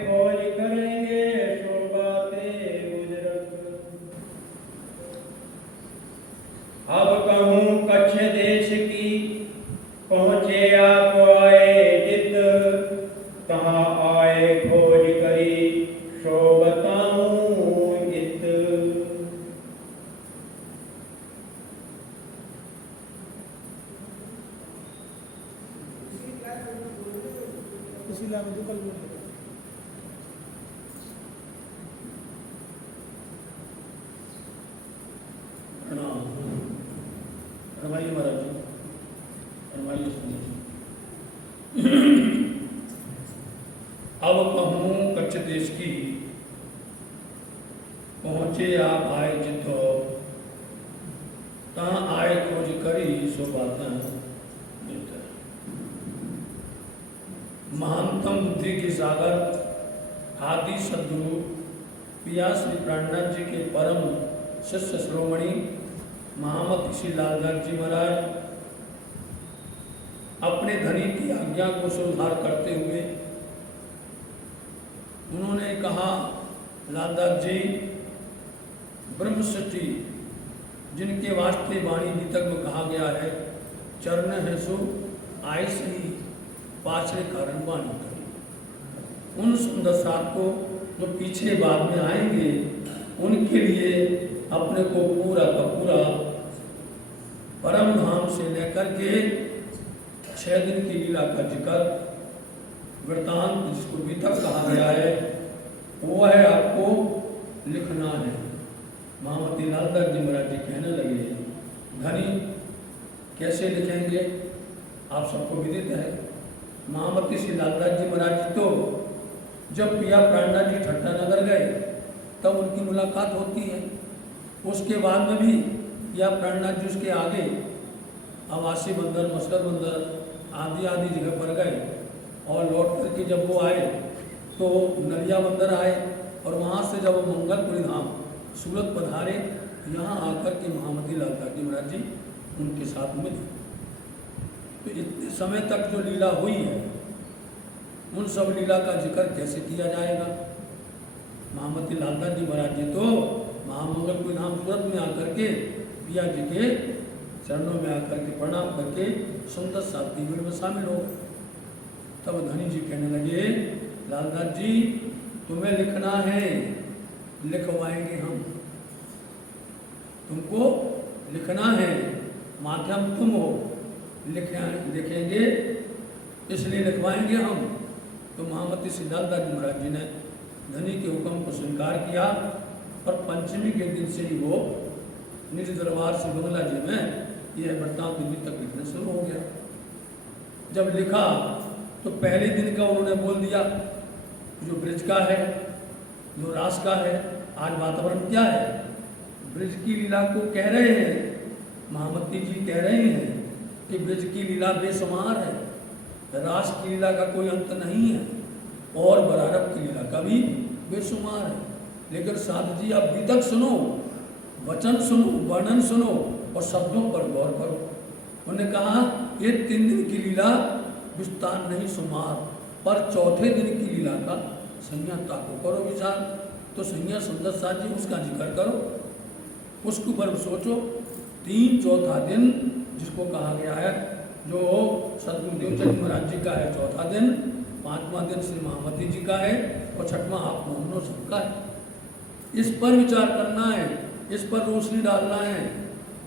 खोज करेंगे शोभाते गुजरत। अब कहूँ कच्छ देश की पहुँचे आप आए जित, तहाँ आए खोज करी शो बताऊँ इत। उसी लाभ में कल बोल रमाइए महाराज जी, रमाइए सुनिए। अब कहूँ कच्छ देश की पहुँचे आप आए जितो, तहाँ आए खोज करी सो बातें मिलता है। महानतम बुद्धि के सागर आदि सद्गुरु पिया श्री प्राणनाथ जी के परम शिष्य श्रोमणी महामती श्री लालदास जी महाराज अपने धनी की आज्ञा को सुधार करते हुए उन्होंने कहा, लालदास जी ब्रह्म सृष्टि जिनके वास्ते वाणी गीतक में कहा गया है, चरण है सो आय सही पाछे कारण वाणी करी। उन सुंदर साथ को जो पीछे बाद में आएंगे उनके लिए अपने को पूरा का पूरा परम धाम से लेकर के 6 दिन की लीला का जिक्र वृतांत जिसको गीतक कहा गया है वो है आपको लिखना है। महामती लालदास जी महाराज जी कहने लगे, धनी कैसे लिखेंगे, आप सबको विदित है। महामती श्री लालदास जी महाराज जी तो जब पिया प्राणनाथ जी ठट्टा नगर गए तब उनकी मुलाकात होती है। उसके बाद में भी पिया प्राणनाथ जी उसके आगे आवासी बंदर, मस्कर बंदर आदि आदि जगह पर गए और लौट करके जब वो आए तो नरिया बंदर आए और वहाँ से जब वो मंगलपुरी धाम सूरत पधारे, यहाँ आकर के महामती लालदास जी महाराज जी उनके साथ मिले। तो इतने समय तक जो लीला हुई है उन सब लीला का जिक्र कैसे किया जाएगा। महामती लालदास जी महाराज जी तो महामंगलपुरी धाम सूरत में आकर के पिया जी के चरणों में आकर के प्रणाम करके सुंदर साथी भीड़ में शामिल हो गए। तब धनी जी कहने लगे, लालदास जी तुम्हें लिखना है, लिखवाएंगे हम, तुमको लिखना है, माध्यम तुम हो, लिखेंगे इसलिए लिखवाएंगे हम। तो महामती श्री लालदास जी महाराज जी ने धनी के हुक्म को स्वीकार किया और पंचमी के दिन से ही वो निज दरबार से बंगला जी में यह वृत्तांत तक लिखना शुरू हो गया। जब लिखा तो पहले दिन का उन्होंने बोल दिया जो ब्रज का है, जो रास का है। आज वातावरण क्या है, ब्रज की लीला को कह रहे हैं, महामती जी कह रहे हैं कि ब्रज की लीला बेशुमार है, रास की लीला का कोई अंत नहीं है और बरारब की लीला का भी बेशुमार है। लेकिन साधु जी आप गीतक सुनो, वचन सुनो, वर्णन सुनो और शब्दों पर गौर करो। उन्होंने कहा ये 3 दिन की लीला विस्तार नहीं शुमार, पर चौथे दिन की लीला का संज्ञा को करो विचार। तो संज्ञा सुंदर साथ जी उसका जिक्र करो, उसके ऊपर सोचो। 3 चौथा दिन जिसको कहा गया है जो सदगुरु देवचंद महाराज जी का है चौथा दिन, 5वां दिन श्री महामती जी का है और 6वां आप मोहनो सबका है। इस पर विचार करना है, इस पर रोशनी डालना है।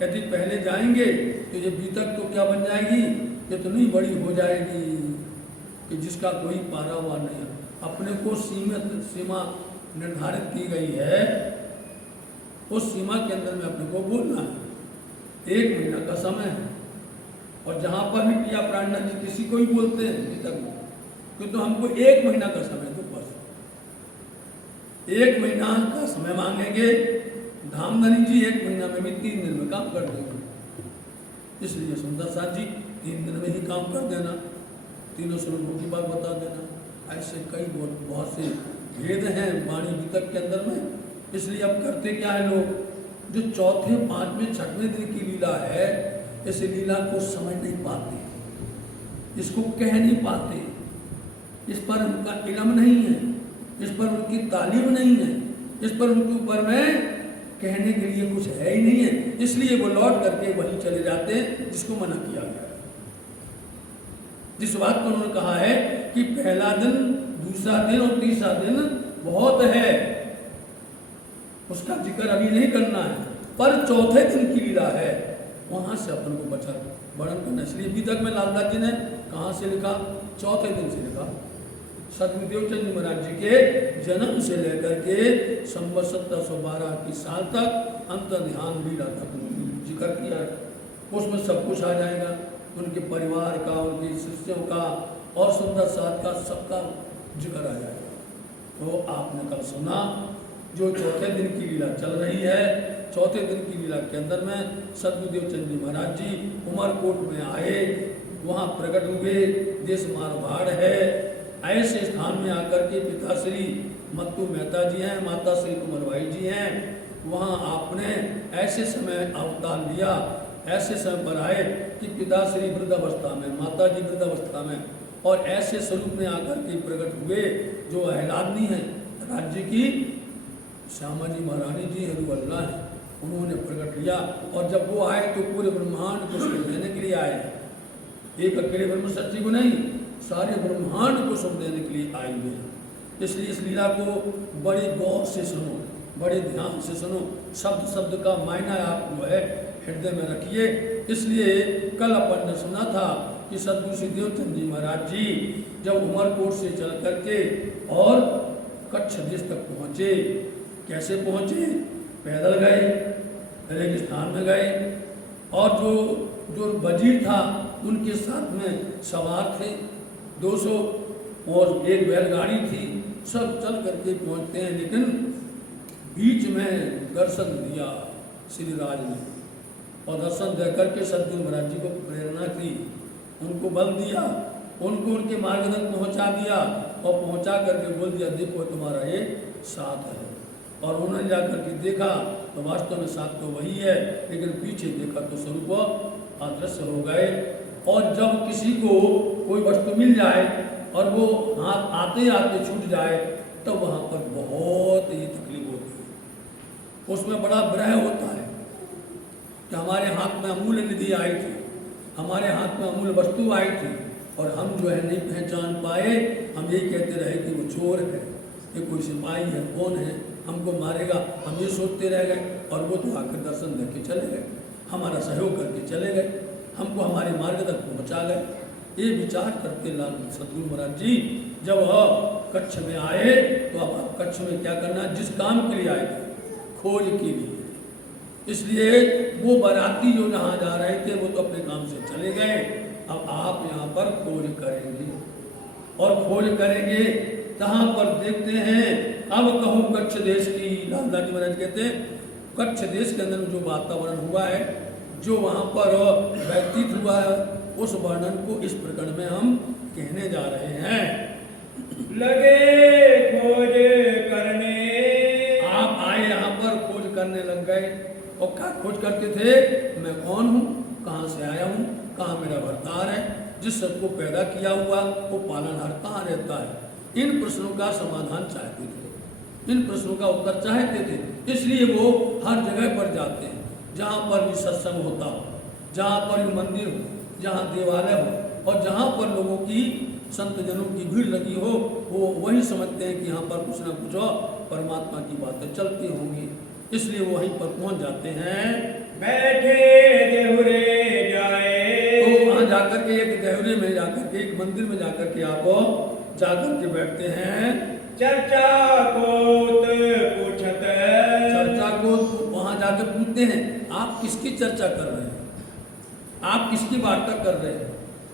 यदि पहले जाएंगे तो ये बीतक तो क्या बन जाएगी, इतनी बड़ी हो जाएगी कि जिसका कोई पारावार नहीं है। अपने को सीमित सीमा निर्धारित की गई है, उस सीमा के अंदर में अपने को बोलना है। 1 महीना का समय है और जहाँ पर भी पिया प्राणनाथ जी किसी को ही बोलते हैं बीतक में, तो हमको 1 महीना का समय दो बस। 1 महीना का समय मांगेंगे, धामधनी जी 1 महीना में भी 3 दिन में काम कर देंगे। इसलिए सुंदर साथ जी 3 दिन में ही काम कर देना, तीनों स्वरूपों की बात बता देना। ऐसे कई बहुत से भेद हैं वाणी गीतक के अंदर में। इसलिए अब करते क्या है लोग, जो चौथे, 5वें, 6वें दिन की लीला है, इस लीला को समझ नहीं पाते, इसको कह नहीं पाते, इस पर उनका इल्म नहीं है। इस पर उनकी तालीम नहीं है, इस पर उनके ऊपर में कहने के लिए कुछ है ही नहीं है, इसलिए वो लौट करके वहीं चले जाते हैं जिसको मना किया गया है। जिस बात को उन्होंने कहा है कि पहला दिन, दूसरा दिन और तीसरा दिन बहुत है, उसका जिक्र अभी नहीं करना है, पर चौथे दिन की लीला है, वहां से अपन को बचा वर्णन करना। इसलिए अभी तक में लालदास जी ने कहाँ से लिखा? चौथे दिन से लिखा। सदगुरुदेव चंद जी महाराज जी के जन्म से लेकर के संवत 1712 की साल तक अंतर्ध्यान लीला तक जिक्र किया है। उसमें सब कुछ आ जाएगा, उनके परिवार का, उनके शिष्यों का और सुंदर साथ का, सबका जिक्र आ जाएगा। तो आपने कल सुना जो चौथे दिन की लीला चल रही है, चौथे दिन की लीला के अंदर में सदगुरुदेव चंद जी महाराज जी उमरकोट में आए, वहाँ प्रकट हुए, देश मारवाड़ है, ऐसे स्थान में आकर के पिताश्री मत्तू मेहता जी हैं, माता श्री कुंवरबाई जी हैं, वहाँ आपने ऐसे समय अवतार लिया, ऐसे समय पर आए कि पिताश्री वृद्धावस्था में, माता जी वृद्धावस्था में, और ऐसे स्वरूप में आकर के प्रकट हुए जो अहलादनी है राज्य की श्यामा जी महारानी जी हरुअल्लाह है, उन्होंने प्रकट लिया। और जब वो आए तो पूरे ब्रह्मांड को सुख देने के लिए आए, एक अकेले ब्रह्म सच्ची को नहीं, सारे ब्रह्मांड को सुख देने के लिए आए हुए हैं। इसलिए इस लीला को बड़ी गौर से सुनो, बड़े ध्यान से सुनो, शब्द शब्द का मायना आप जो है हृदय में रखिए। इसलिए कल अपन ने सुना था कि सदगुरु श्री देवचंद जी महाराज जी जब उमरकोट से चल करके और कच्छ देश तक पहुँचे, कैसे पहुँचे? पैदल गए, रेगिस्तान में गए, और जो वजीर था उनके साथ में सवार थे 200 और एक बैलगाड़ी थी, सब चल करके पहुँचते हैं। लेकिन बीच में दर्शन दिया श्री राज ने, और दर्शन दे करके सदगुरु महाराज जी को प्रेरणा की, उनको बल दिया, उनको उनके मार्ग तक पहुँचा दिया, और पहुँचा करके बोल दिया देखो तुम्हारा ये साथ है। और उन्होंने जाकर के देखा तो वास्तव में साथ तो वही है, लेकिन पीछे देखा तो स्वरूप अदृश्य हो गए। और जब किसी को कोई वस्तु मिल जाए और वो हाथ आते आते छूट जाए तो वहाँ पर बहुत ही तकलीफ होती है, उसमें बड़ा विरह होता है कि हमारे हाथ में अमूल्य निधि आई थी, हमारे हाथ में अमूल्य वस्तु आई थी, और हम जो है नहीं पहचान पाए, हम यही कहते रहे कि वो चोर है, ये कोई सिपाही है, कौन है, हमको मारेगा, हम ये सोचते रह गए। और वो तो आकर दर्शन दे के चले गए, हमारा सहयोग करके चले गए, हमको हमारे मार्ग तक पहुँचा गए। ये विचार करते लाल सदगुरु महाराज जी जब कच्छ में आए तो अब कच्छ में क्या करना, जिस काम के लिए आए थे, खोज के लिए, इसलिए वो बाराती जो जहाँ जा रहे थे वो तो अपने काम से चले गए। अब आप यहाँ पर खोज करेंगे, और खोज करेंगे कहाँ पर देखते हैं। अब कहूँ कच्छ देश की, लालदास जी महाराज कहते हैं कच्छ देश के अंदर जो वातावरण हुआ है, जो वहाँ पर व्यतीत हुआ है, उस वर्णन को इस प्रकरण में हम कहने जा रहे हैं। लगे खोज करने, आप आए यहाँ पर खोज करने लग गए, और क्या खोज करते थे? मैं कौन हूँ, कहाँ से आया हूँ, कहाँ मेरा भरतार है, जिस सबको पैदा किया हुआ वो पालनहार कहाँ रहता है। इन प्रश्नों का समाधान चाहते थे, इन प्रश्नों का उत्तर चाहते थे, इसलिए वो हर जगह पर जाते हैं जहाँ पर भी सत्संग होता हो, जहाँ पर भी मंदिर हो, जहाँ देवालय हो, और जहाँ पर लोगों की संत जनों की भीड़ लगी हो, वो वही समझते हैं कि यहाँ पर कुछ ना कुछ परमात्मा की बातें चलती होंगी, इसलिए वो वहीं पर पहुँच जाते हैं। बैठे देहुरे जाए, तो वहाँ जाकर के एक देहुरे में जाकर के, एक मंदिर में जाकर के आप जाकर के बैठते हैं। चर्चा को पूछत, चर्चा को वहाँ जाकर पूछते हैं आप किसकी चर्चा कर रहे हैं, आप किसकी वार्ता कर रहे हैं,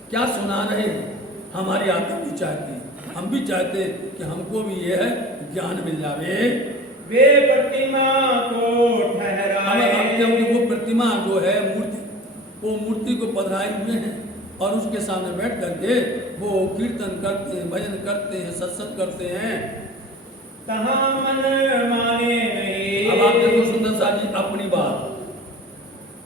क्या सुना रहे हैं। हमारी आत्मा भी चाहती, हम भी चाहते कि हमको भी ये है ज्ञान मिल जावे। वे प्रतिमा को ठहराए, वो प्रतिमा जो है मूर्ति, वो मूर्ति को पधराए हुए हैं, और उसके सामने बैठ करके वो कीर्तन करते हैं, भजन करते हैं, सत्संग करते हैं। तहाँ मन माने नहीं। अब आप देखो सुंदर सा जी अपनी बात,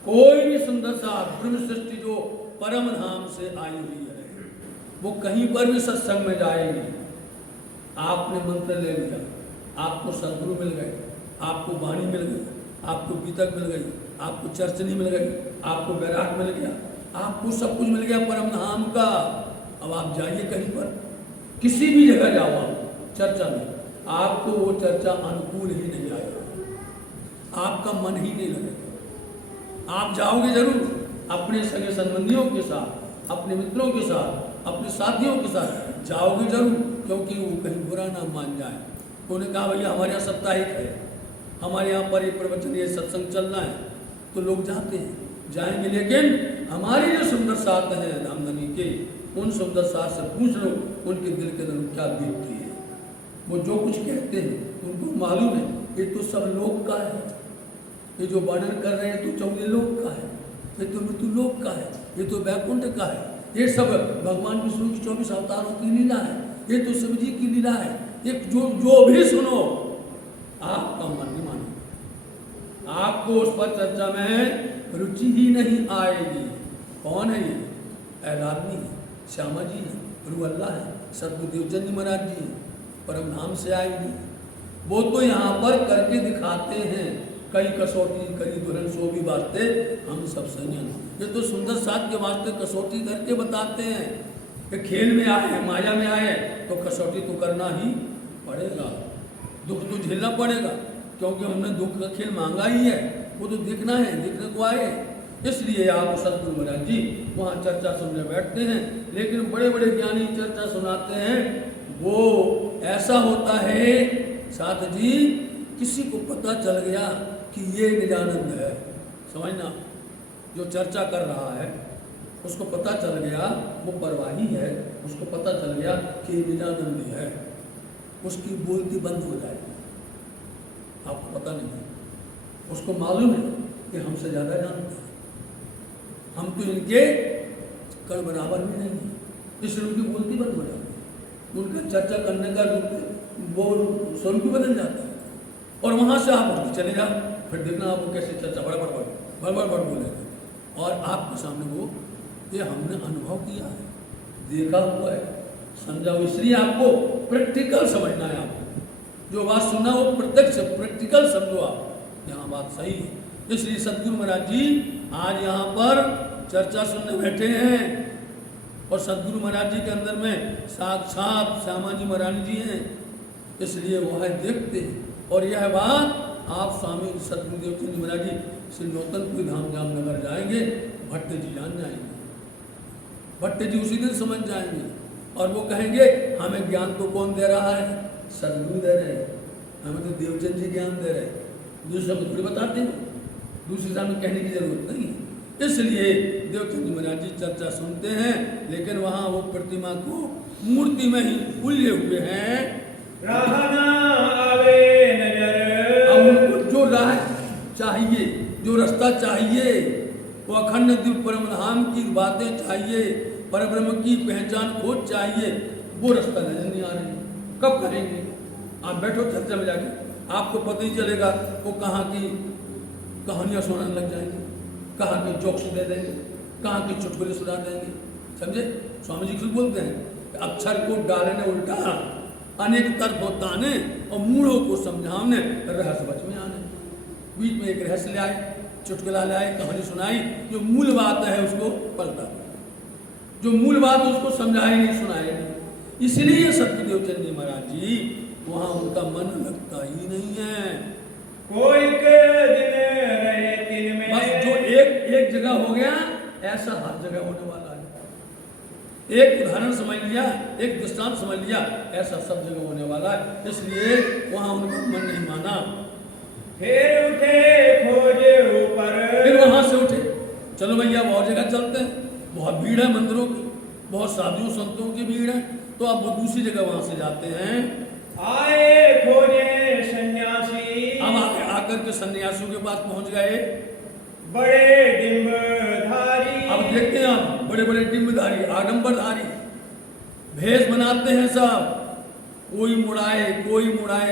कोई भी सुंदर सा ब्रह्म सृष्टि जो परम धाम से आई हुई है, वो कहीं पर भी सत्संग में जाएगी, आपने मंत्र ले लिया, आपको सदगुरु मिल गए, आपको वाणी मिल गई, आपको गीतक मिल गई, आपको चर्चनी मिल गई, आपको वैराग मिल गया, आपको सब कुछ मिल गया परम धाम का। अब आप जाइए कहीं पर, किसी भी जगह जाओ आप चर्चा में, आपको वो चर्चा अनुकूल ही नहीं आएगा, आपका मन ही नहीं लगेगा। आप जाओगे जरूर अपने सगे संबंधियों के साथ, अपने मित्रों के साथ, अपने साथियों के साथ जाओगे जरूर, क्योंकि वो कहीं बुरा ना मान जाए। उन्होंने कहा भैया हमारे यहाँ साप्ताहिक है, हमारे यहाँ पर एक प्रवचन ये सत्संग चलना है, तो लोग जाते हैं, जाएंगे। लेकिन हमारे जो सुंदर साथ हैं धामधनी के, उन सुंदर साथ से पूछ लो उनके दिल के अंदर क्या बीतती है। वो जो कुछ कहते हैं उनको मालूम है ये तो सब लोक का है, ये जो वर्णन कर रहे हैं तो 14 लोक का है, ये तो मृत्यु लोक का है, ये तो वैकुंठ का है, ये सब भगवान विष्णु की 24 अवतारों की लीला है, ये तो शिव जी की लीला है। ये जो भी सुनो आपका मन नहीं मानो, आपको उस पर चर्चा में रुचि ही नहीं आएगी। कौन है ये? ऐलादनी है, श्यामा जी है, रुअल्ला है, सदगुरुदेव चंद महाराज जी हैं, परम धाम से आएंगे। वो तो यहाँ पर करके दिखाते हैं, कई कसौटी करी दुल्हन सो भी वास्ते हम सब संयम। ये तो सुंदर साथ के वास्ते कसौटी करके बताते हैं कि खेल में आए, माया में आए तो कसौटी तो करना ही पड़ेगा, दुख तो झेलना पड़ेगा, क्योंकि हमने दुख का खेल मांगा ही है, वो तो देखना है, देखने को आए। इसलिए आप सदगुरु महाराज जी वहाँ चर्चा सुनने बैठते हैं, लेकिन बड़े बड़े ज्ञानी चर्चा सुनाते हैं। वो ऐसा होता है साथ जी, किसी को पता चल गया कि ये निजानंद है, समझना, जो चर्चा कर रहा है उसको पता चल गया वो परवाही है, उसको पता चल गया कि ये निजानंद है, उसकी बोलती बंद हो जाएगी। आपको पता नहीं है, उसको मालूम है कि हमसे ज़्यादा जानते हैं, हम तो इनके कण बराबर भी नहीं है, इसलिए उनकी बोलती बंद हो जाती है, उनका चर्चा करने का वो स्वरूप भी बदल जाता है। और वहाँ से आप उठ चले जाओ, फिर देखना आपको कैसे चर्चा बड़ बोलेगा। और आपके सामने वो ये हमने अनुभव किया है, देखा हुआ है, समझा हुआ, इसलिए आपको प्रैक्टिकल समझना है। आपको जो बात सुनना वो प्रत्यक्ष प्रैक्टिकल समझो आप, यहाँ बात सही है। इसलिए सदगुरु महाराज जी आज यहाँ पर चर्चा सुनने बैठे हैं, और सदगुरु महाराज जी के अंदर में साक्षात श्यामा जी महारानी जी हैं, इसलिए वो है देखते हैं। और यह बात आप स्वामी सदगुरुदेव चंद महाराज जी श्री नौतनपुर धाम जामनगर जाएंगे, भट्ट जी जान जाएंगे, भट्ट जी उसी दिन समझ जाएंगे, और वो कहेंगे हमें ज्ञान तो कौन दे रहा है? सदगुरु दे रहे हैं, हमें तो देवचंद जी ज्ञान दे रहे हैं, दूसरे को थोड़ी बताते हैं, दूसरे सामने कहने की जरूरत नहीं है। इसलिए देवचंद जी महाराज जी चर्चा सुनते हैं, लेकिन वहाँ वो प्रतिमा को मूर्ति में ही उलझे हुए हैं, रहना आवे नजर। अब उनको जो राह चाहिए, जो रास्ता चाहिए, वो अखंड दिव्य परम धाम की बातें चाहिए, परब्रह्म की पहचान खोज चाहिए, वो रास्ता नजर नहीं आ रही। कब करेंगे? आप बैठो चर्चा में जाके, आपको पता ही चलेगा वो कहाँ की कहानियाँ सुनाने लग जाएंगे, कहाँ के जोक्स दे देंगे, कहाँ के चुटकुले सुना देंगे। समझे? स्वामी जी खुद बोलते हैं अक्षर को डालने उल्टा, अनेक तरफ ताने, और मूढ़ों को समझाने, रहस्य बच में आने। बीच में एक रहस्य ले आए, चुटकुला ले आए, कहानी सुनाई, जो मूल बात है उसको पलटा दिया, जो मूल बात उसको समझाए नहीं, सुनाए नहीं। इसलिए सदगुरुदेव चंद जी महाराज जी वहाँ उनका मन लगता ही नहीं है। कोई के दिन रहे दिन में, बस जो एक जगह हो गया, ऐसा हर जगह होने वाला है। एक उदाहरण समझ लिया, एक दृष्टांत समझ लिया, ऐसा सब जगह होने वाला है। इसलिए वहाँ उनका मन नहीं माना। फिर उठे खोजे ऊपर, फिर वहाँ से उठे, चलो भैया बहुत जगह चलते हैं, बहुत भीड़ है मंदिरों की, बहुत साधुओं संतों की भीड़ है, तो आप वो दूसरी जगह वहाँ से जाते हैं। आए खोजे सन्यासी, अब आकर के सन्यासियों के पास पहुँच गए, बड़े डिम्बधारी। अब देखते हैं आप, बड़े बड़े डिम्बधारी, आडंबरधारी भेष बनाते हैं सब, कोई मुड़ाए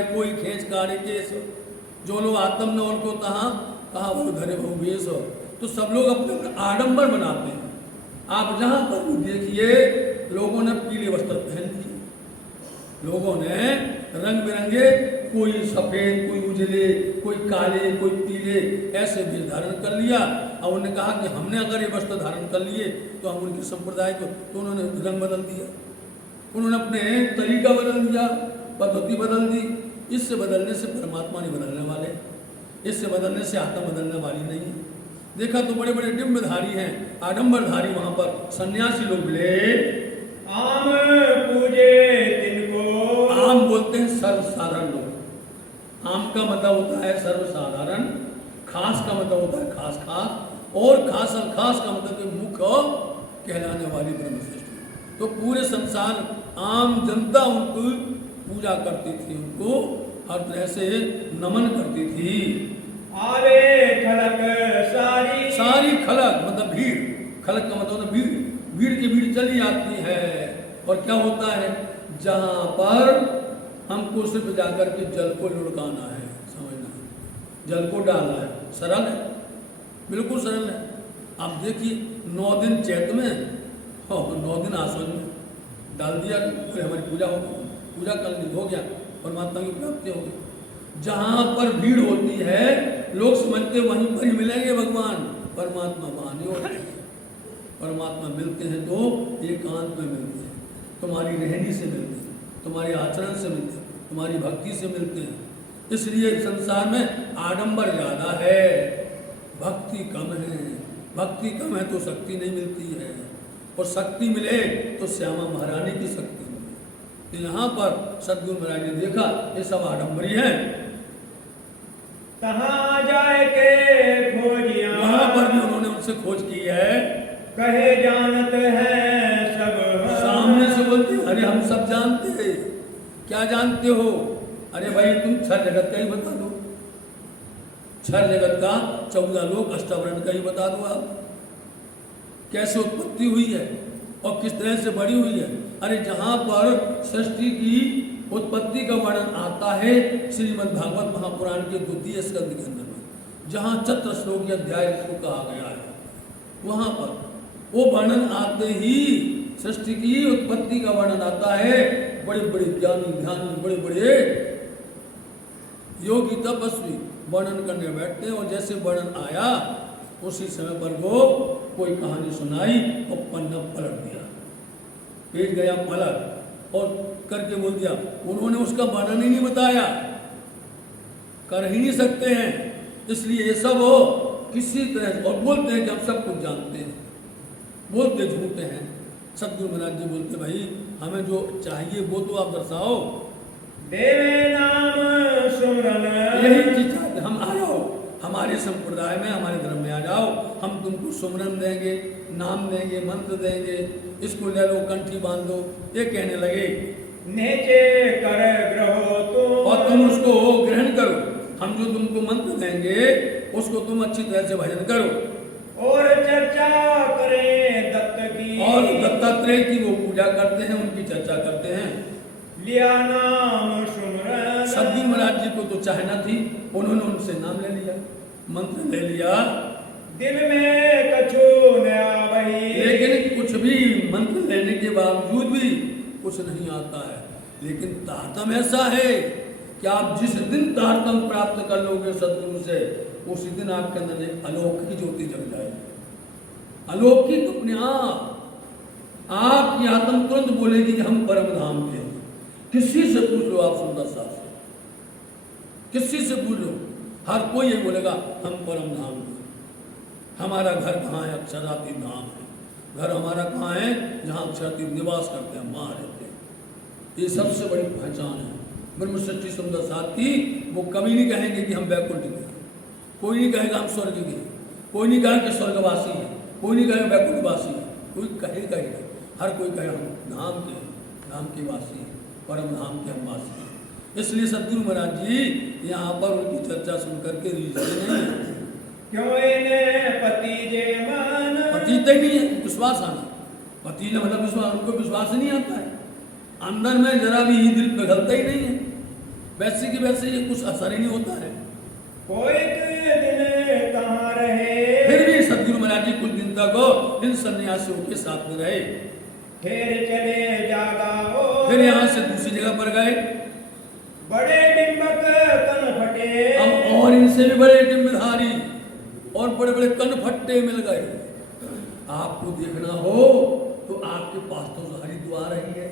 कोई खेच काढ़े केस, जो लोग आत्म न उनको कहा वो घरे बहु भेष हो, तो सब लोग अपने आडंबर बनाते हैं। आप जहाँ पर भी देखिए लोगों ने पीले वस्त्र पहन लिए, लोगों ने रंग बिरंगे, कोई सफेद, कोई उजले, कोई काले, कोई पीले, ऐसे वेश धारण कर लिया। और उन्होंने कहा कि हमने अगर ये वस्त्र धारण कर लिए तो हम उनके संप्रदाय को, तो उन्होंने रंग बदल दिया, उन्होंने अपने तरीका बदल दिया, पद्धति बदल दी। इससे बदलने से परमात्मा नहीं बदलने वाले, इससे बदलने से आत्मा बदलने वाली नहीं है। देखा तो बड़े बड़े डिम्बधारी हैं, आडंबरधारी, वहां पर सन्यासी लोग मिले। आम पूजे तिनको, आम बोलते हैं सर्वसाधारण लोग। आम का मतलब होता है सर्वसाधारण, खास का मतलब होता है खास खास, और खास और खास का मतलब मुख्य कहलाने वाली ब्रह्म सृष्टि। तो पूरे संसार आम जनता उनको पूजा करती थी, उनको हर तरह से नमन करती थी। आवे खलक सारी, सारी खलक मतलब भीड़, खलक का मतलब भीड़, भीड़ की भीड़ चली आती है। और क्या होता है, जहां पर हमको सिर्फ जाकर के जल को लुढ़काना है, समझना है, जल को डालना है, सरल है, बिल्कुल सरल है। आप देखिए 9 दिन चैत में और 9 दिन आसवन में डाल दिया, फिर हमारी पूजा हो गई, पूजा कर ली, हो गया, परमात्मा की प्राप्ति हो गई। जहां पर भीड़ होती है लोग समझते वहीं पर ही मिलेंगे भगवान, परमात्मा वहां नहीं होते हैं। परमात्मा मिलते हैं तो एकांत में मिलते हैं, तुम्हारी रहनी से मिलते हैं, तुम्हारे आचरण से मिलते हैं, तुम्हारी भक्ति से मिलते हैं। इसलिए संसार में आडंबर ज्यादा है, भक्ति कम है। भक्ति कम है तो शक्ति नहीं मिलती है, और शक्ति मिले तो श्यामा महारानी की शक्ति मिले। तो यहाँ पर सद्गुरु महाराज ने देखा ये सब आडंबरी है, तहाँ जाए के खोजिया, वहां पर भी उन्होंने उनसे खोज की है। कहे जानत है सब, सामने से बोलते अरे हम सब जानते हैं। क्या जानते हो? अरे भाई तुम छह जगत का ही बता दो, छह जगत का 14 लोक अष्टावरण का ही बता दो। आप कैसे उत्पत्ति हुई है और किस तरह से बड़ी हुई है। अरे जहां पर सृष्टि की उत्पत्ति का वर्णन आता है श्रीमद् भागवत महापुराण के 2 स्कंद के अंदर में, जहां चत्र श्लोक अध्याय को कहा गया है, वहां पर वो वर्णन आते ही सृष्टि की उत्पत्ति का वर्णन आता है। बड़े बड़े ज्ञानी ध्यानी, बड़े बड़े योगी तपस्वी वर्णन करने बैठते हैं, और जैसे वर्णन आया उसी समय पर वो कोई कहानी सुनाई और पन्ना पलट दिया, पेज गया पलट और करके बोल दिया। उन्होंने उसका वर्णन ही नहीं बताया, कर ही नहीं सकते हैं, इसलिए ये सब हो किसी तरह। और बोलते हैं कि हम सब कुछ जानते हैं, बोलते झूठे हैं। सद्गुरु महाराज जी बोलते भाई हमें जो चाहिए वो तो आप दर्शाओ। देवे नाम सुमरन, यही चीज चाहते, हम आ जाओ हमारे संप्रदाय में, हमारे धर्म में आ जाओ, हम तुमको सुमरन देंगे, नाम देंगे, मंत्र देंगे, इसको ले लो, कंठी बांध दो। ये कहने लगे नेचे कर ग्रहो तुम, और तुम उसको ग्रहण करो, हम जो तुमको मंत्र देंगे उसको तुम अच्छी तरह से भजन करो, और चर्चा करें दत्त की, और दत्तात्रेय की वो पूजा करते हैं, उनकी चर्चा करते हैं। लिया नाम सुमरन, सद्गुरु महाराज जी को तो चाहना थी, उन्होंने उनसे नाम ले लिया, मंत्र ले लिया, दिल में कछु नया वही, लेकिन कुछ भी मंत्र लेने के बावजूद भी कुछ नहीं आता है। लेकिन तारतम ऐसा है कि आप जिस दिन तारतम प्राप्त कर लोगे सद्गुरु से, उसी दिन आपके अंदर एक अलौकिक ज्योति जग जाएगी, अलौकिक अपने आप। आपकी आत्मा तुरंत बोलेगी कि हम परम धाम के हैं। किसी से पूछ लो आप सुंदर साहब से, किसी से पूछ लो, हर कोई ये बोलेगा हम परम धाम के। हमारा घर कहाँ है? अक्षरातीत धाम है। घर हमारा कहाँ है? जहाँ अक्षरातीत निवास करते हैं, वहाँ रहते हैं। ये सबसे बड़ी पहचान है ब्रह्म सृष्टि सुंदर साथ की। वो कभी नहीं कहेंगे कि हम वैकुंठ गए, कोई नहीं कहेगा हम स्वर्ग गए, कोई नहीं कहेगा कि स्वर्गवासी है, कोई नहीं कहेगा वैकुंठवासी है, कोई कहेगा ही नहीं। हर कोई कहेगा हम धाम के, धाम के वासी हैं, परम धाम के हम वासी हैं। इसलिए सद्गुरु महाराज जी यहाँ पर उनकी चर्चा सुन करके रीझते नहीं है। क्यों इन्हें पति जे मन, पति तक नहीं है, विश्वास आना। पति ने मतलब विश्वास, उनको विश्वास ही नहीं आता है, अंदर में जरा भी ही दिल पिघलता ही नहीं है, वैसे की वैसे ये कुछ असर ही नहीं होता है। कोई दिन कहाँ रहे, फिर भी सद्गुरु महाराज जी कुछ दिन तक इन सन्यासियों के साथ में रहे। फिर चले जागा ओ फिर यहाँ से दूसरी जगह पर गए। बड़े डिम्बक कन फटे अब और इनसे भी बड़े डिम्बधारी और बड़े बड़े कनफट्टे मिल गए। आपको देखना हो तो आपके पास तो हरिद्वार है,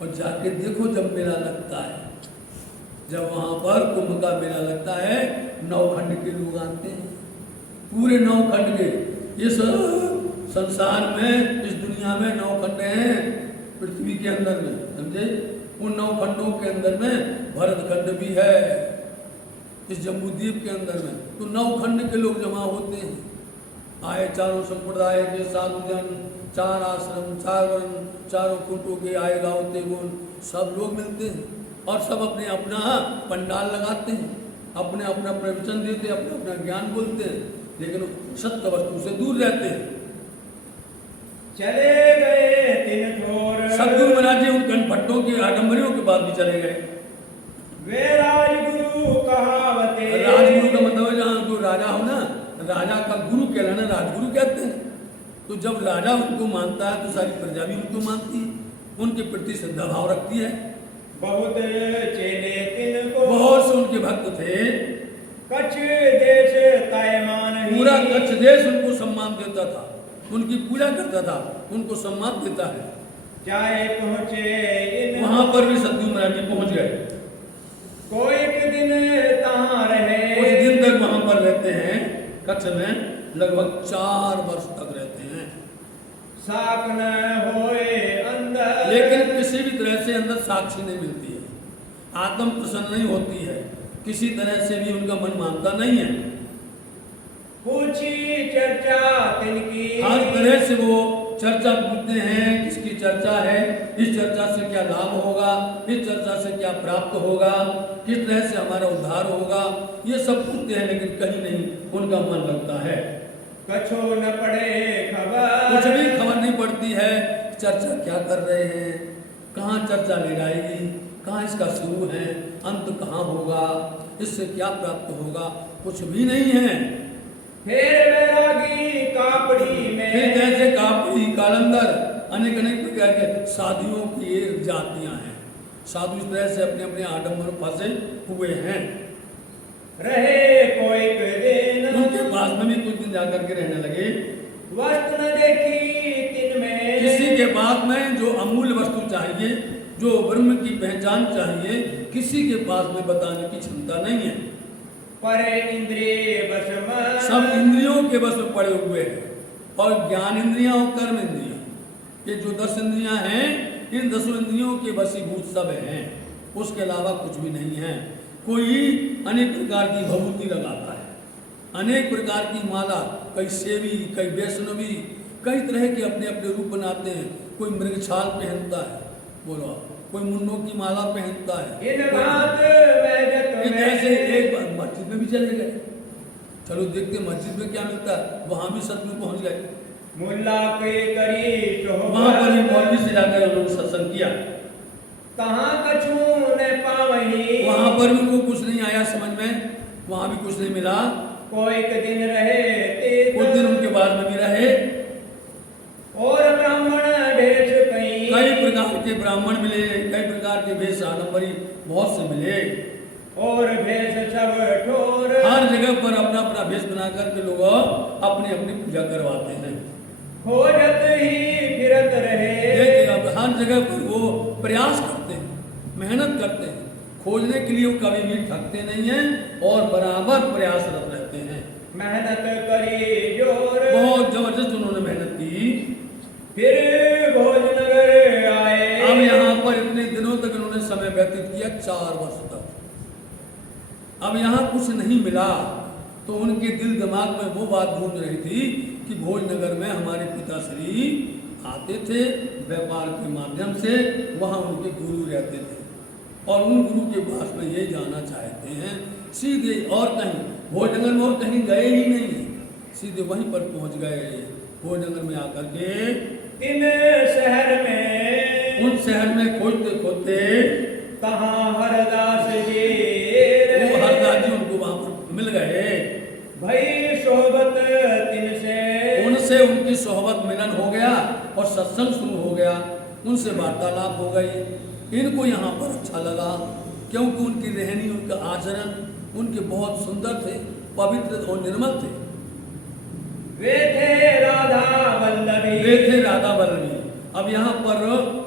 और जाके देखो जब मेला लगता है, जब वहां पर कुंभ का मेला लगता है, 9 खंड के लोग आते हैं, पूरे 9 खंड के। इस संसार में, इस दुनिया में 9 खंड हैं पृथ्वी के अंदर में, समझे? उन 9 खंडों के अंदर में भरत खंड भी है, इस जम्बूद्वीप के अंदर में। तो 9 खंड के लोग जमा होते हैं, आए चारों संप्रदाय के साधुजन, 4 आश्रम, 4 वर्ण, चारों कुटों के आए गाँव गुण, सब लोग मिलते हैं और सब अपने अपना पंडाल लगाते हैं, अपने अपना प्रवचन देते हैं, अपना अपना ज्ञान बोलते हैं, लेकिन सत्य वस्तु से दूर रहते हैं। चले गए 3 ठोर सदगुरु महाराज जी उन कनफट्टों के आडम्बरियों के बाद भी चले गए। वे राजगुरु कहावते। राजगुरु का मतलब है जहाँ जो राजा हो ना, राजा का गुरु कहलाना राजगुरु कहते हैं। तो जब राजा उनको मानता है तो सारी प्रजा भी उनको मानती है, उनके प्रति श्रद्धा भाव रखती है। बहुत चेले तिनको बहुत से उनके भक्त थे, कच्छ देश तायमान ही। पूरा कच्छ देश उनको सम्मान देता था, उनकी पूजा करता था, उनको सम्मान देता है। जाए पहुँचे वहां पर भी सतगुरु महाराज जी पहुंच गए। कोई एक दिन तहाँ रहे, कुछ दिन तक वहां पर रहते हैं, कच्छ में लगभग 4 वर्ष तक रहते हैं। साक न होए अंदर, लेकिन किसी भी तरह से अंदर साक्षी नहीं मिलती है, आत्म प्रसन्न नहीं होती है, किसी तरह से भी उनका मन मानता नहीं है। पूछी चर्चा तिनकी, हर तरह से वो चर्चा पूछते हैं, किसकी चर्चा है, इस चर्चा से क्या लाभ होगा, इस चर्चा से क्या प्राप्त होगा, किस तरह से हमारा उद्धार होगा, ये सब पूछते हैं, लेकिन कहीं नहीं उनका मन लगता है। कछो न पड़े खबर, कुछ भी खबर नहीं पड़ती है, चर्चा क्या कर रहे हैं, कहाँ चर्चा ले जाएगी, कहाँ इसका शुरू है, अंत कहाँ होगा, इससे क्या प्राप्त होगा, कुछ भी नहीं है। फिर बैरागी कापड़ी में, फिर जैसे कापड़ी कालंदर अनेक अनेक प्रकार के साधुओं की जातियां हैं, साधु इस तरह से अपने अपने आडम्बर फंसे हुए हैं। रहे कोई दिन, उनके पास में भी कुछ दिन जाकर के रहने लगे। वस्तु न देखी तिन में, किसी के पास में जो अमूल्य वस्तु चाहिए, जो ब्रह्म की पहचान चाहिए, किसी के पास में बताने की क्षमता नहीं है। पर इंद्रिय बस में, सब इंद्रियों के बस में पड़े हुए हैं, और ज्ञान इंद्रियां और कर्म इंद्रियां, ये जो 10 इंद्रियां हैं, इन 10 इंद्रियों के वशीभूत सब हैं, उसके अलावा कुछ भी नहीं है। कोई अनेक प्रकार की भभूति लगाता है, अनेक प्रकार की माला, कई सेवी, कई वैष्णवी, कई तरह के अपने अपने रूप बनाते हैं। कोई मृगछाल पहनता है, बोलो, कोई मुन्नों की माला पहनता है। इन बात ऐसे एक बार मस्जिद में भी चले गए, चलो देखते मस्जिद में क्या मिलता है, वहां भी सतगुरु पहुंच गए। मुल्ला के करी वहां पर भी मौलवी से जाकर उन्होंने सत्संग किया। कहाँ कछू न पावही, वहां पर भी उनको कुछ नहीं आया समझ में, वहां भी कुछ नहीं मिला। कोई एक दिन रहे कुछ दिन उनके बाद में भी रहे, और ब्राह्मण भेष कई प्रकार के ब्राह्मण मिले, कई प्रकार के भेष आडम्बरी बहुत से मिले, और भेष सब ठोर, हर जगह पर अपना अपना भेष बना करके लोग अपनी अपनी पूजा करवाते हैं। खोजत ही फिरत रहे, देखिए अब हर जगह पर वो प्रयास करते हैं, मेहनत करते हैं, खोजने के लिए वो कभी भी थकते नहीं हैं और बराबर प्रयासरत रहते हैं। मेहनत करी जोर, बहुत जबरदस्त उन्होंने मेहनत की। फिर भोजनगर आए, अब यहाँ पर इतने दिनों तक उन्होंने समय व्यतीत किया, 4 वर्ष तक। अब यहाँ कुछ नहीं मिला तो उनके दिल दिमाग में वो बात गूंज रही थी कि भोजनगर में हमारे पिताश्री आते थे व्यापार के माध्यम से, वहाँ उनके गुरु रहते थे और उन गुरु के पास में ये जाना चाहते हैं सीधे, और कहीं भोजनगर में और कहीं गए ही नहीं, सीधे वहीं पर पहुँच गए। भोजनगर में आकर के इन शहर में, उन शहर में खोजते खोजते कहाँ हरदास जी, वो हरदास जी उनको वहाँ पर मिल गए। भाई सोहबत तिन से, उनसे उनकी सोहबत मिलन हो गया और सत्संग शुरू हो गया। उनसे वार्तालाप हो गई। इनको यहाँ पर अच्छा लगा क्योंकि उनकी रहनी, उनका आचरण उनके बहुत सुंदर थे, पवित्र और निर्मल थे। वे थे राधा वल्लभी। अब यहाँ पर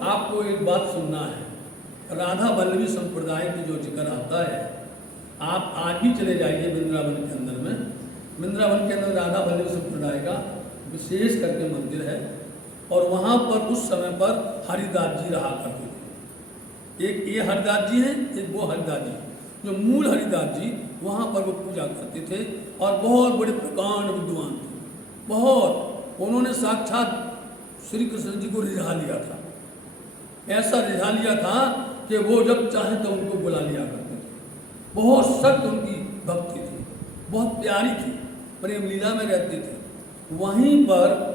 आपको एक बात सुनना है। राधा वल्लभी संप्रदाय की जो जिक्र आता है, आप आज भी चले जाइए वृंदावन के अंदर में, वृंदावन के अंदर राधा वल्लभी संप्रदाय का विशेष करके मंदिर है। और वहाँ पर उस समय पर हरिदास जी रहा करते थे। एक ये हरिदास जी हैं, एक वो हरिदास जी। जो मूल हरिदास जी वहाँ पर वो पूजा करते थे और बहुत बड़े प्रकांड विद्वान थे, बहुत। उन्होंने साक्षात श्री कृष्ण जी को रिझा लिया था, ऐसा रिझा लिया था कि वो जब चाहे तो उनको बुला लिया करते थे। बहुत सख्त उनकी भक्ति थी, बहुत प्यारी थी, प्रेम लीला में रहते थे। वहीं पर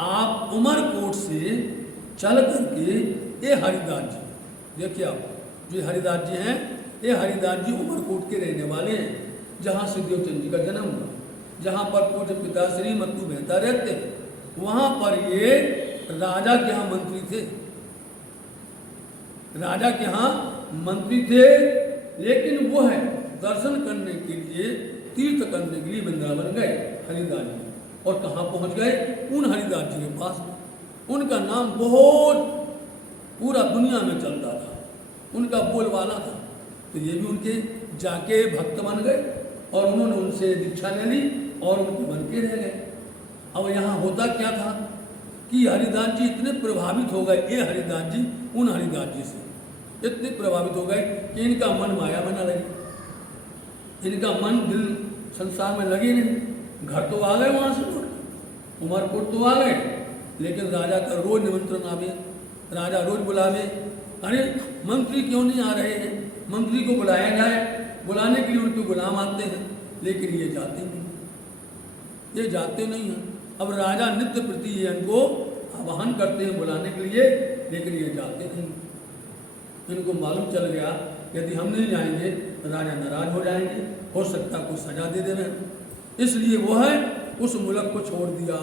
आप उमरकोट से चल करके ये हरिदास जी, देखिए आप जो हरिदास जी हैं, ये हरिदास जी उमरकोट के रहने वाले हैं, जहाँ से देवचंद जी का जन्म हुआ, जहाँ पर पूज्य पिता श्री मत्तू मेहता रहते हैं। वहाँ पर ये राजा के यहाँ मंत्री थे, राजा के यहाँ मंत्री थे। लेकिन वो है दर्शन करने के लिए, तीर्थ करने के लिए वृंदावन गए हरिदास जी। और कहाँ पहुँच गए? उन हरिदास जी के पास में। उनका नाम बहुत पूरा दुनिया में चलता था, उनका बोलबाला था। तो ये भी उनके जाके भक्त बन गए और उन्होंने उनसे दीक्षा ले ली और उनके बन के रह गए। अब यहाँ होता क्या था कि हरिदास जी इतने प्रभावित हो गए, ये हरिदास जी उन हरिदास जी से इतने प्रभावित हो गए कि इनका मन माया में न लगे, इनका मन दिल संसार में लगे नहीं। घर तो आ गए वहाँ से, उमरकोट तो आ गए, लेकिन राजा का रोज निमंत्रण आवे, राजा रोज बुलावे। अरे मंत्री क्यों नहीं आ रहे हैं? मंत्री को बुलाया जाए, बुलाने के लिए उनके गुलाम आते हैं, लेकिन ये जाते नहीं, ये जाते नहीं हैं। अब राजा नित्य प्रति इनको आवाहन करते हैं बुलाने के लिए, लेकिन ये जाते नहीं। इनको मालूम चल गया यदि हम नहीं जाएंगे तो राजा नाराज हो जाएंगे, हो सकता कोई सजा दे देना। इसलिए वो है उस मुल्क को छोड़ दिया,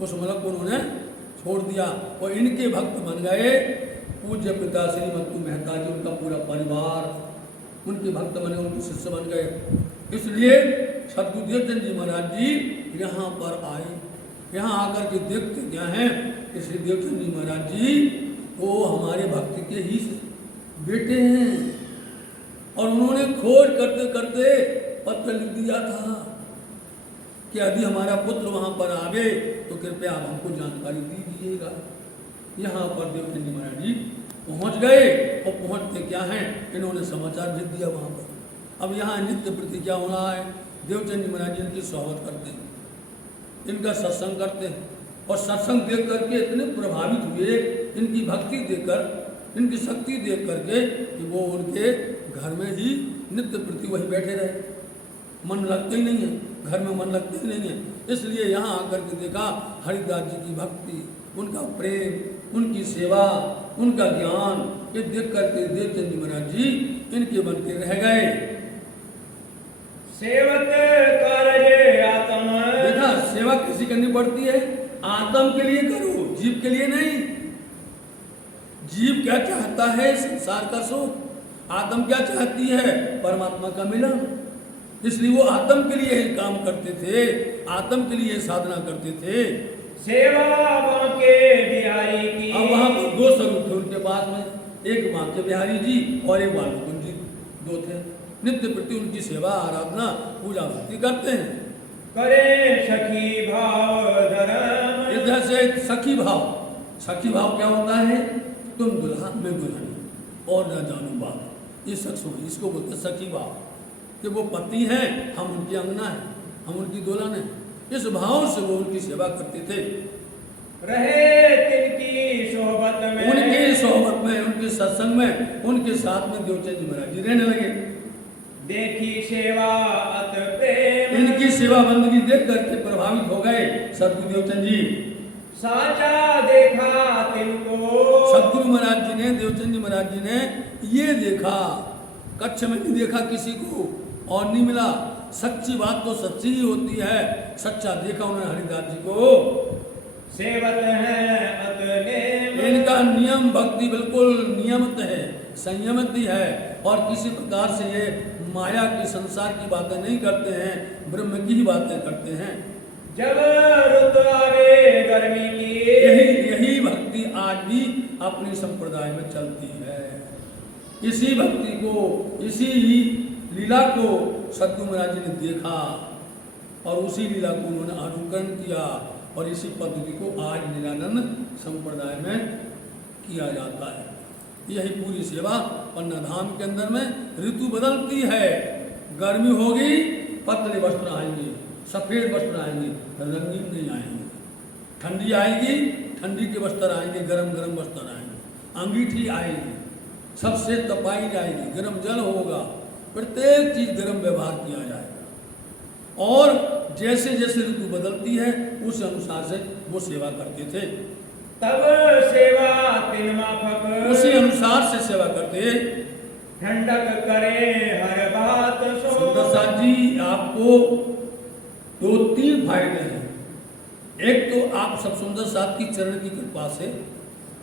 उस मुल्क को उन्होंने छोड़ दिया और इनके भक्त बन गए पूज्य पिता श्री मत्तू मेहता जी, उनका पूरा परिवार उनके भक्त बने, उनके शिष्य बन गए। इसलिए सद्गुरु देवचंद जी महाराज जी यहाँ पर आए। यहाँ आकर के देखते क्या हैं कि श्री देवचंद जी महाराज जी वो हमारे भक्त के ही बेटे हैं। और उन्होंने खोज करते करते पत्र लिख दिया था कि यदि हमारा पुत्र वहाँ पर आवे तो कृपया आप हमको जानकारी दीजिएगा। यहाँ पर देवचंद जी महाराज जी पहुँच गए और पहुँचते क्या हैं, इन्होंने समाचार भेज दिया वहाँ पर। अब यहाँ नित्य प्रति क्या हो रहा है, देवचंद जी महाराज जी इनकी स्वागत करते हैं, इनका सत्संग करते हैं। और सत्संग देख करके इतने प्रभावित हुए, इनकी भक्ति देखकर, इनकी शक्ति देख करके कि वो उनके घर में ही नित्य प्रति वही बैठे रहे। मन लगते ही नहीं है, घर में मन लगते ही नहीं है। इसलिए यहाँ आकर के देखा हरिदास जी की भक्ति, उनका प्रेम, उनकी सेवा, उनका ज्ञान, ये देख करके देवचंद जी महाराज जी इनके बन के रह गए। सेवक कार्य आत्म, देखा सेवा किसी करनी पड़ती है, आत्म के लिए करो, जीव के लिए नहीं। जीव क्या चाहता है? संसार का सुख। आत्म क्या चाहती है? परमात्मा का मिलन। इसलिए वो आत्म के लिए ही काम करते थे, आत्म के लिए साधना करते थे। सेवा बांके बिहारी की। अब वहाँ पर दो स्वरूप थे उनके पास में, एक बांके बिहारी जी और एक बालकुंज जी, दो थे। नित्य प्रति उनकी सेवा, आराधना, पूजा भक्ति करते हैं। करे सखी भाव धर्म, इधर से सखी भाव। सखी भाव क्या होता है? तुम दुल्हा मैं दुल्हन और न जानो बाप, ये सच हो, इसको बोलते सखी भाव। कि वो पति हैं, हम उनकी अंगना है, हम उनकी दुल्हन है। इस भाव से वो उनकी सेवा करते थे। रहे तिनकी सोहबत में, उनकी सोहबत में, उनके सत्संग में, उनके साथ में देवचंद जी महाराज जी रहने लगे। देखी सेवा अत प्रेम, इनकी सेवा बंदगी देख करके प्रभावित हो गए सद्गुरु देवचंद जी। साचा देखा तिनको, सद्गुरु महाराज जी ने, देवचंद जी महाराज जी ने ये देखा, कच्छ में नहीं देखा किसी को और नहीं मिला। सच्ची बात तो सच्ची ही होती है। सच्चा देखा उन्होंने हरिदास जी को। सेवत हैं अतने इनका नियम भक्ति बिल्कुल नियमित है, संयमित भी है, और किसी प्रकार से ये माया की संसार की बातें नहीं करते हैं, ब्रह्म की ही बातें करते हैं। जब रुत आवे गर्मी की, यही भक्ति आज भी अपनी संप्रदाय में चलती है। इसी भक्ति को, इसी ही लीला को सद्गुरु महाराज जी ने देखा और उसी लीला को उन्होंने अनुकरण किया, और इसी पद्धति को आज निरानंद संप्रदाय में किया जाता है। यही पूरी सेवा पन्ना धाम के अंदर में। ऋतु बदलती है, गर्मी होगी पतले वस्त्र आएंगे, सफेद वस्त्र आएंगे, रंगीन नहीं आएंगे। ठंडी आएगी, ठंडी के वस्त्र आएंगे, गरम गरम वस्त्र आएंगे, अंगीठी आएगी, सबसे तपाई जाएगी, गरम जल होगा, प्रत्येक चीज गरम व्यवहार किया जाएगा। और जैसे जैसे ऋतु बदलती है उस अनुसार से वो सेवा करते थे। तब सेवा तिन माफक, उसी अनुसार से सेवा करते। ठंडक करे हर बात सो। सुंदर साथ जी, आपको 2-3 फायदे हैं। एक तो आप सब सुंदर साथ की चरण की कृपा से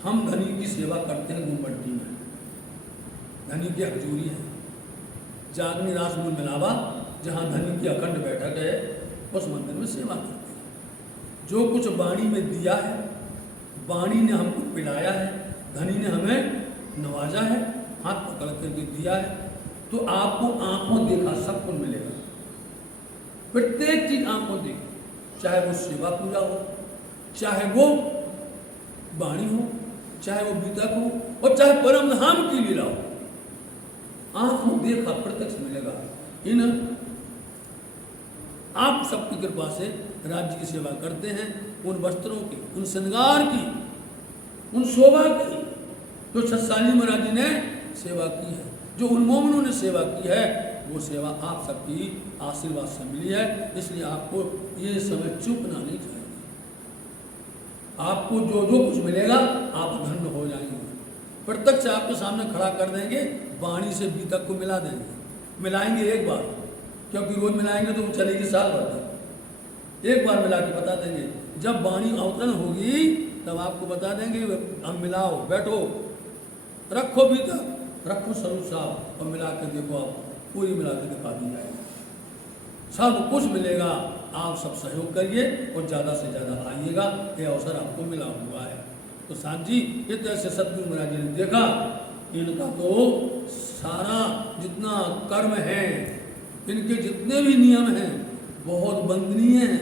हम धनी की सेवा करते हैं। गुम्बड्डी में धनी की हजूरी है, जागनी रास में मिलावा, जहाँ धनी की अखंड बैठक है उस मंदिर में सेवा करते हैं। जो कुछ वाणी में दिया है, वाणी ने हमको पिलाया है, धनी ने हमें नवाजा है, हाथ पकड़ करके दिया है, तो आपको आंखों देखा सब कुछ मिलेगा। प्रत्येक चीज आंखों देखी, चाहे वो सेवा पूजा हो, चाहे वो वाणी हो, चाहे वो बीतक हो, और चाहे परम धाम की लीला हो, आंखों देखा प्रत्यक्ष मिलेगा। इन आप सबकी कृपा से राज्य की सेवा करते हैं, उन वस्त्रों की, उन श्रृंगार की, उन शोभा की जो सत्साली महाराज जी ने सेवा की है, जो उन मोमनों ने सेवा की है, वो सेवा आप सबकी आशीर्वाद से मिली है। इसलिए आपको ये समय चूकना नहीं चाहिए। आपको जो जो कुछ मिलेगा आप धन्य हो जाएंगे। प्रत्यक्ष आपके सामने खड़ा कर देंगे, वाणी से बीतक को मिला देंगे, मिलाएंगे एक बार, क्योंकि रोज मिलाएंगे तो वो चलेगी साल भर तक। एक बार मिला के बता देंगे, जब वाणी अवतरण होगी तब आपको बता देंगे, हम मिलाओ, बैठो, रखो बीतक, रखो स्वरूप साहब, और मिला कर देखो, आप पूरी मिला के दिखा दी जाएगी, सब कुछ मिलेगा। आप सब सहयोग करिए और ज़्यादा से ज़्यादा आइएगा, ये अवसर आपको मिला हुआ है। तो साथ जी, ये तो ऐसे सद्गुरु महाराज जी ने देखा, इनका तो सारा जितना कर्म है, इनके जितने भी नियम हैं बहुत वंदनीय हैं,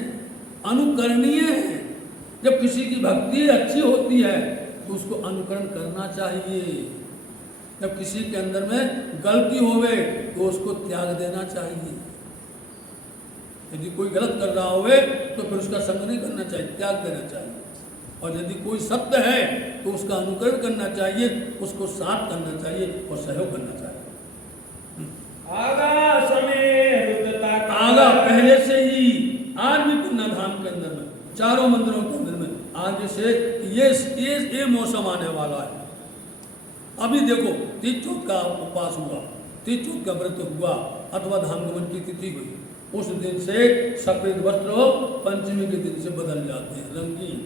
अनुकरणीय हैं। जब किसी की भक्ति अच्छी होती है तो उसको अनुकरण करना चाहिए। जब किसी के अंदर में गलती होवे तो उसको त्याग देना चाहिए। यदि कोई गलत कर रहा होवे तो फिर उसका संग नहीं करना चाहिए, त्याग देना चाहिए। और यदि कोई सत्य है तो उसका अनुकरण करना चाहिए, उसको साथ करना चाहिए और सहयोग करना चाहिए। आगा समय रुदता, आगा पहले से ही, आज भी पुन्ना धाम के अंदर में, चारों मंदिरों के अंदर में आगे से ये मौसम आने वाला है। अभी देखो, तीज चौथ का उपवास हुआ, तीज चौथ का व्रत हुआ, अथवा धामगमन की तिथि हुई, उस दिन से सफेद वस्त्र पंचमी के दिन से बदल जाते हैं, रंगीन,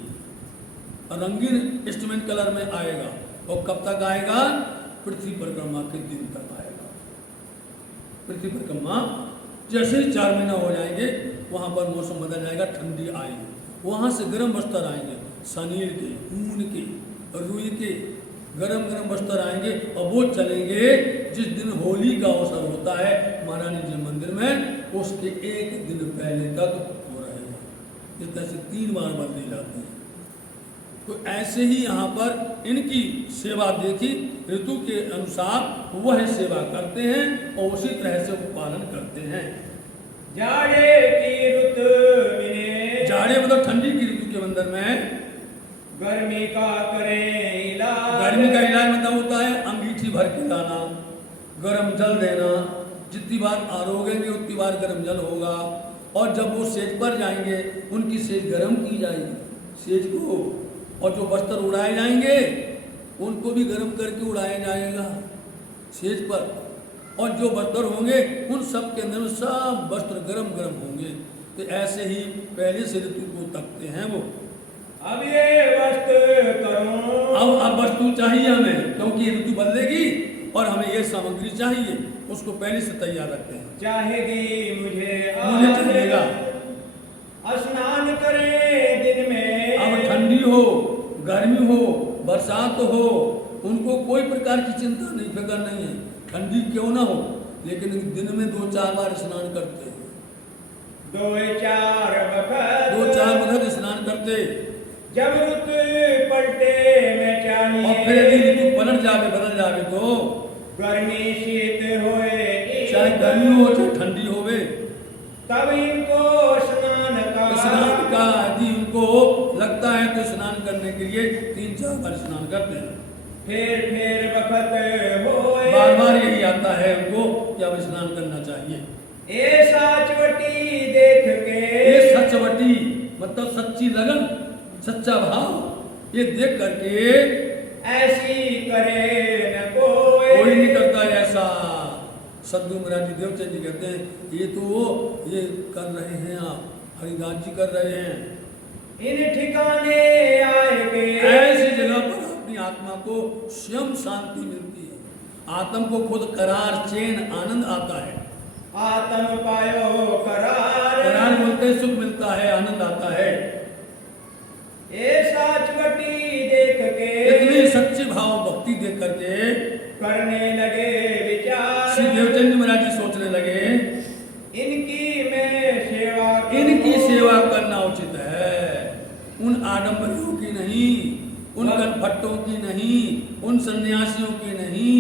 रंगीन इंस्ट्रूमेंट कलर में आएगा। और कब तक आएगा? पृथ्वी परिक्रमा के दिन तक आएगा। पृथ्वी परिक्रमा जैसे ही 4 महीना हो जाएंगे, वहाँ पर मौसम बदल जाएगा, ठंडी आएगी, वहाँ से गर्म वस्त्र आएंगे, सनील के, ऊन के, रुई के गरम गरम वस्त्र आएंगे, और वो चलेंगे जिस दिन होली का अवसर होता है महारानी जी मंदिर में, उसके 1 दिन पहले तक हो रहेगा। इस तरह से 3 बार बदली जाती है। तो ऐसे ही यहाँ पर इनकी सेवा देखी, ऋतु के अनुसार वह सेवा करते हैं और उसी तरह से वो पालन करते हैं। जाड़े की ऋतु में, जाड़े मतलब ठंडी की ऋतु के अंदर में गर्मी का करें इलाज, गर्मी का इलाज मतलब होता है अंगीठी भर के लाना, गर्म जल देना, जितनी बार आरोगेंगे उतनी बार गर्म जल होगा। और जब वो सेज पर जाएंगे उनकी सेज गर्म की जाएगी, सेज को, और जो वस्त्र उड़ाए जाएंगे उनको भी गर्म करके उड़ाया जाएगा सेज पर। और जो वस्त्र होंगे उन सब के अंदर में सब वस्त्र गरम गरम होंगे। तो ऐसे ही पहले से ऋतु को तकते हैं वो, अब ये वस्तु करूं, अब वस्तु चाहिए हमें, क्योंकि ऋतु बदलेगी और हमें ये सामग्री चाहिए, उसको पहले से तैयार रखते हैं। चाहेगी मुझे चाहिएगा। स्नान करें दिन में, अब ठंडी हो, गर्मी हो, बरसात हो, उनको कोई प्रकार की चिंता नहीं, फिक्र नहीं है, ठंडी क्यों ना हो, लेकिन दिन में 2-4 बार स्नान करते हैं। 2-4 वक्त स्नान करते। जब ऋतु पलटे में चाहिए, और फिर यदि ऋतु पलट जावे, बदल जावे तो गर्मी शीत होए, चाहे गर्मी हो चाहे ठंडी होवे, तब इनको स्नान का यदि उनको लगता है तो स्नान करने के लिए 3-4 बार स्नान करते हैं। फिर वक्त होए, बार बार यही आता है उनको कि अब स्नान करना चाहिए। ए साचवटी देख के, ये सचवटी मतलब सच्ची लगन, सच्चा भाव, ये देख करके ऐसी करे न कोई नहीं करता ऐसा। सद्गुरु महाराज जी देवचंद जी कहते हैं ये कर रहे हैं, आप हरिदास जी कर रहे हैं। इन ठिकाने आएंगे, ऐसी जगह पर अपनी आत्मा को स्वयं शांति मिलती है, आत्म को खुद करार, चैन, आनंद आता है। आत्म पायो करार बोलते सुख मिलता है, आनंद आता है। ए साचवटी देख के, इतनी सच्ची भाव भक्ति देख करके करने लगे विचार, श्री देवचंद महाराज जी सोचने लगे इनकी मैं इनकी सेवा करना उचित है। उन आडंबरियों की नहीं, उन कनफट्टों की नहीं, उन सन्यासियों की नहीं,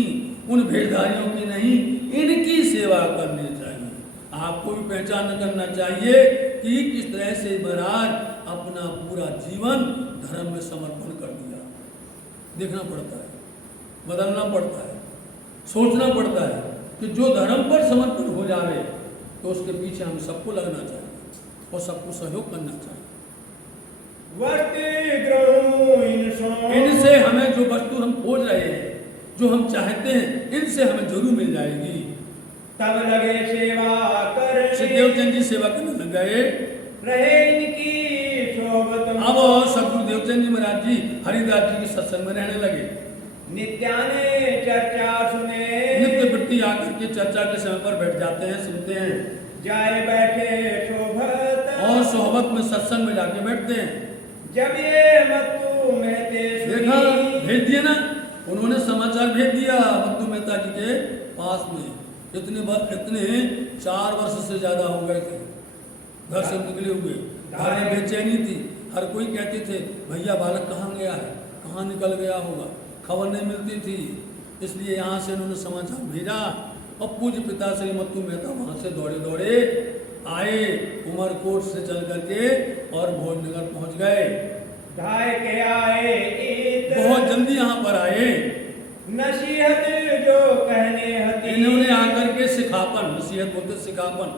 उन भेषधारियों की नहीं, इनकी सेवा करनी चाहिए। आपको भी पहचान करना चाहिए कि किस तरह से महाराज अपना पूरा जीवन धर्म में समर्पण कर दिया। देखना पड़ता है, बदलना पड़ता है, सोचना पड़ता है कि जो धर्म पर समर्पण हो जाए तो उसके पीछे हम सबको लगना चाहिए और सबको सहयोग करना चाहिए। इनसे हमें जो वस्तु हम खोज रहे हैं, जो हम चाहते हैं, इनसे हमें जरूर मिल जाएगी। तब लगे सेवा कर, श्री देवचंद जी सेवा करने लग गए, रहे इनकी शोभत। अब सद्गुरु देवचंद जी महाराज जी हरिदास जी के सत्संग में रहने लगे। नित्याने चर्चा सुने, नित्य वृत्ति आकर के चर्चा के समय पर बैठ जाते हैं, सुनते हैं, जाए बैठे शोभत, और सोहबत में सत्संग में जाके बैठते हैं। जब ये मत्तू मेहते देखा, भेज दिया ना, उन्होंने समाचार भेज दिया मत्तू मेहता जी के पास में। इतने 4 वर्ष से ज्यादा हो गए थे घर से निकले हुए, घर में बेचैनी थी, हर कोई कहते थे भैया बालक कहाँ गया है, कहाँ निकल गया होगा, खबर नहीं मिलती थी। इसलिए यहाँ से उन्होंने समाचार भेजा और पूज्य पिता श्री मत्तू मेहता वहाँ से दौड़े दौड़े आए, उमरकोट से चल करके और भोजनगर पहुँच गए। ढाई के आए, बहुत जल्दी यहाँ पर आए। नसीहत जो कहने हती, इन्होंने आकर के सिखापन, नसीहत बोलते सिखापन,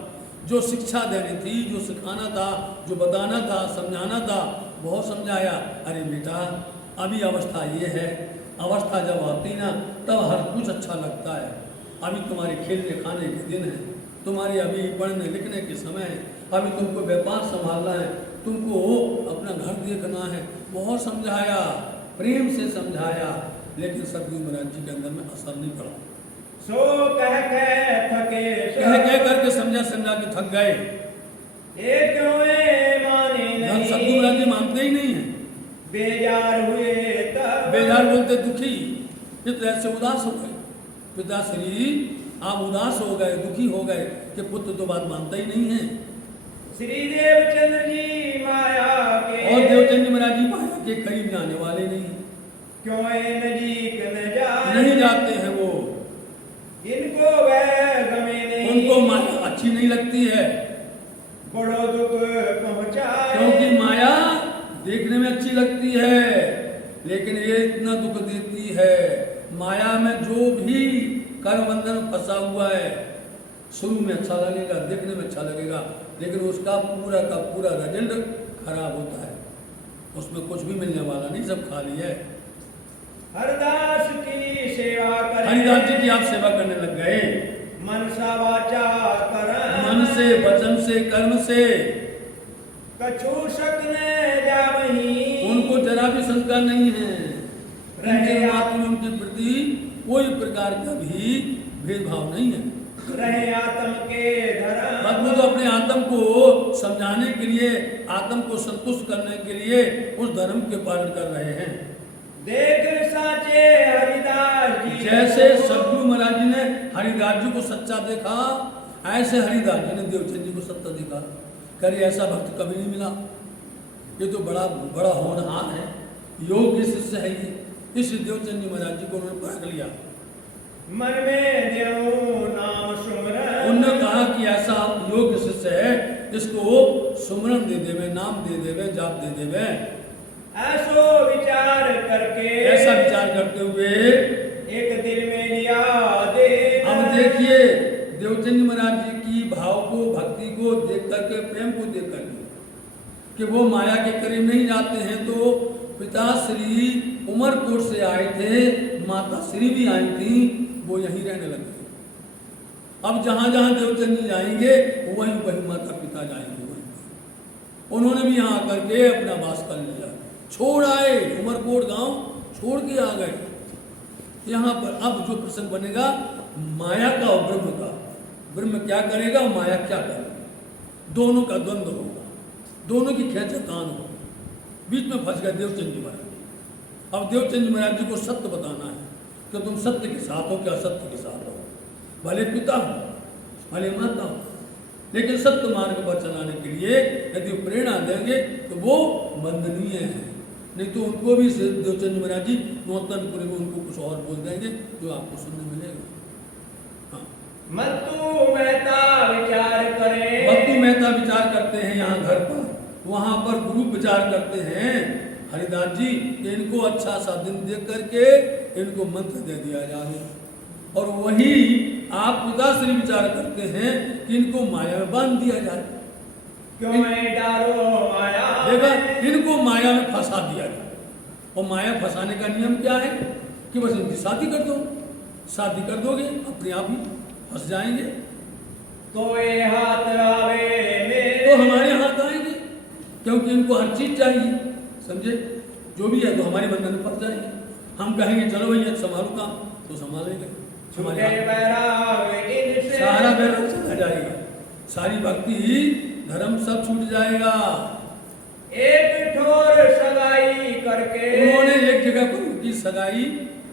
जो शिक्षा देनी थी, जो सिखाना था, जो बताना था, समझाना था, बहुत समझाया। अरे बेटा अभी अवस्था ये है, अवस्था जब आती ना तब हर कुछ अच्छा लगता है। अभी तुम्हारे खेलने खाने के दिन है, तुम्हारे अभी पढ़ने लिखने के समय है, अभी तुमको व्यापार संभालना है, तुमको अपना घर देखना है। बहुत समझाया, प्रेम से समझाया, लेकिन सद्गुरु महाराज जी के अंदर में असर नहीं पड़ा। सो कह थके, कह करके समझा के थक गए। क्यों माने नहीं, सद्गुरु महाराज जी मानते ही नहीं है। बेजार हुए तब, बेजार बोलते दुखी, इस तरह से उदास हो गए। पिताश्री आप उदास हो गए, दुखी हो गए कि पुत्र तो बात मानता ही नहीं है। श्री देवचंद्र जी माया के, और देवचंद जी महाराज जी माया के करीब जाने वाले नहीं, क्यों नजीक न जाए, नहीं जाते हैं वो। इनको वह गमे नहीं, उनको माया अच्छी नहीं लगती है, बड़ो दुख पहुँचाए, क्योंकि माया देखने में अच्छी लगती है लेकिन ये इतना दुख देती है। माया में जो भी कर्म बंधन फंसा हुआ है, शुरू में अच्छा लगेगा, देखने में अच्छा लगेगा, लेकिन उसका पूरा का पूरा रिजल्ट खराब होता है, उसमें कुछ भी मिलने वाला नहीं, सब खाली है। हरिदास की सेवा करें, हरिदास जी की आप सेवा करने लग गए। मनसा वाचा करन, मन से, वचन से, कर्म से, कछु शक न जावहीं, उनको जरा भी शंका नहीं है, उनके प्रति कोई प्रकार का भी भेदभाव नहीं है। रहे आत्म के धर्म, वो तो अपने आत्म को समझाने के लिए, आत्म को संतुष्ट करने के लिए उस धर्म के पालन कर रहे हैं। देख साचे हरिदास जी, जैसे सतगुरु महाराज जी ने हरिदास जी को सच्चा देखा, ऐसे हरिदास जी ने देवचंद जी को सत्य देखा। करे ऐसा भक्त कभी नहीं मिला। ये तो बड़ा बड़ा होनहार है, योग्य शिष्य है ये। इस देवचंद जी महाराज जी को उन्होंने परख लिया। मन में देव नाम सुमरन, उन्होंने कहा कि ऐसा योग्य शिष्य है, इसको सुमरन दे देवे, नाम दे देवे, जाप दे देवे। ऐसो विचार करके, ऐसा विचार करते हुए एक दिल में लिया दे। अब देखिए देवचंद महाराज जी की भाव को, भक्ति को देख करके, प्रेम को देख करके, कि वो माया के करीब नहीं जाते हैं। तो पिताश्री उमरकोट से आए थे, माता श्री भी आई थी, वो यहीं रहने लगे। अब जहां जहां देवचंद जी जाएंगे वहीं वहीं माता पिता जाएंगे, वहीं उन्होंने भी यहाँ आकर के अपना वास कर लिया। छोड़ आए, उमरकोट गांव छोड़ के आ गए। यहाँ पर अब जो प्रसंग बनेगा माया का और ब्रह्म का, ब्रह्म क्या करेगा, माया क्या करेगा, दोनों का द्वंद्व होगा, दोनों की खेचतान होगी। बीच में फंस गए देवचंद जी महाराज। अब देवचंद जी महाराज जी को सत्य बताना है कि तुम सत्य के साथ हो, क्या असत्य के साथ हो, भले पिता हो, भले माता हो, लेकिन सत्य मार्ग पर चलाने के लिए यदि प्रेरणा देंगे तो वो वंदनीय है। नहीं तो उनको भी देवचंद जी महाराज जी नौतनपुरी में उनको कुछ और बोल देंगे जो आपको सुनने मिलेगा। हाँ, मत्तु मेहता विचार करे, मत्तु मेहता विचार करते हैं यहाँ घर पर, वहां पर गुरु विचार करते हैं हरिदास जी, इनको अच्छा सा दिन देख करके इनको मंत्र दे दिया जाए। और वही आप पिताश्री विचार करते हैं कि इनको माया में बांध दिया जाए। क्यों मैं डालो माया, देखा, इनको माया में फंसा दिया जाए। और माया फंसाने का नियम क्या है कि बस इनकी शादी कर दो, शादी कर दोगे अपने आप ही फंस जाएंगे। तो ये हाथ आवे मेरे, तो हमारे हाथ आएंगे, क्योंकि इनको हर चीज चाहिए, समझे, जो भी है तो हमारे बंधन में फंस जाएंगे। हम कहेंगे चलो भैया संभालो काम, तो संभालेंगे, छूटे बैराग इनसे, सारा बैराग चला जाएगा, सारी भक्ति धर्म सब छूट जाएगा। एक ठोर सगाई करके, उन्होंने एक जगह पर उनकी सगाई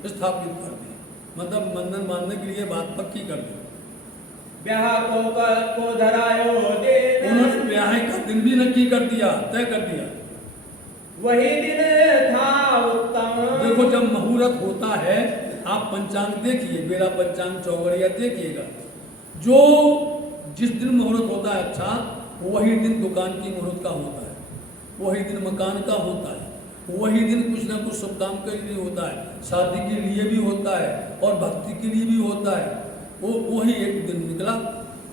स्थापित कर दी, मतलब बंधन बांधने के लिए बात पक्की कर दी। ब्याह को धरायो दे, उन्होंने ब्याह का दिन भी नक्की कर दिया, तय कर दिया। वही दिन था उत्तम। देखो जब मुहूर्त होता है, आप पंचांग देखिए, बेला पंचांग चौगड़िया देखिएगा, जो जिस दिन मुहूर्त होता है अच्छा, वही दिन दुकान की मुहूर्त का होता है, वही दिन मकान का होता है, वही दिन कुछ ना कुछ शुभ काम के लिए होता है, शादी के लिए भी होता है और भक्ति के लिए भी होता है। वो वही एक दिन निकला,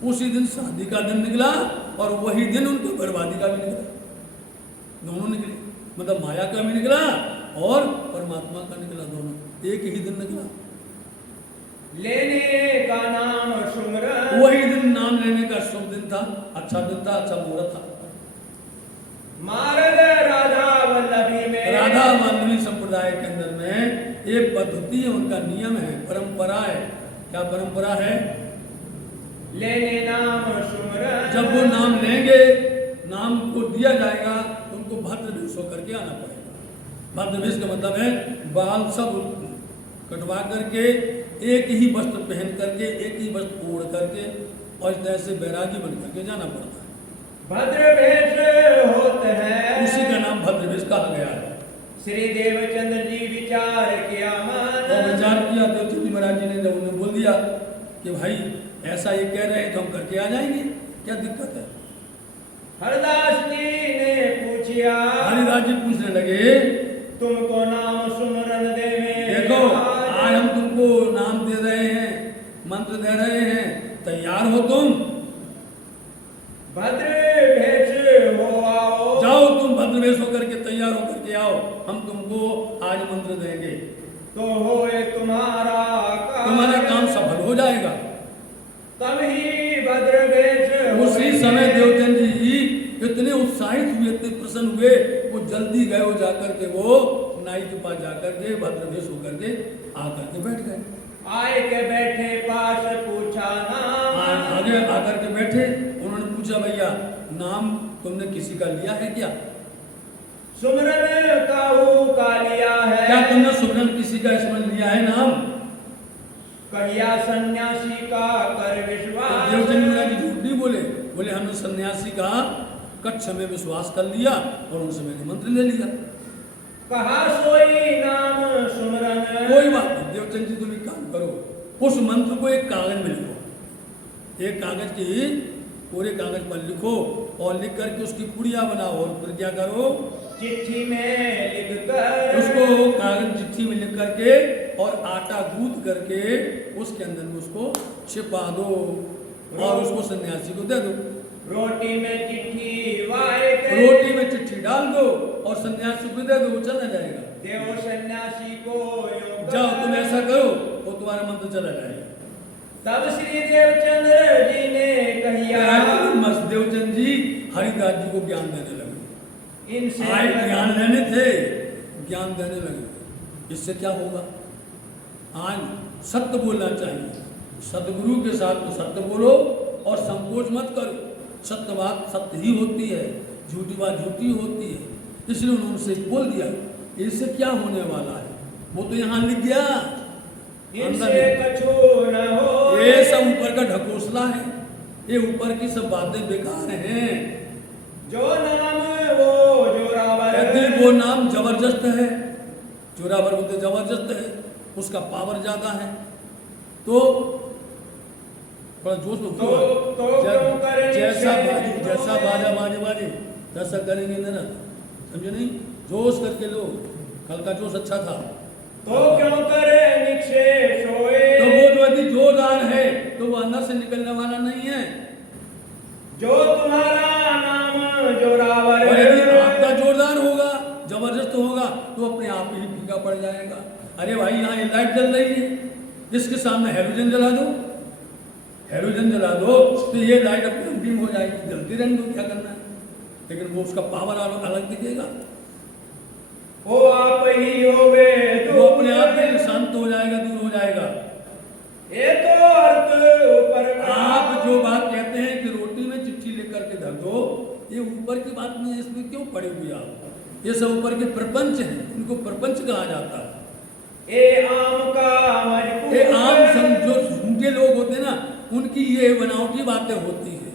उसी दिन शादी का दिन निकला और वही दिन उनको बर्बादी का भी निकला, दोनों निकले, मतलब माया का भी निकला और परमात्मा का निकला, दोनों एक ही दिन निकला। लेने का नाम सुमरन, वही दिन नाम लेने का शुभ दिन था, अच्छा दिन था, अच्छा मुहूर्त था। मार्ग राधा वल्लभी में, राधा वल्लभी संप्रदाय के अंदर में एक पद्धति है, उनका नियम है, परंपरा है। क्या परंपरा है? लेने नाम सुमरन, जब वो नाम लेंगे, नाम को दिया जाएगा, उनको भद्र वेश होकर के आना पड़ेगा। भद्र वेश का मतलब है बाल सब कटवा करके, एक ही वस्त्र पहन करके, एक ही वस्त्र ओढ़ करके, और इस तरह से बैरागी बन करके जाना पड़ता है। भद्र वेश होते हैं, उसी का नाम भद्र वेश कहा गया है। श्री देवचंद्र जी विचार किया मन, और विचार किया देवचंद जी महाराज जी ने, जब उन्हें बोल दिया कि भाई ऐसा ये कह रहे हैं तो हम करके आ जाएंगे, क्या दिक्कत है। हरदास जी ने पूछिया, हरिदास जी पूछने लगे, तुमको नाम सुमरन देवे, देखो आज हम तुमको नाम दे रहे हैं, मंत्र दे रहे हैं, तैयार हो तुम? भद्र भेष हो आओ, जाओ तुम भद्र वेश होकर के तैयार होकर के आओ, हम तुमको आज मंत्र देंगे, तो होए तुम्हारा काम सफल हो जाएगा। तभी भद्र भेष, उसी समय देवचंद जी इतने उत्साहित हुए, इतने प्रसन्न हुए, वो जल्दी गए हो जाकर के वो नाई के पास जाकर के भद्रवेश होकर के आकर के बैठ गए। आए के बैठे पास पूछा नाम, आगे आकर के बैठे, उन्होंने पूछा भैया नाम तुमने किसी का लिया है क्या? सुमरन काहू का लिया है, क्या तुमने सुमरन किसी का स्मरण लिया है नाम? कहिया सन्यासी का कर विश्वास। देवचंद महाराज जी झूठ नहीं बोले, बोले हमने सन्यासी का कच्छ में विश्वास कर लिया और उनसे मैंने मंत्र ले लिया। कहा सोई नाम सुमरन, कोई बात नहीं देवचंद जी, तुम एक काम करो, उस मंत्र को एक कागज में लिखो, एक कागज की पूरे कागज पर लिखो और लिख करके उसकी पुड़िया बनाओ और फिर क्या करो, चिट्ठी में लिखकर उसको कागज चिट्ठी में लिख करके और आटा गूंथ करके उसके अंदर में उसको छिपा दो और उसको सन्यासी को दे दो। रोटी में चिट्ठी वाए के, रोटी में चिट्ठी डाल दो और सन्यासी को दे दो, वो चला जाएगा। देव सन्यासी को योग जाओ तुम ऐसा करो वो तुम्हारा मंत्र चला जाएगा। तब श्री देवचंद्र जी ने कहिया, देवचंद जी हरिदास जी को ज्ञान देने लगे, इनसे आए ज्ञान लेने थे, ज्ञान देने लगे। इससे क्या होगा? आज सत्य बोलना चाहिए, सतगुरु के साथ तो सत्य बोलो और संकोच मत करो। सत्य बात सत्य ही होती है, झूठी बात झूठी होती है। इसलिए उन्होंने उनसे बोल दिया इससे क्या होने वाला है, वो तो यहाँ लिख गया, इनसे कछु न हो, ये सब ऊपर का ढकोसला है, ये ऊपर की सब बातें बेकार हैं। जो नाम वो जोरावर, कहते वो नाम जबरदस्त है, जोरावर बोलते जबरदस्त है, उसका पावर ज्यादा है। तो बड़ा जोश तो जैसा बाजा बाजे वैसा करेंगे ना, समझे नहीं? जोश करके लो, कल का जोश अच्छा था तो क्यों करे निक्षेप सोए, तो वो जो यदि जोरदार है तो वो अंदर से निकलने वाला नहीं है। जो तुम्हारा नाम जोरावर, और यदि आपका जोरदार होगा, जबरदस्त होगा, तो अपने आप ही फीका पड़ जाएगा। अरे भाई यहाँ ये लाइट जल रही है, इसके सामने हेलोजन जला दो, हेलोजन जला दो तो ये लाइट अपने डिम हो जाएगी, जल्दी रहने दो, क्या करना है। लेकिन वो उसका पावर अलग दिखेगा, वो आप ही होवे, वो अपने आप ही शांत हो जाएगा, दूर हो जाएगा। ये तो अर्थ ऊपर, आप जो बात कहते हैं कि रोटी में चिट्ठी लिख करके धर दो, ये ऊपर की बात नहीं है, इसमें क्यों पड़े हुए आप? ये सब ऊपर के प्रपंच हैं, इनको प्रपंच कहा जाता है। ये आम का मजबूत, ये आम जो झूठे लोग होते हैं ना, उनकी ये बनावटी बातें होती है।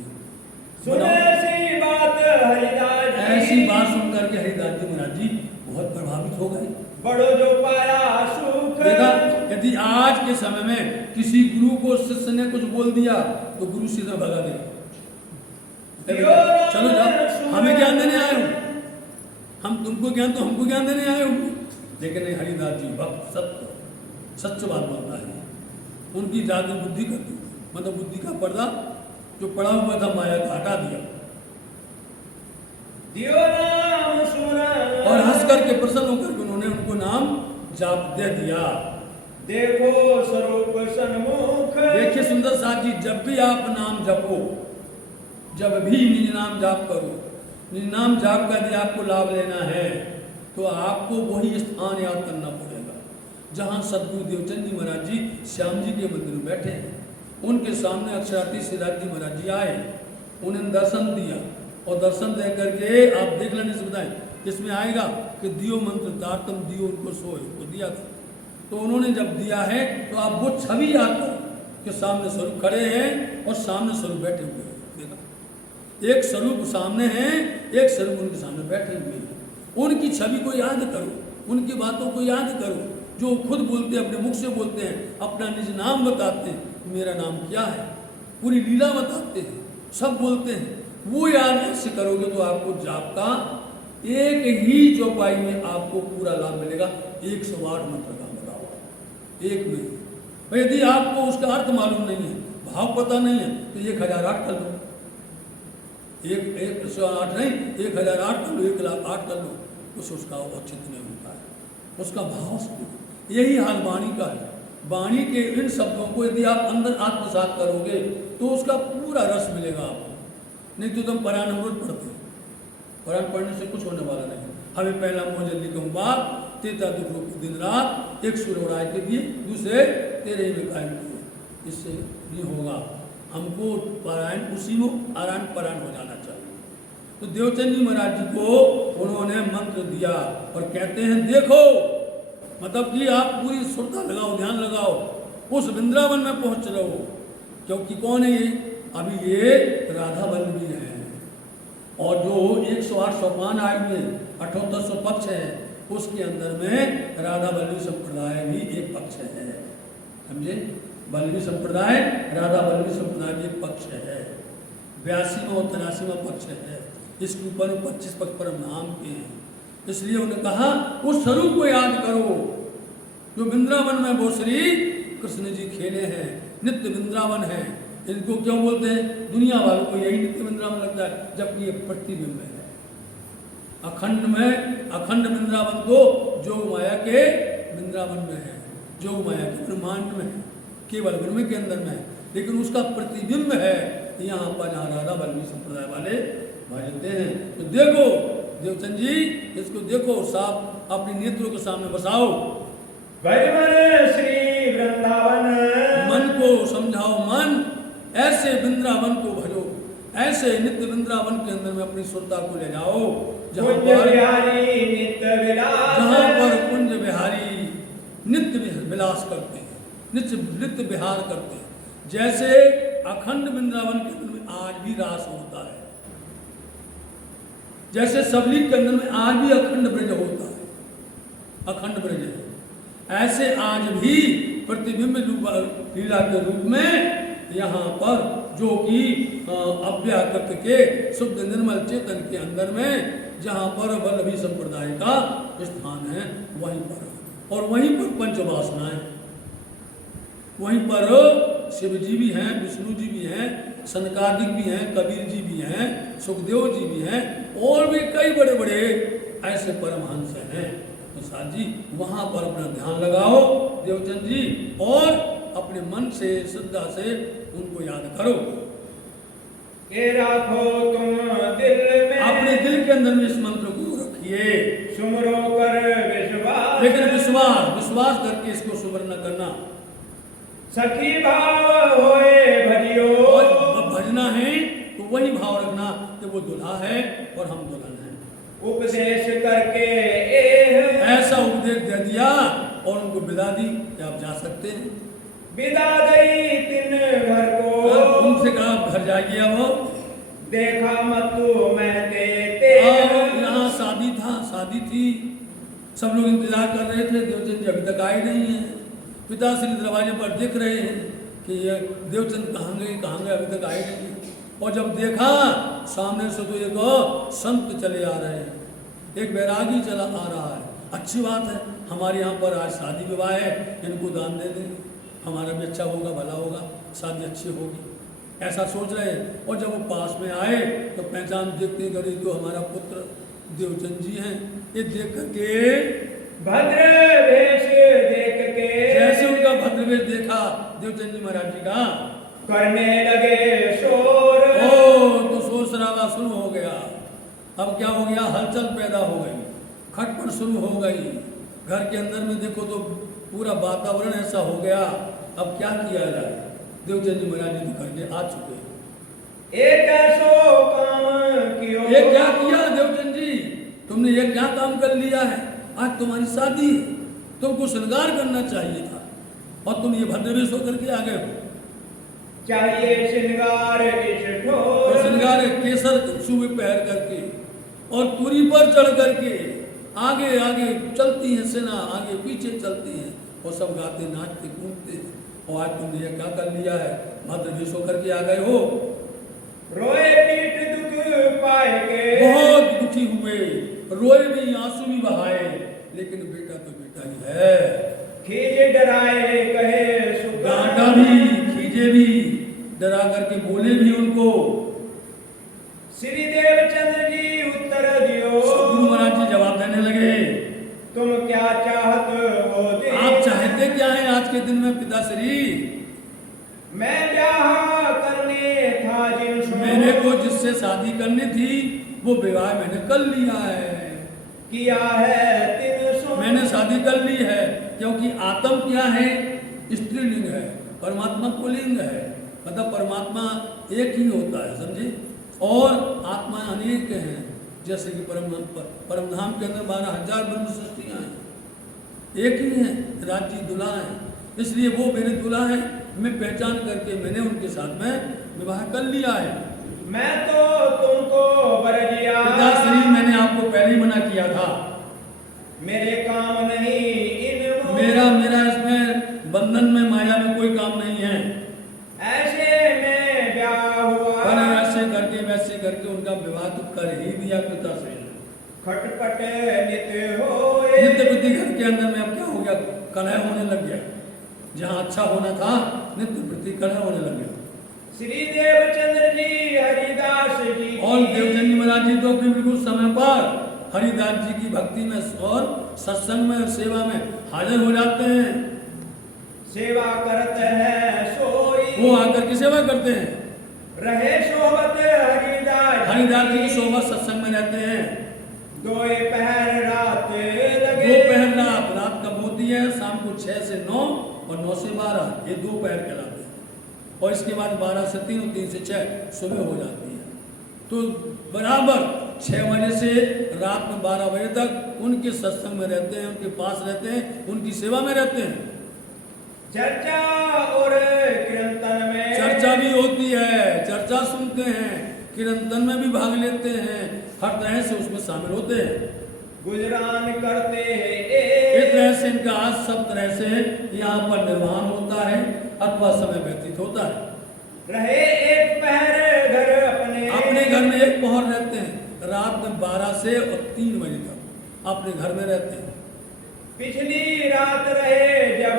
सुने सी बात हरिदास जी, ऐसी बात सुन करके हरिदास जी महाराज जी बहुत प्रभावित हो गए। बड़ो जो पाया सुख, देखा, यदि आज के समय में किसी गुरु को शिष्य ने कुछ बोल दिया तो गुरु सीधा भगा देगा, चलो जाओ, हमें ज्ञान देने आए हो, हम तुमको ज्ञान, तो हमको ज्ञान देने आए हो। लेकिन नहीं, हरिदास जी भक्त सत्य बात बोलता है, उनकी जागृत बुद्धि कर दी, मतलब बुद्धि का पर्दा जो पड़ा हुआ था माया का हटा दिया दियो नाम सुमरन, और हंस करके प्रसन्न होकर उन्होंने उनको नाम जाप दे दिया। देखो स्वरूप सन्मुख, देखिए सुंदर साथ जी, जब भी आप नाम जपो, जब भी निज नाम जाप करो, निज नाम जाप का यदि आपको लाभ लेना है तो आपको वही स्थान याद करना पड़ेगा जहाँ सदगुरु देवचंद जी महाराज जी श्याम जी के मंदिर में बैठे हैं। उनके सामने अक्षरातीत सिद्धार्थ जी महाराज जी आए, उन्हें दर्शन दिया और दर्शन दे करके आप देख लेने से बताएं, इसमें आएगा कि दियो मंत्र तारतम दियो उनको सोए को दिया था। तो उन्होंने जब दिया है तो आप वो छवि याद करो कि सामने स्वरूप खड़े हैं और सामने स्वरूप बैठे हुए हैं। देखा, एक स्वरूप सामने है, एक स्वरूप उनके सामने बैठे हुए हैं। उनकी छवि को याद करो, उनकी बातों को याद करो, जो खुद बोलते हैं, अपने मुख से बोलते हैं, अपना निज नाम बताते हैं, मेरा नाम क्या है, पूरी लीला बताते हैं, सब बोलते हैं। वो याद ऐसे करोगे तो आपको जाप का एक ही चौपाई में आपको पूरा लाभ मिलेगा। 108 मंत्र का बताओ एक में। यदि आपको उसका अर्थ मालूम नहीं है, भाव पता नहीं है, तो 1008 कर लो, 108 नहीं 1008 कर लो, 1,08 कर लो, उसका औचित्य नहीं होता है, उसका भाव समझो। यही हाल वाणी का है। वाणी के इन शब्दों को यदि आप अंदर आत्मसात करोगे तो उसका पूरा रस मिलेगा आपको। नहीं तो तुम परायण अमृत पढ़ते, परायण पढ़ने से कुछ होने वाला नहीं। हमें पहला मोह जल्दी कहूँ बात तेता दुख रूप दिन रात एक सुर उड़ाए के दिए दूसरे तेरे ही में कायम किए। इससे नहीं होगा, हमको पारायण उसी में आरायण पारायण हो जाना चाहिए। तो देवचंद जी महाराज जी को उन्होंने मंत्र दिया और कहते हैं देखो, मतलब कि आप पूरी श्रद्धा लगाओ, ध्यान लगाओ, उस वृंदावन में पहुंच रहे हो। क्योंकि कौन है ये? अभी ये राधा वल्लभी है और जो 108 सोपान आयु में 7800 पक्ष है उसके अंदर में राधा वल्लभी संप्रदाय भी एक पक्ष है, समझे? वल्लभी संप्रदाय राधा वल्लभी संप्रदाय भी एक पक्ष है। 82वां और 83वां पक्ष है। इसके ऊपर 25 पक्ष पर नाम के हैं। इसलिए उन्होंने कहा उस स्वरूप को याद करो जो वृंदावन में वो श्री कृष्ण जी खेले हैं, नित्य वृंदावन है। इनको क्यों बोलते हैं? दुनिया वालों को यही नित्य वृंदावन लगता है, जबकि ये प्रतिबिंब है। अखंड वृंदावन तो जोग माया के वृंदावन में है, जोग माया के ब्रह्मांड में है, केवल ब्रह्म के अंदर में है, लेकिन उसका प्रतिबिंब है यहाँ पर जहाँ राधा वल्लभी संप्रदाय वाले भजते हैं। तो देखो देवचंद जी, इसको देखो, साफ अपने नेत्रों के सामने बसाओ। श्री वृंदावन, मन को समझाओ, मन ऐसे वृंदावन को भजो, ऐसे नित्य वृंदावन के अंदर में अपनी श्रद्धा को ले जाओ जहाँ पर कुंज बिहारी नित्य विलास करते हैं, नित्य विहार करते हैं। जैसे अखंड वृंदावन के अंदर में आज भी रास होता है, जैसे सबलीक के अंदर में आज भी अखंड ब्रज होता है, अखंड ब्रज है, ऐसे आज भी प्रतिबिंब लीला के रूप में यहाँ पर जो कि अव्याकृत के शुद्ध निर्मल चेतन के अंदर में जहाँ पर वल्लभी संप्रदाय का स्थान है वहीं पर, और वहीं पर पंचवासनाएं, वहीं पर शिव जी भी हैं, विष्णु जी भी हैं, सनकादिक भी हैं, कबीर जी भी हैं, सुखदेव जी भी हैं, और भी कई बड़े बड़े ऐसे परमहंस हैं। तो साथ जी वहाँ पर अपना ध्यान लगाओ देवचंद जी, और अपने मन से श्रद्धा से उनको याद करो। के राखो तुम दिल में, अपने दिल के अंदर में इस मंत्र को रखिए, सुमरो कर विश्वास, लेकिन विश्वास करके इसको सुमरण न करना। सखी भाव होए भजियो, और भजना है तो वही भाव रखना कि वो दुल्हा है और हम दुल्हन हैं। उपदेश करके ऐसा उपदेश दे दिया और उनको विदा दी कि आप जा सकते हैं। विदा दई तिन घर को, उनसे कहा घर जाइए। वो देखा मत मैं देते, यहाँ शादी थी, सब लोग इंतजार कर रहे थे, देवचंद जी अभी तक आए नहीं है। पिताश्री दरवाजे पर देख रहे हैं कि ये देवचंद कहाँ गए अभी तक आए नहीं। और जब देखा सामने से तो एक संत चले आ रहे हैं, एक वैरागी चला आ रहा है। अच्छी बात है, हमारे यहाँ पर आज शादी विवाह है, इनको दान दे देंगे, हमारा भी अच्छा होगा, भला होगा, शादी अच्छी होगी, ऐसा सोच रहे हैं। और जब वो पास में आए तो पहचान देखते गए तो हमारा पुत्र देवचंद जी हैं। ये देख करके भद्र वेश देख के, जैसे उनका भद्र वेश देखा देवचंद जी महाराज जी का, करने लगे शोर, तो शोर शराबा शुरू हो गया। अब क्या हो गया? हलचल पैदा हो गई, खटपट शुरू हो गई। घर के अंदर में देखो तो पूरा वातावरण ऐसा हो गया। अब क्या किया जाए? देवचंद जी महाराज जी तो करके आ चुके हैं। एक ऐसो काम कियो, ये क्या किया देवचंद जी? तुमने ये क्या काम कर लिया है? आज तुम्हारी शादी है, तुमको श्रृंगार करना चाहिए था और तुम ये भद्रवेश होकर के आ गए हो। चाहिए श्रृंगार और श्रृंगार केसर सुबह पहर करके और तुरी पर चढ़ करके आगे आगे चलती है सेना, आगे पीछे चलती है और सब गाते नाचते कूदते हैं। और आज तुमने ये क्या कर लिया है? भद्रवेश होकर के आ गए हो। रोए पीठ दुख पाए के, बहुत दुखी हुए, रोए भी, आंसू भी बहाए, लेकिन बेटा तो बेटा ही है। खीजे डराए कहे डांटा भी, खीजे भी, डरा करके बोले भी उनको। श्री देवचंद्र जी उत्तर दियो, सदगुरु महाराज जी जवाब देने लगे, तुम क्या चाहत हो दे, आप चाहते क्या हैं आज के दिन में पिताश्री? मैं ब्याह करने था जिनसे, मैंने को जिससे शादी करनी थी वो विवाह मैंने कर लिया है। किया है तिन सो। मैंने शादी कर ली है, क्योंकि आत्म क्या है? स्त्रीलिंग है, परमात्मा पुल्लिंग है, मतलब परमात्मा एक ही होता है, समझे? और आत्मा अनेक हैं, जैसे कि परमधाम के अंदर 12,000 ब्रह्म सृष्टियाँ हैं, एक ही हैं, राज्य दूल्हा हैं, इसलिए वो मेरे दूल्हा हैं। मैं पहचान करके मैंने उनके साथ में विवाह कर लिया है। मैं तो तुमको बरजिया पिताश्री, मैंने आपको पहले ही मना किया था, मेरे काम नहीं इन मेरा इसमें बंधन में माया में कोई काम नहीं है। ऐसे में ब्याह हुआ पर ऐसे करके वैसे करके उनका विवाह तो कर ही दिया पिताश्री। खटपट नित्य होए। नित्य प्रति घर के अंदर में अब क्या हो गया? कलह होने लग गया। जहाँ अच्छा होना था नित्य प्रति कलह होने लग गया। श्री देवचंद्र जी हरिदास जी और देवचंद जी महाराज जी तो बिल्कुल समय पर हरिदास जी की भक्ति में और सत्संग में और सेवा में हाजिर हो जाते हैं। सेवा करते हैं सोई। वो आकर की सेवा करते हैं। रहे सोबत हरिदास जी की सोबत सत्संग में रहते हैं। दोए पहर रात लगे। दो पहर रात कब होती है? शाम को 6 से 9 और 9 से 12, ये 2 पहर कहलाते हैं। और इसके बाद 12 से 3 और 3 से 6 सुबह हो जाती है। तो बराबर 6 बजे से रात में 12 बजे तक उनके सत्संग में रहते हैं, उनके पास रहते हैं, उनकी सेवा में रहते हैं। चर्चा और कीर्तन में चर्चा भी होती है, चर्चा सुनते हैं, कीर्तन में भी भाग लेते हैं, हर तरह से उसमें शामिल होते हैं। गुजरान करते हैं इस तरह से इनका आज सब तरह से यहाँ पर निर्वाहन होता है अथवा समय व्यतीत होता है। रहे एक पहर घर अपने घर में एक पहर रहते हैं, रात में 12 से और 3 बजे तक अपने घर में रहते हैं। पिछली रात रहे जब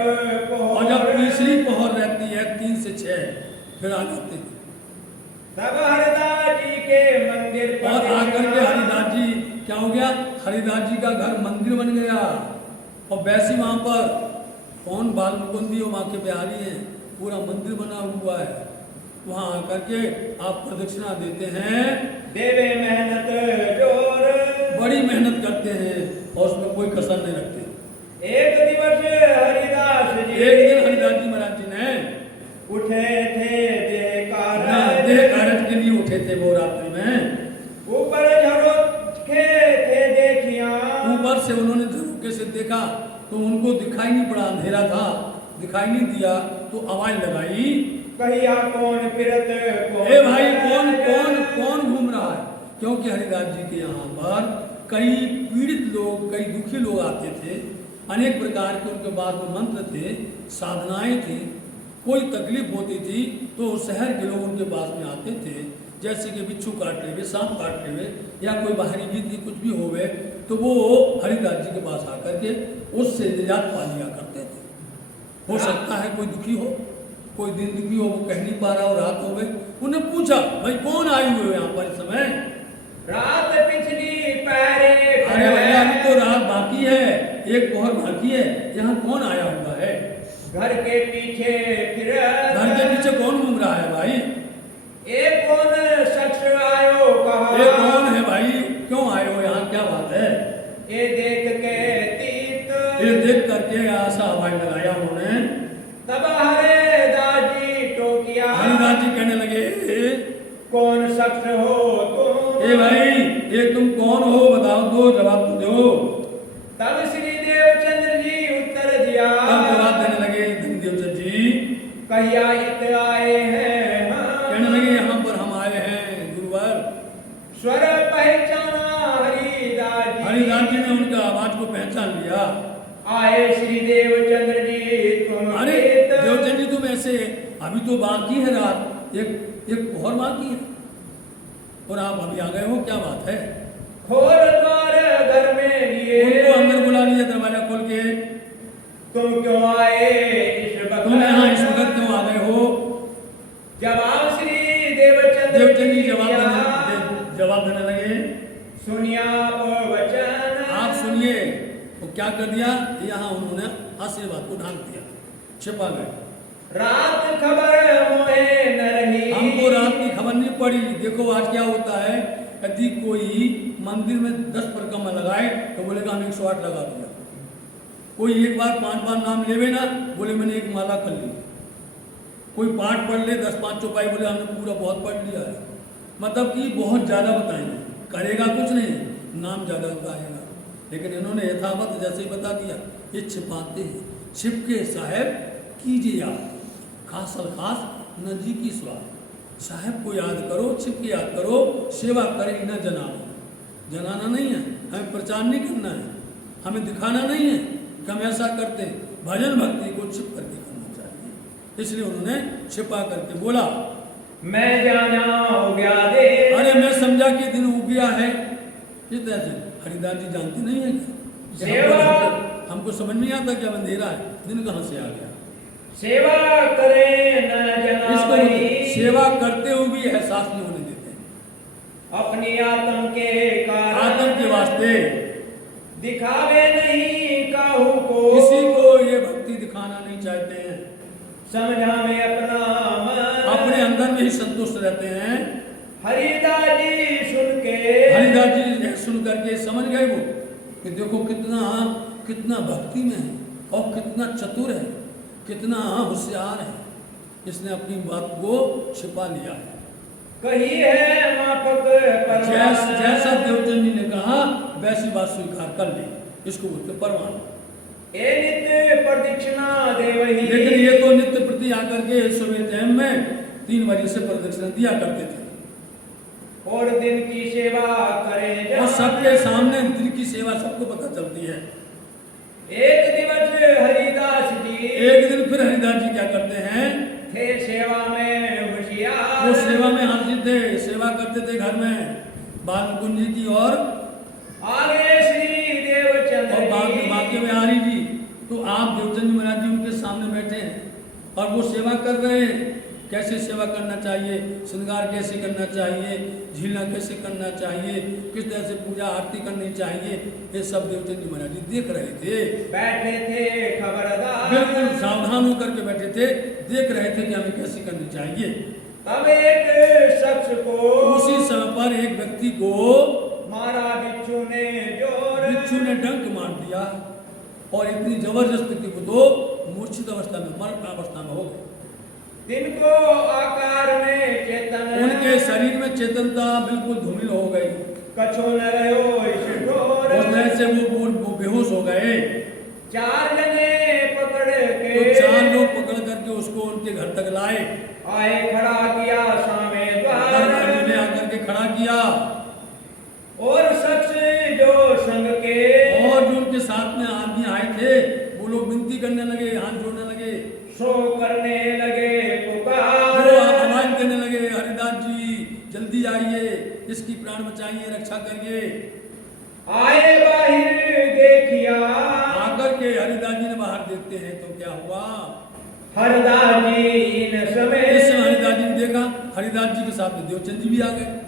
और जब तीसरी पहर रहती है 3 से 6 फिर आ जाते हैं। तब हरिदास जी के मंदिर पर और आकर के हरिदास जी क्या हो गया? हरिदास जी का घर मंदिर बन गया। और वैसी वहां पर कौन बाल मुकुंदी और माँ के बिहारी हैं, पूरा मंदिर बना हुआ है। वहां आकर के आप प्रदक्षिणा देते हैं, देवे मेहनत जोर, बड़ी मेहनत करते हैं और उसमें कोई कसर नहीं रखते। एक दिवस हरिदास जी एक दिन हरिदास जी महाराज जी ने उठे थे देह कार्य के लिए उठे थे। वो रात्रि में ऊपर झरोखे थे देखिया। ऊपर से उन्होंने झरोखे से देखा तो उनको दिखाई नहीं पड़ा, अंधेरा था, दिखाई नहीं दिया। तो आवाज लगाई, कहिया कौन फिरत ए भाई कौन घूम रहा है? क्योंकि हरिदास जी के यहाँ पर कई पीड़ित लोग, कई दुखी लोग आते थे, अनेक प्रकार के उनके पास में मंत्र थे, साधनाएं थी, कोई तकलीफ होती थी तो शहर के लोग उनके पास में आते थे, जैसे कि बिच्छू काटने हुए, सांप काटने हुए या कोई बाहरी विधि कुछ भी हो गए तो वो हरिदास जी के पास आकर के उससे निजात पा लिया करते थे। हो सकता है कोई दुखी हो, कोई दिन दुखी हो, वो कह नहीं पा रहा हो, रात हो गई, उन्हें पूछा भाई कौन आए हुए हो यहाँ पर इस समय? रात पिछली पैरे। अरे भैया अभी तो रात बाकी है, एक पहर बाकी है, यहाँ कौन आया हुआ है? घर के पीछे फिर घर के पीछे कौन घूम रहा है भाई? एक कौन शख्स आयो कहा। ये कौन है भाई? क्यों आए हो यहाँ, क्या बात है? ये देख के तीत, ये देख करके ऐसा आवाज लगाया उन्होंने। तब हरिदास जी टोकिया। हरिदास जी कहने लगे कौन शख्स हो तुम? ए भाई ये तुम कौन हो, बताओ तो, जवाब तो दो। तब श्री देवचंद्र जी उत्तर दिया। तब जवाब देने लगे देवचंद्र जी, कहिया इत आए हैं। कहने लगे यहाँ पर हम आए हैं गुरुवर। स्वर पहचाना हरिदास जी। हरिदास जी ने उनका आवाज को पहचान लिया। आए श्री देवचंद्र जी तुम। अरे देवचंद्र जी तुम ऐसे, अभी तो बाकी है रात, एक पहर बाकी है और आप अभी आ गए हो, क्या बात है? खोल द्वार घर में लिए। उनको अंदर बुला लिया, दरवाजा खोल के। तुम क्यों आए इस वक्त? तुम यहाँ इस वक्त क्यों आ गए हो? जवाब श्री देवचंद्र जी जवाब जवाब देने लगे, सुनिया वचन। आप सुनिए। तो क्या कर दिया? यहाँ उन्होंने आशीर्वाद को ढांक दिया, छिपा गए। रात खबर मोहे न रही। हमको रात की खबर नहीं पड़ी। देखो आज क्या होता है, यदि कोई मंदिर में 10 परिक्रमा लगाए तो बोलेगा हम 108 लगा दिया। कोई एक बार 5 बार नाम लेवे ना, बोले मैंने एक माला कर ली। कोई पाठ पढ़ ले 10-5 चौपाई, बोले हमने पूरा बहुत पढ़ लिया है। मतलब कि बहुत ज़्यादा बताएंगे, करेगा कुछ नहीं, नाम ज़्यादा बताएगा। लेकिन इन्होंने यथावत जैसे ही बता दिया, ये छिपाते हैं। छिप के साहेब कीजिए याद, खास और खास नजी की स्वाद। साहेब को याद करो, छिप के याद करो, सेवा करे ना जनाना। जनाना नहीं है, हमें प्रचार नहीं करना है, हमें दिखाना नहीं है कि हम ऐसा करते हैं। भजन भक्ति को छिप करके करना चाहिए। इसलिए उन्होंने छिपा करके बोला, मैं जाना हो गया दे। अरे मैं समझा कि दिन उग गया है। किस तरह से हरिदास जी जानते नहीं है क्या? सेवा हमको समझ नहीं आता कि अब अंधेरा है, दिन कहाँ से आ गया। सेवा करे न इसको जनावई, सेवा करते हुए भी एहसास नहीं होने देते हैं। अपनी आत्म के कारण आत्म के वास्ते दिखावे नहीं काहू को, किसी को ये भक्ति दिखाना नहीं चाहते हैं। समझा में अपना मन, अपने अंदर में ही संतुष्ट रहते हैं। हरिदास जी सुन के, हरिदास जी सुन करके समझ गए वो कि देखो कितना भक्ति में है और कितना चतुर है, कितना होशियार है। इसने अपनी बात को छिपा लिया। कही है माफक जैसा देवचंद जी ने कहा वैसी बात स्वीकार कर ली, इसको बोलते परवान। ए नित्य प्रदक्षिणा देवही, लेकिन ये तो नित्य प्रति आकर के सुबह टाइम में 3 बजे से प्रदक्षिणा दिया करते थे और दिन की सेवा करें और सबके सामने दिन की सेवा सबको पता चलती है। एक दिवस हरिदास जी, एक दिन फिर हरिदास जी क्या करते हैं, थे सेवा में होशियार, वो सेवा में हाजिर थे, सेवा करते थे घर में बाल मुकुंद जी की और आगे श्री देवचंद्र बाकी बिहारी जी। तो आप देवचंद जी महाराज जी उनके सामने बैठे हैं और वो सेवा कर रहे हैं। कैसे सेवा करना चाहिए, श्रृंगार कैसे करना चाहिए, झीलना कैसे करना चाहिए, किस तरह से पूजा आरती करनी चाहिए, ये सब देवचंद जी महाराज जी देख रहे थे। बैठे थे खबरदार, बिल्कुल सावधान होकर के बैठे थे, देख रहे थे कि हमें कैसे करनी चाहिए। तब एक शख्स को, उसी समय पर एक व्यक्ति को मारा बिच्छू ने जोर, बिच्छू ने डंक मार दिया और इतनी जबरदस्त थी वो तो मूर्छित अवस्था में, मरण अवस्था में हो गए। जिनको आकार में चेतन, उनके शरीर में चेतनता बिल्कुल धूमिल हो गई। कछो न रहो इस ढोर, उस तरह से वो बेहोश हो गए। 4 जने पकड़ के, तो 4 लोग पकड़ करके उसको उनके घर तक लाए। आए खड़ा किया सामे द्वार, घर में आकर के खड़ा किया और शख्स जो संग के, और जो उनके साथ में आदमी आए थे वो लोग विनती करने लगे, हाथ जोड़ने लगे, सो करने लगे पुकार, वो आवाज देने लगे, हरिदास जी जल्दी आइए, इसकी प्राण बचाइए, रक्षा करिए। आए बाहिर देखिया, आकर के हरिदास जी ने बाहर देखते हैं तो क्या हुआ, हरिदास जी इन समय, इस समय हरिदास जी ने देखा, हरिदास जी के साथ में देवचंद जी भी आ गए।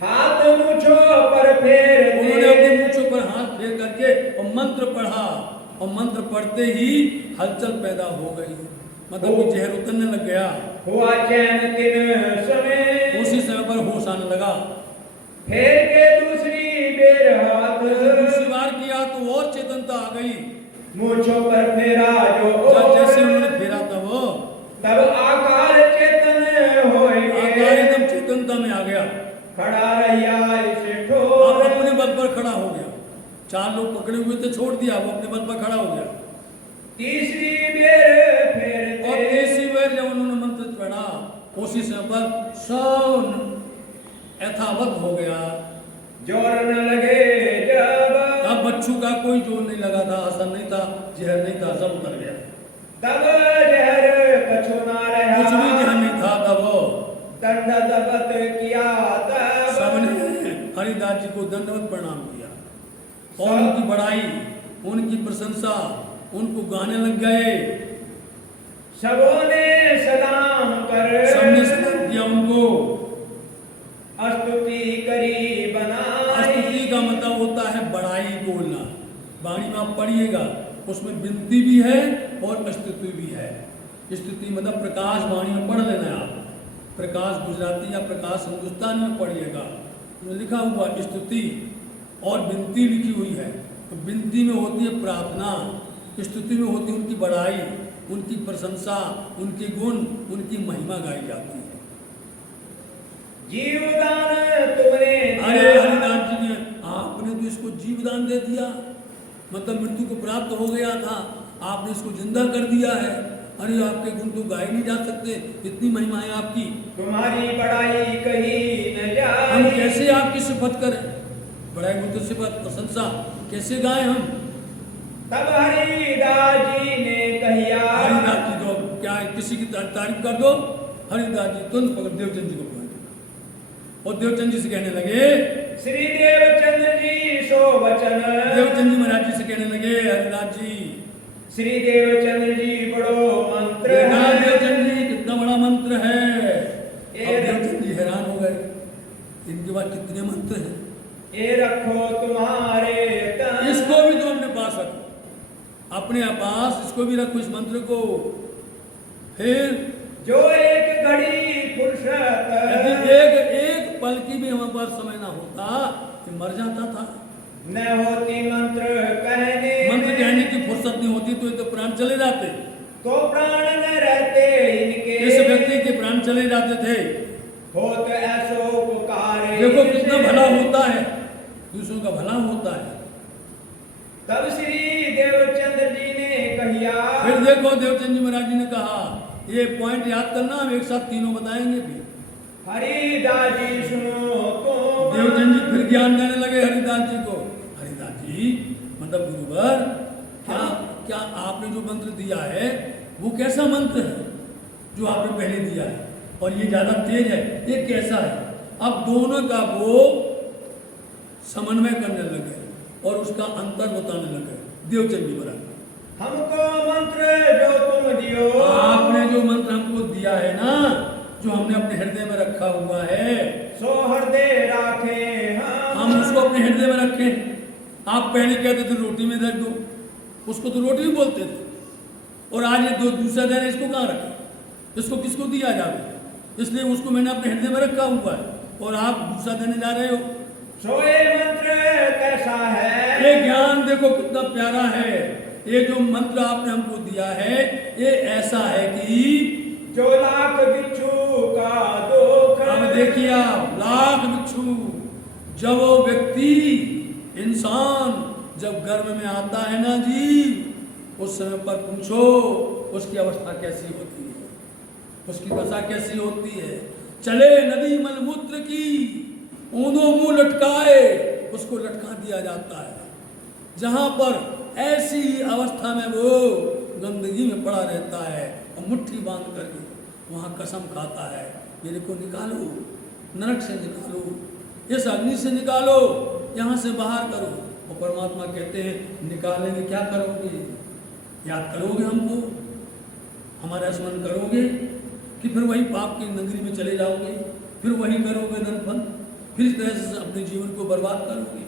हाथ मूछों पर फेर, उन्होंने अपने मूछों पर हाथ फेर करके और मंत्र पढ़ा और मंत्र पढ़ते ही हलचल पैदा हो गई, मतलब कि जहर उतरने लग गया। हुआ चैन 3 समय, उसी समय पर होश आने लगा। फेर के दूसरी बेर हाथ, दूसरी बार किया तो और चेतनता आ गई। मूछों पर फेरा जो, जैसे उन्होंने फेरा तब आकार चेतन होए, आकार एकदम चेतनता में आ गया। खड़ा रहिया इसे अब ठोर, अपने बल पर खड़ा हो गया। 4 लोग पकड़े हुए थे, छोड़ दिया, वो अपने बल पर खड़ा हो गया। तीसरी बेर फेर, और तीसरी बार जब उन्होंने मंत्र पढ़ा उसी समय पर सब यथावत हो गया। जोर न लगे जब, अब बच्चों का कोई जोर नहीं लगा था, असर नहीं था, जहर नहीं था, सब उतर गया। तब जहर कछु ना रहा, कुछ भी जहर नहीं था। तब दंड दबत किया, तब सबने हरिदास जी को दंडवत प्रणाम किया और उनकी बड़ाई, उनकी प्रशंसा, उनको गाने लग गए। सबों ने सलाम कर, सबने सलाम किया उनको। स्तुति करी बनाई, स्तुति का मतलब होता है बड़ाई बोलना। वाणी में आप पढ़िएगा, उसमें विनती भी है और स्तुति भी है। स्तुति मतलब प्रकाश वाणी में पढ़ लेना है आप, प्रकाश गुजराती या प्रकाश हिंदुस्तानी में पढ़िएगा। लिखा हुआ स्तुति और विनती लिखी हुई है। तो विनती में होती है प्रार्थना, स्तुति में होती है उनकी बड़ाई, उनकी प्रशंसा, उनके गुण, उनकी महिमा गाई जाती है। जीवदान तुमने अरे हरिदास जी ने, आपने तो इसको जीवदान दे दिया, मतलब मृत्यु को प्राप्त हो गया था, आपने इसको जिंदा कर दिया है। अरे आपके गुण तो गाए नहीं जा सकते, इतनी महिमा है आपकी। तुम्हारी बड़ाई कही न जाए। हम कैसे आपकी सिफत करें, बड़ाई गुण तो सिफत प्रशंसा कैसे गाएं हम। तब हरिदास जी ने कहिया, हरिदास जी तो क्या है, किसी की तारीफ कर दो, हरिदास जी तुरंत पकड़ देवचंद जी को पकड़ और देवचंद जी से कहने लगे, श्री देवचंद्र जी सो वचन। देवचंद जी महाराज जी से कहने लगे, हरिदास जी, श्री देवचंद्र जी बड़ो मंत्र है। देवचंद जी कितना बड़ा मंत्र है। अब देवचंद जी हैरान हो गए, इनके बाद कितने मंत्र हैं। ये रखो तुम्हारे तन। इसको भी तो अपने पास रखो, अपने पास इसको भी रखो, इस मंत्र को। फिर जो एक घड़ी फुर्सत, यदि एक पल की भी हमारे पास समय ना होता तो मर जाता था। न होती मंत्र कहने की फुर्सत नहीं होती तो ये तो प्राण चले जाते, तो प्राण न रहते इनके। इस व्यक्ति के प्राण चले जाते थे। होत ऐसो पुकारे। देखो कितना भला होता है, दूसरों का भला होता है। तब श्री देवचंद्र जी ने कहिया, फिर देखो देवचंद जी महाराज जी ने कहा, ये पॉइंट याद करना, हम एक साथ तीनों बताएंगे भी। हरिदास जी सुनो तुम। देवचंद जी फिर ज्ञान देने लगे हरिदास जी को। हरिदास जी मतलब गुरुवर, क्या आपने जो मंत्र दिया है वो कैसा मंत्र है जो आपने पहले दिया है, और ये ज्यादा तेज है, ये कैसा है। अब दोनों का वो समन्वय करने लगे और उसका अंतर बताने लगे। देवचंद जी महाराज, हमको मंत्र जो तुम दियो, आपने जो मंत्र हमको दिया है ना, जो हमने अपने हृदय में रखा हुआ है, सो हृदय राखे हम उसको अपने हृदय में रखें। आप पहले कहते थे रोटी में रख दो, उसको तो रोटी भी बोलते थे, और आज ये दूसरा दिन इसको कहाँ रखें, इसको किसको दिया जाए, इसलिए उसको मैंने अपने हृदय में रखा हुआ है, और आप दूसरा देने जा रहे हो। सो ये मंत्र कैसा है। ये ज्ञान देखो कितना प्यारा है। ये जो मंत्र आपने हमको दिया है ये ऐसा है कि जो लाख बिच्छू का दुख। अब देखिए आप, लाख बिच्छू, जब वो व्यक्ति इंसान जब गर्भ में आता है ना जी, उस समय पर पूछो उसकी अवस्था कैसी होती है, उसकी दशा कैसी होती है। चले नदी मलमूत्र की, ऊंधो मुंह लटकाए, उसको लटका दिया जाता है। जहां पर ऐसी अवस्था में वो गंदगी में पड़ा रहता है और मुट्ठी बांध करके वहां कसम खाता है, मेरे को निकालो, नरक से निकालो, इस अग्नि से निकालो, यहाँ से बाहर करो। और परमात्मा कहते हैं निकालेंगे, क्या करोगे, याद करोगे हमको, हमारा स्मरण करोगे कि फिर वही पाप की नगरी में चले जाओगे, फिर वही करोगे नरक, फिर इस तरह से अपने जीवन को बर्बाद करोगे।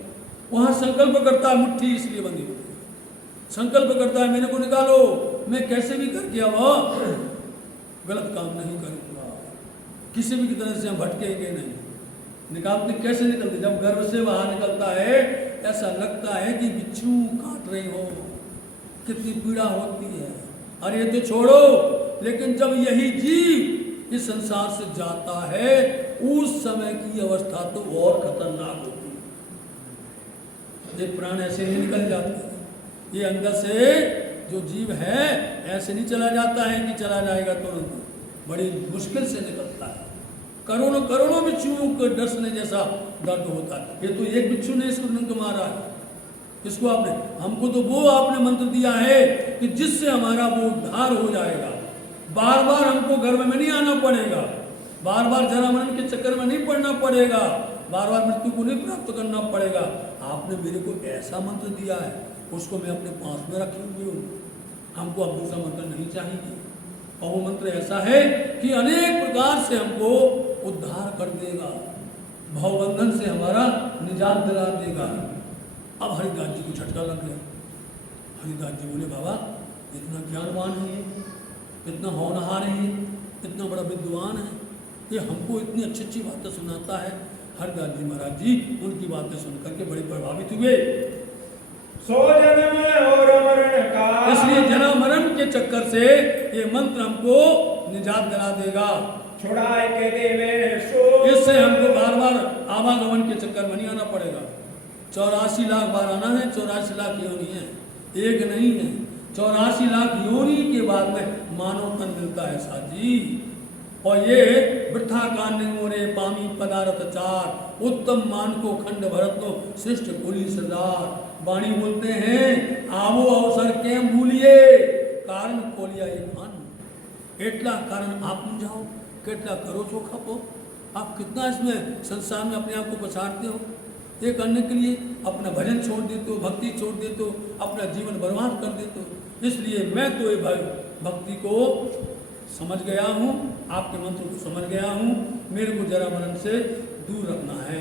वहां संकल्प करता है, मुट्ठी इसलिए बंधी होती है, संकल्प करता है मेरे को निकालो, मैं कैसे भी करके अब गलत काम नहीं करूंगा, किसी भी तरह से हम भटकेंगे नहीं। निकालते कैसे निकलते, जब गर्भ से बाहर निकलता है ऐसा लगता है कि बिच्छू काट रही हो, कितनी पीड़ा होती है। अरे ये तो छोड़ो, लेकिन जब यही जीव इस संसार से जाता है उस समय की अवस्था तो और खतरनाक होती है। ये प्राण ऐसे नहीं निकल जाते, ये अंदर से जो जीव है ऐसे नहीं चला जाता है कि चला जाएगा तुरंत, बड़ी मुश्किल से निकलता है। करोड़ों करोड़ों बिच्छुओं को डसने जैसा दर्द होता है। ये तो एक बिच्छू ने इसको डंक मारा है, इसको आपने, हमको तो वो आपने मंत्र दिया है कि जिससे हमारा वो उद्धार हो जाएगा। बार बार हमको गर्भ में नहीं आना पड़ेगा, बार बार जरा मरण के चक्कर में नहीं पड़ना पड़ेगा, बार बार मृत्यु को नहीं प्राप्त करना पड़ेगा। आपने मेरे को ऐसा मंत्र दिया है, उसको मैं अपने पास में रखी हुई हूँ, हमको अब दूसरा मंत्र नहीं चाहिए। और वो मंत्र ऐसा है कि अनेक प्रकार से हमको उद्धार कर देगा, भवबंधन से हमारा निजात दिला देगा। अब हरिदास जी को झटका लग गया। हरिदास जी बोले बाबा इतना ज्ञानवान है, इतना होनहार है, इतना बड़ा विद्वान है, ये हमको इतनी अच्छी अच्छी बातें सुनाता है, हरिदास जी महाराज जी उनकी बातें सुन करके बड़े प्रभावित हुए। सो जन्म और मरण का, इसलिए जन्म मरण के चक्कर से ये मंत्र हमको निजात दिला देगा। छुड़ाए के देवे सो, इससे हमको बार बार आवागमन के चक्कर में नहीं आना पड़ेगा। 84 लाख बार आना है, 84 लाख योनि है, एक नहीं है। 84 लाख योनि के बाद में मानव तन मिलता है साजी। और ये वृथा कान्य मोरे पामी पदारथ चार, उत्तम मान को खंड भरत लो श्रेष्ठ कुली सरदार। वाणी बोलते हैं आवो अवसर के भूलिए कारण खोलिया ये भान। एटला कारण आप जाओ, केटला करो चोखा पो। आप कितना इसमें संसार में अपने आप को पछाड़ते हो। ये करने के लिए अपना भजन छोड़ देते हो, भक्ति छोड़ देते हो, अपना जीवन बर्बाद कर देते हो। इसलिए मैं तो ये भक्ति को समझ गया हूँ, आपके मंत्र को समझ गया हूँ। मेरे को जरा मरण से दूर रखना है,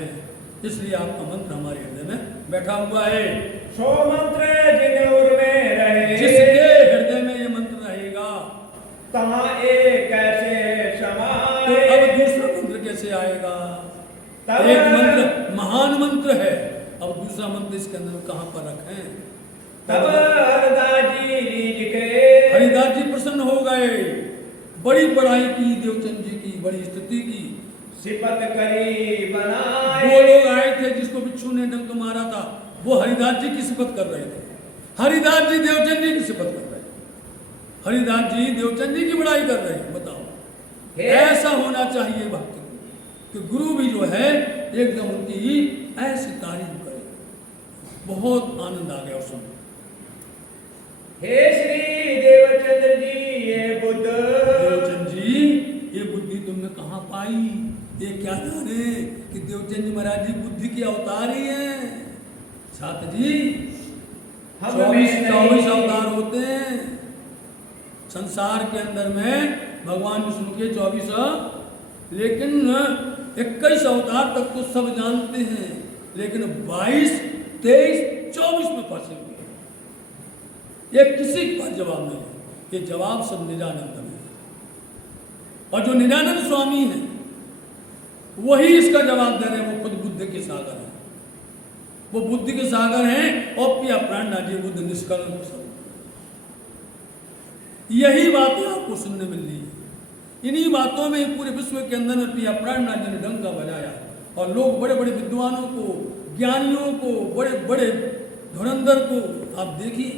इसलिए आपका मंत्र हमारे हृदय में बैठा हुआ है। सो मंत्र जिन उर में रहे, जिसके हृदय में ये मंत्र रहेगा तहाँ एक कैसे समाए। तो अब दूसरा मंत्र कैसे आएगा? एक मंत्र महान मंत्र है, अब दूसरा मंत्र इसके अंदर कहाँ पर रखें? तब हरिदास जी रीझ के, हरिदास जी प्रसन्न हो गए। बड़ी बड़ाई की देवचंद जी की, बड़ी स्तुति की। सिपत करी बनाए, वो लोग आए थे जिसको बिच्छू ने डंक मारा था, वो हरिदास जी की सिफत कर रहे थे। हरिदास जी देवचंद जी की सिफत कर रहे हैं। हरिदास जी देवचंद जी की बड़ाई कर रहे हैं। बताओ, ऐसा होना चाहिए भक्त कि गुरु भी जो है एकदम उनकी ऐसी तारीफ करे। बहुत आनंद आ गया सुन। हे श्री देवचंद्र जी ये बुद्ध, देवचंद जी ये बुद्धि तुमने कहाँ पाई? ये क्या जाने कि देवचंद जी महाराज जी बुद्धि के अवतार ही हैं। छात्र जी 24 अवतार होते हैं संसार के अंदर में। भगवान विष्णु के 24, लेकिन 21 अवतार तक तो सब जानते हैं, लेकिन 22, 23, 24 में फंसे हुए। ये किसी का जवाब नहीं है, ये जवाब सब निजानंद में है। और जो निजानंद स्वामी है वही इसका जवाब दे रहे हैं। वो खुद बुद्ध के सागर हैं, वो बुद्धि के सागर हैं। और पिया प्राण नाजी बुद्ध निष्कलंक सब। यही बातें आपको सुनने मिल रही है। इन्हीं बातों में पूरे विश्व के अंदर में पिया प्राण नाजी ने डंका बजाया। और लोग बड़े बड़े विद्वानों को, ज्ञानियों को, बड़े बड़े धुरंधर को आप देखिए,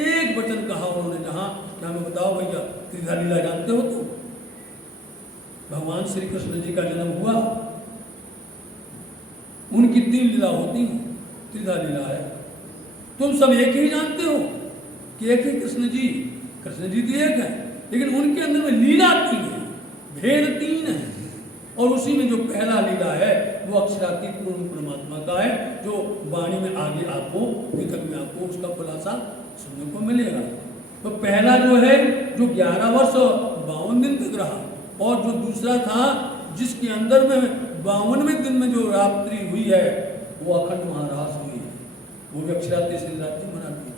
एक वचन कहा उन्होंने कहा कि हमें बताओ भैया त्रिधा लीला जानते हो? तो भगवान श्री कृष्ण जी का जन्म हुआ, उनकी 3 लीला होती हैं, त्रिधा लीला है। तुम सब एक ही जानते हो कि एक ही कृष्ण जी तो एक है, लेकिन उनके अंदर में लीला 3 है, भेद 3 है। और उसी में जो पहला लीला है वो अक्षरातीत पूर्ण परमात्मा का है, जो वाणी में आगे आपको विकल्प में आपको उसका खुलासा सुनने को मिलेगा। तो पहला जो है जो 11 वर्ष 52 दिन तक रहा, और जो दूसरा था जिसके अंदर में 52वें दिन में जो रात्रि हुई है वो अखंड महारास हुई है, वो भी अक्षरातीत शिवरात्रि मनाती है।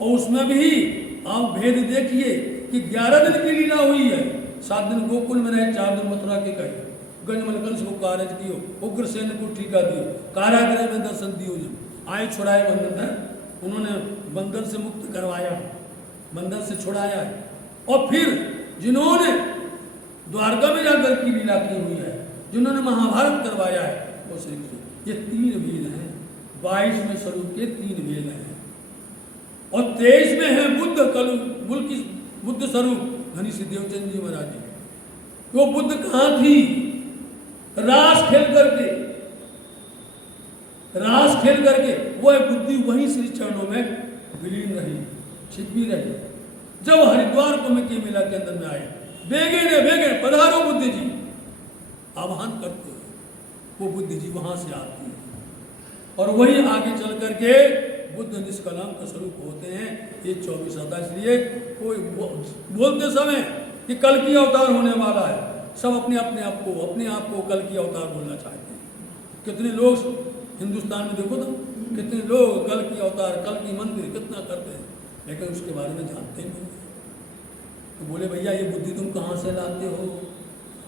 और उसमें भी आप भेद देखिए कि 11 दिन की लीला हुई है। 7 दिन गोकुल में रहे, 4 दिन मथुरा के गए, गंजमल कंस को कारज कियो, उग्रसेन को टीका दियो, कारागृह में दर्शन दियो, आए छुड़ाए बंधन है, उन्होंने बंधन से मुक्त करवाया, बंधन से छुड़ाया है। और फिर जिन्होंने द्वारका में जाकर की लीला की हुई है, जिन्होंने महाभारत करवाया है, वो श्री कृष्ण। ये 3 वेद हैं, 22वें स्वरूप के 3 वेद हैं। और 23 में है बुद्ध कलु बुद्ध स्वरूप धनी श्री देवचंद जी महाराज जी। वो बुद्ध कहाँ थी? रास खेल करके वह बुद्धि वहीं श्री चरणों में विलीन रही, छिपी रही। जब हरिद्वार कुंभ के मेला के अंदर में आए, बेगे पधारो बुद्ध जी आह्वान करते हैं, वो बुद्ध जी वहां से आती है। और वही आगे चल करके बुद्ध निष्कलंक स्वरूप होते हैं। ये 24 अवतार, इसलिए कोई बोलते समय कि कल की अवतार होने वाला है, सब अपने आप को कल की अवतार बोलना चाहते हैं। कितने लोग हिंदुस्तान में देखो तो कितने लोग कल की अवतार, कल की मंदिर कितना करते हैं, लेकिन उसके बारे में जानते ही नहीं। तो बोले भैया ये बुद्धि तुम कहाँ से लाते हो?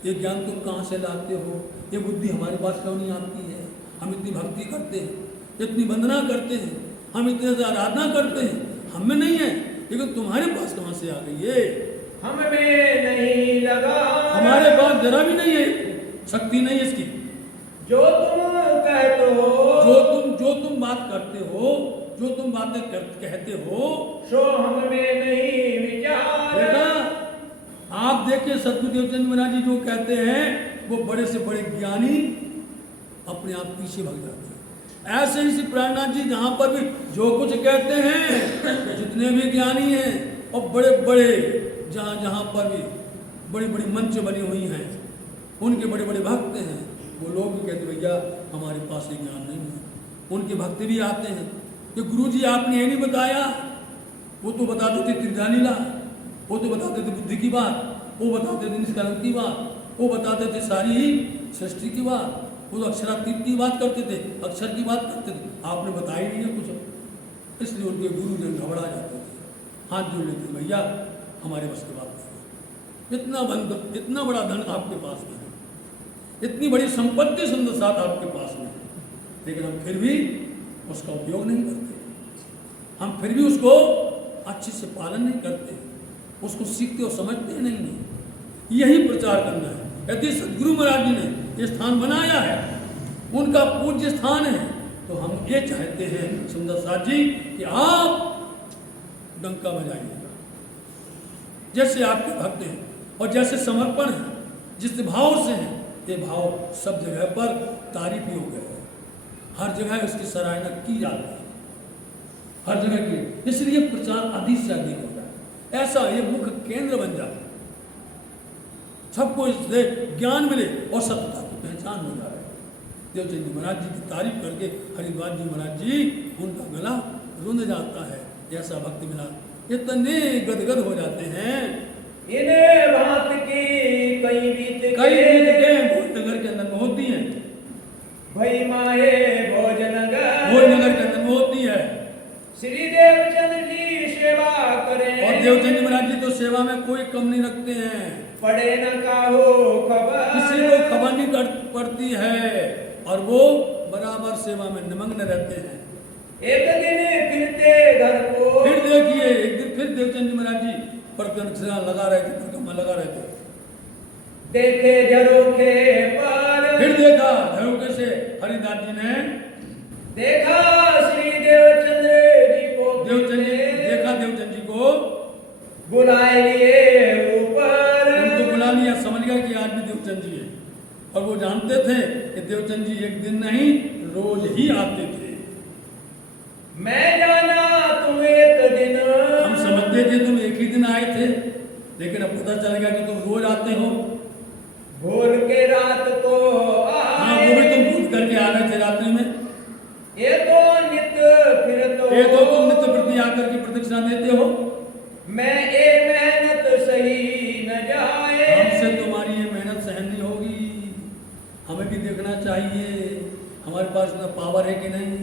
ये ज्ञान तुम कहाँ से लाते हो, ये बुद्धि हमारे पास क्यों नहीं आती है, हम इतनी भक्ति करते हैं, इतनी वंदना करते हैं, हम इतने से आराधना करते हैं, हम में नहीं है, लेकिन तुम्हारे पास कहाँ से आ गई है? हमें नहीं लगा, हमारे पास जरा भी नहीं है, शक्ति नहीं है इसकी। जो तुम कहते हो, जो तुम बात करते हो, जो तुम बातें कहते हो, सो हमें नहीं विचार। बेटा आप देखिए सतगुरुदेव चंद महाराज जी जो कहते हैं, वो बड़े से बड़े ज्ञानी अपने आप पीछे भाग जाते हैं। ऐसे ही श्री प्राणनाथ जी जहाँ पर भी जो कुछ कहते हैं, जितने भी ज्ञानी हैं और बड़े बड़े जहाँ पर भी बड़ी बड़ी मंच बनी हुई हैं, उनके बड़े बड़े भक्त हैं, वो लोग भी कहते भैया हमारे पास ये ज्ञान नहीं है। उनके भक्त भी आते हैं कि गुरुजी आपने ये नहीं बताया, वो तो बताते थे त्रिधा लीला, वो तो बताते थे बुद्धि की बात, वो बताते थे निष्कलंक की बात, वो बताते थे सारी ही सृष्टि की बात, वो तो अक्षरातीत की बात करते थे, अक्षर की बात करते थे, आपने बताया नहीं है कुछ। इसलिए उनके गुरुजन घबरा जाते थे, हाथ जोड़ लेते भैया हमारे बस की बात नहीं, इतना बड़ा धन आपके पास में है, इतनी बड़ी संपत्ति सुंदर साथ आपके पास में है, लेकिन हम फिर भी उसका उपयोग नहीं करते, हम फिर भी उसको अच्छे से पालन नहीं करते, उसको सीखते और समझते नहीं है। यही प्रचार करना है। यदि सदगुरु महाराज जी ने ये स्थान बनाया है, उनका पूज्य स्थान है, तो हम ये चाहते हैं सुंदर साथ जी कि आप डंका बजाइएगा, जैसे आपके भक्त हैं और जैसे समर्पण है, जिस भाव से है, ये भाव सब जगह पर तारीफ योग्य है, हर जगह उसकी सराहना की जाती है, हर जगह की, इसलिए प्रचार अधिक से अधिक होता है, ऐसा ये मुख्य केंद्र बन जाता है, सबको इससे ज्ञान मिले और सत्यता की पहचान हो जाए। देवचंद जी महाराज जी की तारीफ करके हरिद्वार जी महाराज जी उनका गला रुंध जाता है, ऐसा भक्त मिला, इतने गदगद हो जाते हैं। इन्हें बात की कई बीत के भोजनगर के अंदर में होती हैं, भई माहे भोजनगर के अंदर में होती है। श्री देवचंद जी सेवा करें, और देवचंद जी महाराज जी तो सेवा में कोई कम नहीं रखते हैं, पढ़े न काहो खबर, किसी को खबर नहीं पड़ती है, और वो बराबर सेवा में निमग्न रहते हैं। एक दिन फिरते घर को, फिर देखिए एक दिन फिर देवचंद जी महाराज जी परिक्रमा लगा रहे थे, परिक्रमा लगा रहे थे, देखे झरोखे पर, फिर देखा झरोखे से हरिदास जी ने देखा श्री देवचंद जी को, देवचंद जी को बुलाए लिए ऊपर, उनको बुला लिया, समझ गया कि आज भी देवचंद जी है, और वो जानते थे कि देवचंद जी एक दिन नहीं रोज ही आते थे। मैं जाना तुम एक दिन, हम समझते थे तुम एक ही दिन आए थे, लेकिन अब पता चल गया कि तुम रोज आते हो। भूल के रात को हाँ, वो भी तुम भूल करके आ रहे थे रात्रि में, ये तो नित्य फिर तो, ये तो तुम नित्य प्रति आकर के प्रदक्षिणा देते हो, मैं ये मेहनत सही न जाए, हमसे तुम्हारी ये मेहनत सहन नहीं होगी, हमें भी देखना चाहिए हमारे पास इतना पावर है कि नहीं,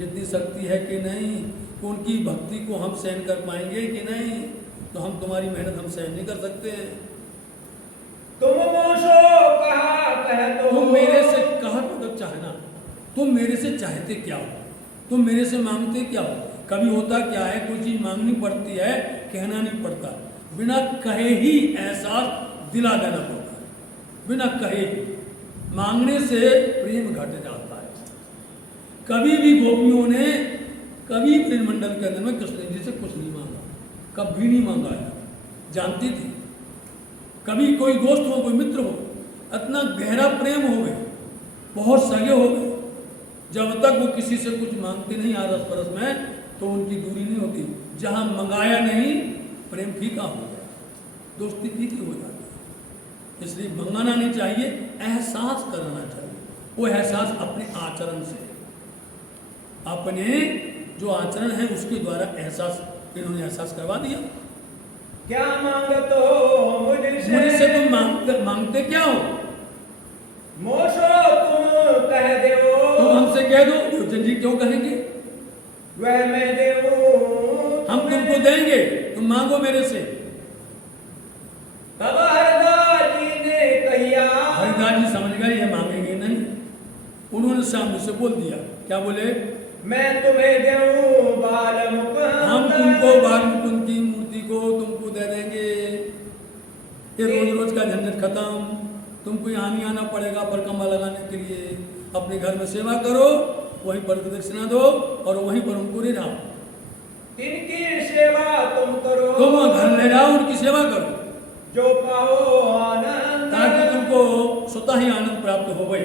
इतनी शक्ति है कि नहीं, कि उनकी भक्ति को हम सहन कर पाएंगे कि नहीं, तो हम तुम्हारी मेहनत हम सहन नहीं कर सकते हैं। तुम मुझो कहा कहतो, तुम मेरे से कहा तो चाहना, तुम मेरे से चाहते क्या हो, तुम मेरे से मांगते क्या हो। कभी होता क्या है, कोई चीज मांगनी पड़ती है, कहना नहीं पड़ता, बिना कहे ही एहसास दिला देना पड़ता है, बिना कहे मांगने से प्रेम घट जाता है। कभी भी गोपियों ने कभी ब्रजमंडल के अंदर में कृष्ण जी से कुछ नहीं मांगा, कभी नहीं मांगा है, जानती थी। कभी कोई दोस्त हो, कोई मित्र हो, इतना गहरा प्रेम हो गए, बहुत सगे हो गए, जब तक वो किसी से कुछ मांगते नहीं आरस परस में, तो उनकी दूरी नहीं होती। जहां मंगाया नहीं, प्रेम फीका हो गया, दोस्ती फीकी हो जाती है। इसलिए मंगाना नहीं चाहिए, एहसास कराना चाहिए। वो एहसास अपने आचरण से, अपने जो आचरण है उसके द्वारा एहसास, इन्होंने एहसास करवा दिया। क्या मांगते हो मुझसे तुम मांगते क्या हो, मोशो तुम कह दो, तुम हमसे कह दो। देवचंद जी क्यों कहेंगे, वह मैं देऊं, हम तुमको देंगे, तुम मांगो मेरे से। तब हरदास जी ने कहिया, हरिदास जी समझ गए ये मांगेंगे नहीं, उन्होंने सामने से बोल दिया, क्या बोले? मैं तुम्हें दूं बाल मुकुंद, हम तुमको बाल मुकुंद की मूर्ति को तुमको दे देंगे, ये रोज रोज का झंझट खत्म, तुमको यहाँ नहीं आना पड़ेगा परिक्रमा लगाने के लिए, अपने घर में सेवा करो, वहीं पर दक्षिणा दो और वहीं पर उनको ले जाओ, इनकी सेवा तुम करो, तुम घर ले जाओ, उनकी सेवा करो, जो पाओ आनंद, ताकि तुमको स्वतः ही आनंद प्राप्त हो गई।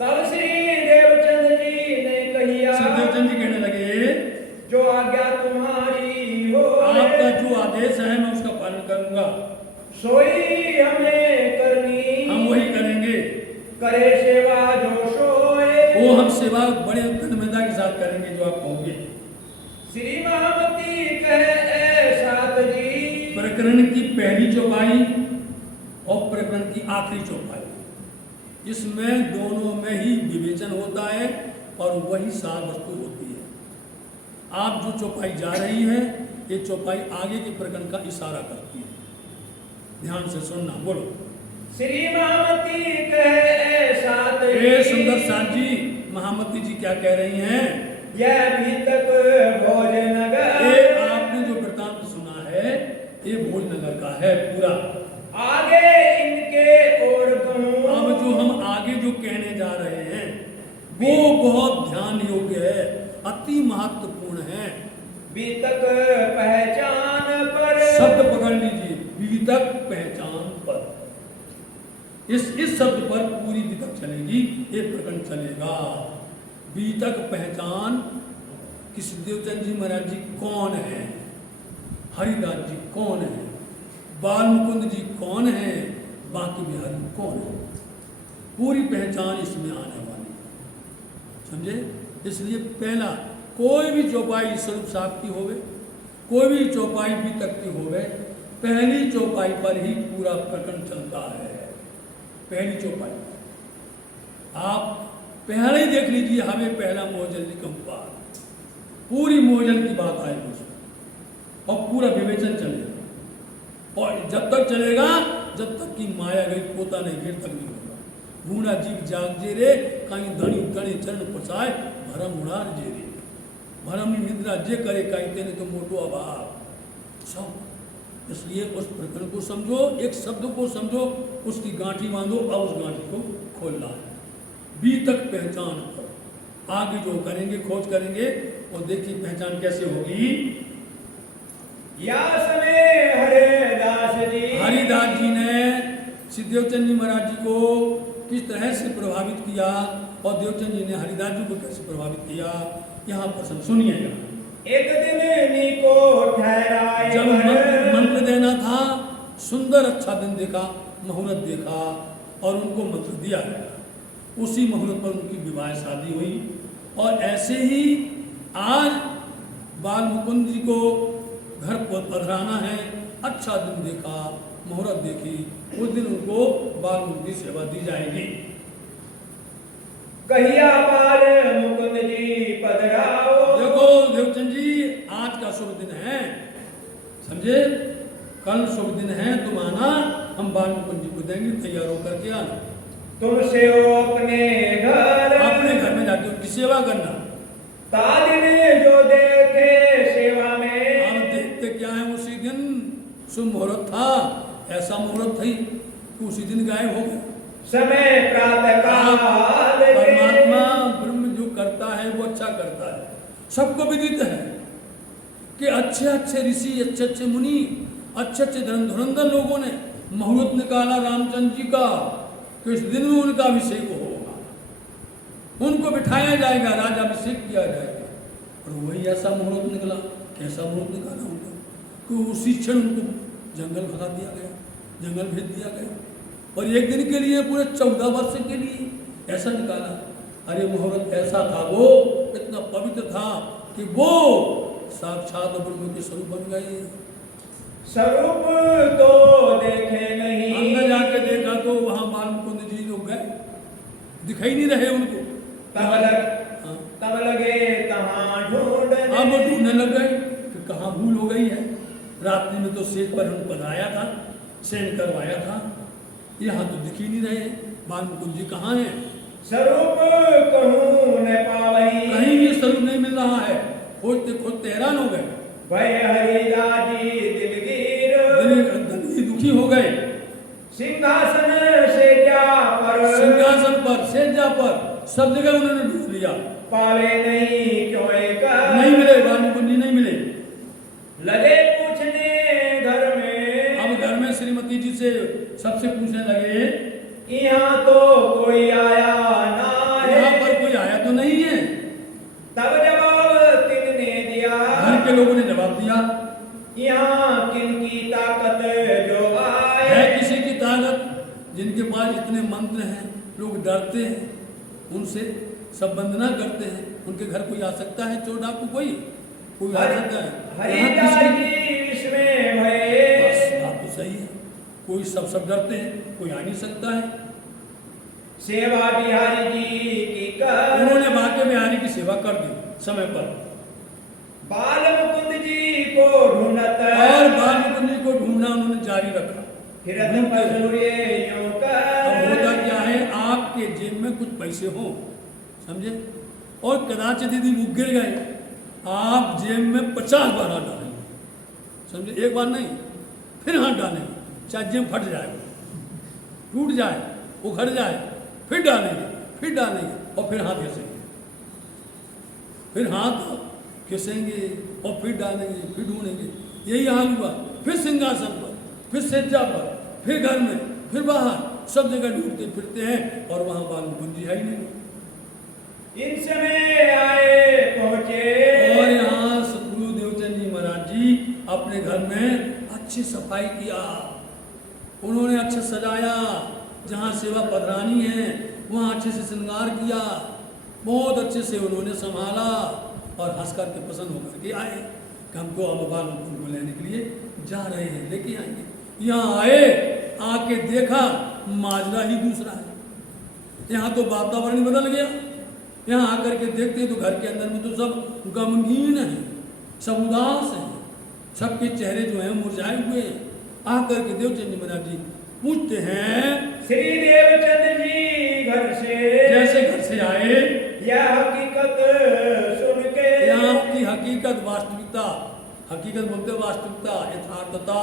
तब श्री देवचंद जी ने कहिया, श्री देवचंद जी कहने लगे, जो आज्ञा तुम्हारी हो, आपका जो आदेश है मैं उसका पालन करूंगा, सोई हमें करनी, हम वही करेंगे, करे सेवा जो सोए, वो हम सेवा बड़े तन्मयता के साथ करेंगे जो आप कहोगे। श्री महामती कहे सात जी, प्रकरण की पहली चौपाई और प्रकरण की आखिरी चौपाई, इसमें दोनों में ही विवेचन होता है और वही सार वस्तु होती है। आप जो चौपाई जा रही है ये चौपाई आगे के प्रकरण का इशारा करती है, ध्यान से सुनना, बोलो। श्री महामती कहे सात ए जी, सुंदर साथ जी, महामती जी क्या कह रही हैं? यह भीतक भोजनगर, ये आपने जो वृत्तांत सुना है ये भोजनगर का है पूरा। आगे इनके और कहूं, अब जो हम आगे जो कहने जा रहे हैं वो बहुत ध्यान योग्य है, अति महत्वपूर्ण है। बीतक पहचान पर, शब्द पकड़ लीजिए, बीतक पहचान पर, इस शब्द पर पूरी बीतक चलेगी, ये प्रकरण चलेगा। बीतक पहचान कि देवचंद जी महाराज जी कौन है, हरिदास जी कौन है, बाल मुकुंद जी कौन है, बाकी बिहारी कौन है, पूरी पहचान इसमें आने वाली, समझे? इसलिए पहला कोई भी चौपाई स्वरूप साहब की होवे, कोई भी चौपाई बीतक की होवे, पहली चौपाई पर ही पूरा प्रकरण चलता है। पहली चौपाई आप पहले ही देख लीजिए, हमें पहला मोहजल निकम्पा, पूरी मोहजल की बात आएगी उसमें और पूरा विवेचन चलेगा, और जब तक चलेगा जब तक कि माया गई पोता नहीं गिर तक नहीं होगा। बूढ़ा जीव जागजे रे, कहीं धनी गणे चरण पसाए, भरम उड़ार जे रे, भरम निद्रा जे करे कहीं तेने तो मोटो अभाव सब। इसलिए उस प्रकरण को समझो, एक शब्द को समझो, उसकी गांठी बांधो और उस गांठी को खोलना है। बीतक पहचान पर आगे जो करेंगे, खोज करेंगे, और देखिए पहचान कैसे होगी। या समय हरिदास जी ने श्री देवचंद जी महाराज जी को किस तरह से प्रभावित किया और देवचंद जी ने हरिदास जी को कैसे प्रभावित किया, यहाँ पर सुनिएगा। एक दिन नीको ठहराए, जब मंत्र देना था, सुंदर अच्छा दिन देखा, मुहूर्त देखा और उनको मंत्र दिया गया, उसी मुहूर्त पर उनकी विवाह शादी हुई। और ऐसे ही आज बाल मुकुंद जी को घर पर पधराना है, अच्छा दिन देखा, मुहूर्त देखी, उस दिन उनको बाल मुकुंद की सेवा दी जाएगी। कहिया बाल मुकुंद जी पधराओ, देखो देवचंद जी आज का शुभ दिन है, समझे? कल शुभ दिन है, तुम आना, हम बाल मुकुंद जी को देंगे, तैयार होकर के आना। तुमसे हो अपने घर में जाके उनकी सेवा करना। तादिन जो देखे सेवा में, हम देखते क्या है, उसी दिन शुभ मुहूर्त था, ऐसा मुहूर्त थी कि उसी दिन गायब हो गए। समय प्रातः काल, परमात्मा ब्रह्म जो करता है वो अच्छा करता है, सबको विदित है कि अच्छे अच्छे ऋषि, अच्छे अच्छे मुनि, अच्छे अच्छे धुरंधर लोगों ने मुहूर्त निकाला रामचंद्र जी का, तो इस दिन में उनका अभिषेक होगा, उनको बिठाया जाएगा, राजा अभिषेक किया जाएगा। और वही ऐसा मुहूर्त निकला, कैसा मुहूर्त निकाला उनका कि उसी क्षण उनको जंगल भगा दिया गया, जंगल भेज दिया गया, और एक दिन के लिए पूरे 14 वर्ष के लिए ऐसा निकाला। अरे मुहूर्त ऐसा था, वो इतना पवित्र था कि वो साक्षात ब्रह्म के स्वरूप बन गए। स्वरूप तो देखे नहीं, अंदर जाके देखा तो वहां बाल मुकुंद जी लोग गए, दिखाई नहीं रहे उनको। तब लगे कहाँ ढूंढने, अब ढूंढने लग गए कि कहाँ भूल हो गई है। रात्रि में तो सेज पर हम बनाया था, सेन करवाया था, यहाँ तो दिख ही नहीं रहे। बालमुकुंद जी कहाँ हैं? स्वरूप कहूँ न पावई। कहीं भी स्वरूप नहीं मिल रहा है। खोजते खोजते हैरान हो गए। भय हरिदाजी दिलगीर। धनी दुखी हो गए। सिंहासन सेजा पर। सिंहासन पर, सेजा पर, सब जगह उन्होंने ढूंढ लिया। पावे नहीं क्यों एक। नहीं मिले, बालमुकुंद जी नहीं मिले। लगे पूछने घर में। अब घर में श्रीमती जी से सबसे पूछने लगे, यहाँ तो कोई आया ना है। यहाँ पर कोई आया तो नहीं है। तब जवाब तिनने दिया। घर के लोगों ने जवाब दिया, यहाँ किनकी ताकत जो आए। है किसी की ताकत जिनके पास इतने मंत्र हैं, लोग डरते हैं उनसे, सब वंदना करते हैं। उनके घर कोई आ सकता है? चोर डाकू कोई आ सकता है? हरिदाजी इसमें भय। बस बात तो सही है। कोई सब डरते हैं, कोई आ नहीं सकता है। सेवा बिहारी जी की कर। उन्होंने बाके बिहारी की सेवा कर दी समय पर। बालमुकुंद जी को ढूंढत। और बालमुकुंद जी को ढूंढना उन्होंने जारी रखा। फिरत पसुरे यूं कर। अब होता क्या है, आपके जेब में कुछ पैसे हो, समझे, और कदाचित यदि वो गिर गए, आप जेब में 50 बार हाथ डालेंगे, समझे, एक बार नहीं, फिर हाथ डालेंगे, चाहे जेब फट जाए, टूट जाए, उखड़ जाए, फिर डालेंगे और फिर हाथ घिसेंगे, फिर हाथ घिसेंगे और फिर डालेंगे, फिर ढूंढेंगे। यही हाल हुआ। फिर सिंहासन पर, फिर सेजा पर, फिर घर में, फिर बाहर, सब जगह ढूंढते फिरते हैं और वहां बालमुकुंद जी है ही नहीं। इन समय आए पहुंचे। और यहाँ सतगुरु देवचंद जी महाराज जी अपने घर में अच्छी सफाई किया, उन्होंने अच्छा सजाया, जहाँ सेवा पधरानी है वहाँ अच्छे से श्रृंगार किया, बहुत अच्छे से उन्होंने संभाला और हंस करके पसंद होकर के आए कि हमको अब बालमुकुंद को लेने के लिए जा रहे हैं, लेके आएंगे। यहाँ आए, आके देखा माजरा ही दूसरा है। यहाँ तो वातावरण बदल गया। यहाँ आकर के देखते तो घर के अंदर में तो सब गमगीन है, सब उदास है, सबके चेहरे जो हैं मुरझाए हुए हैं। आकर के देवचंद जी महाराज जी पूछते हैं, श्री देवचंद जी घर से जैसे घर से आए, यह हकीकत सुन के। यहाँ की हकीकत, वास्तविकता, हकीकत बोलते वास्तविकता, यथार्थता,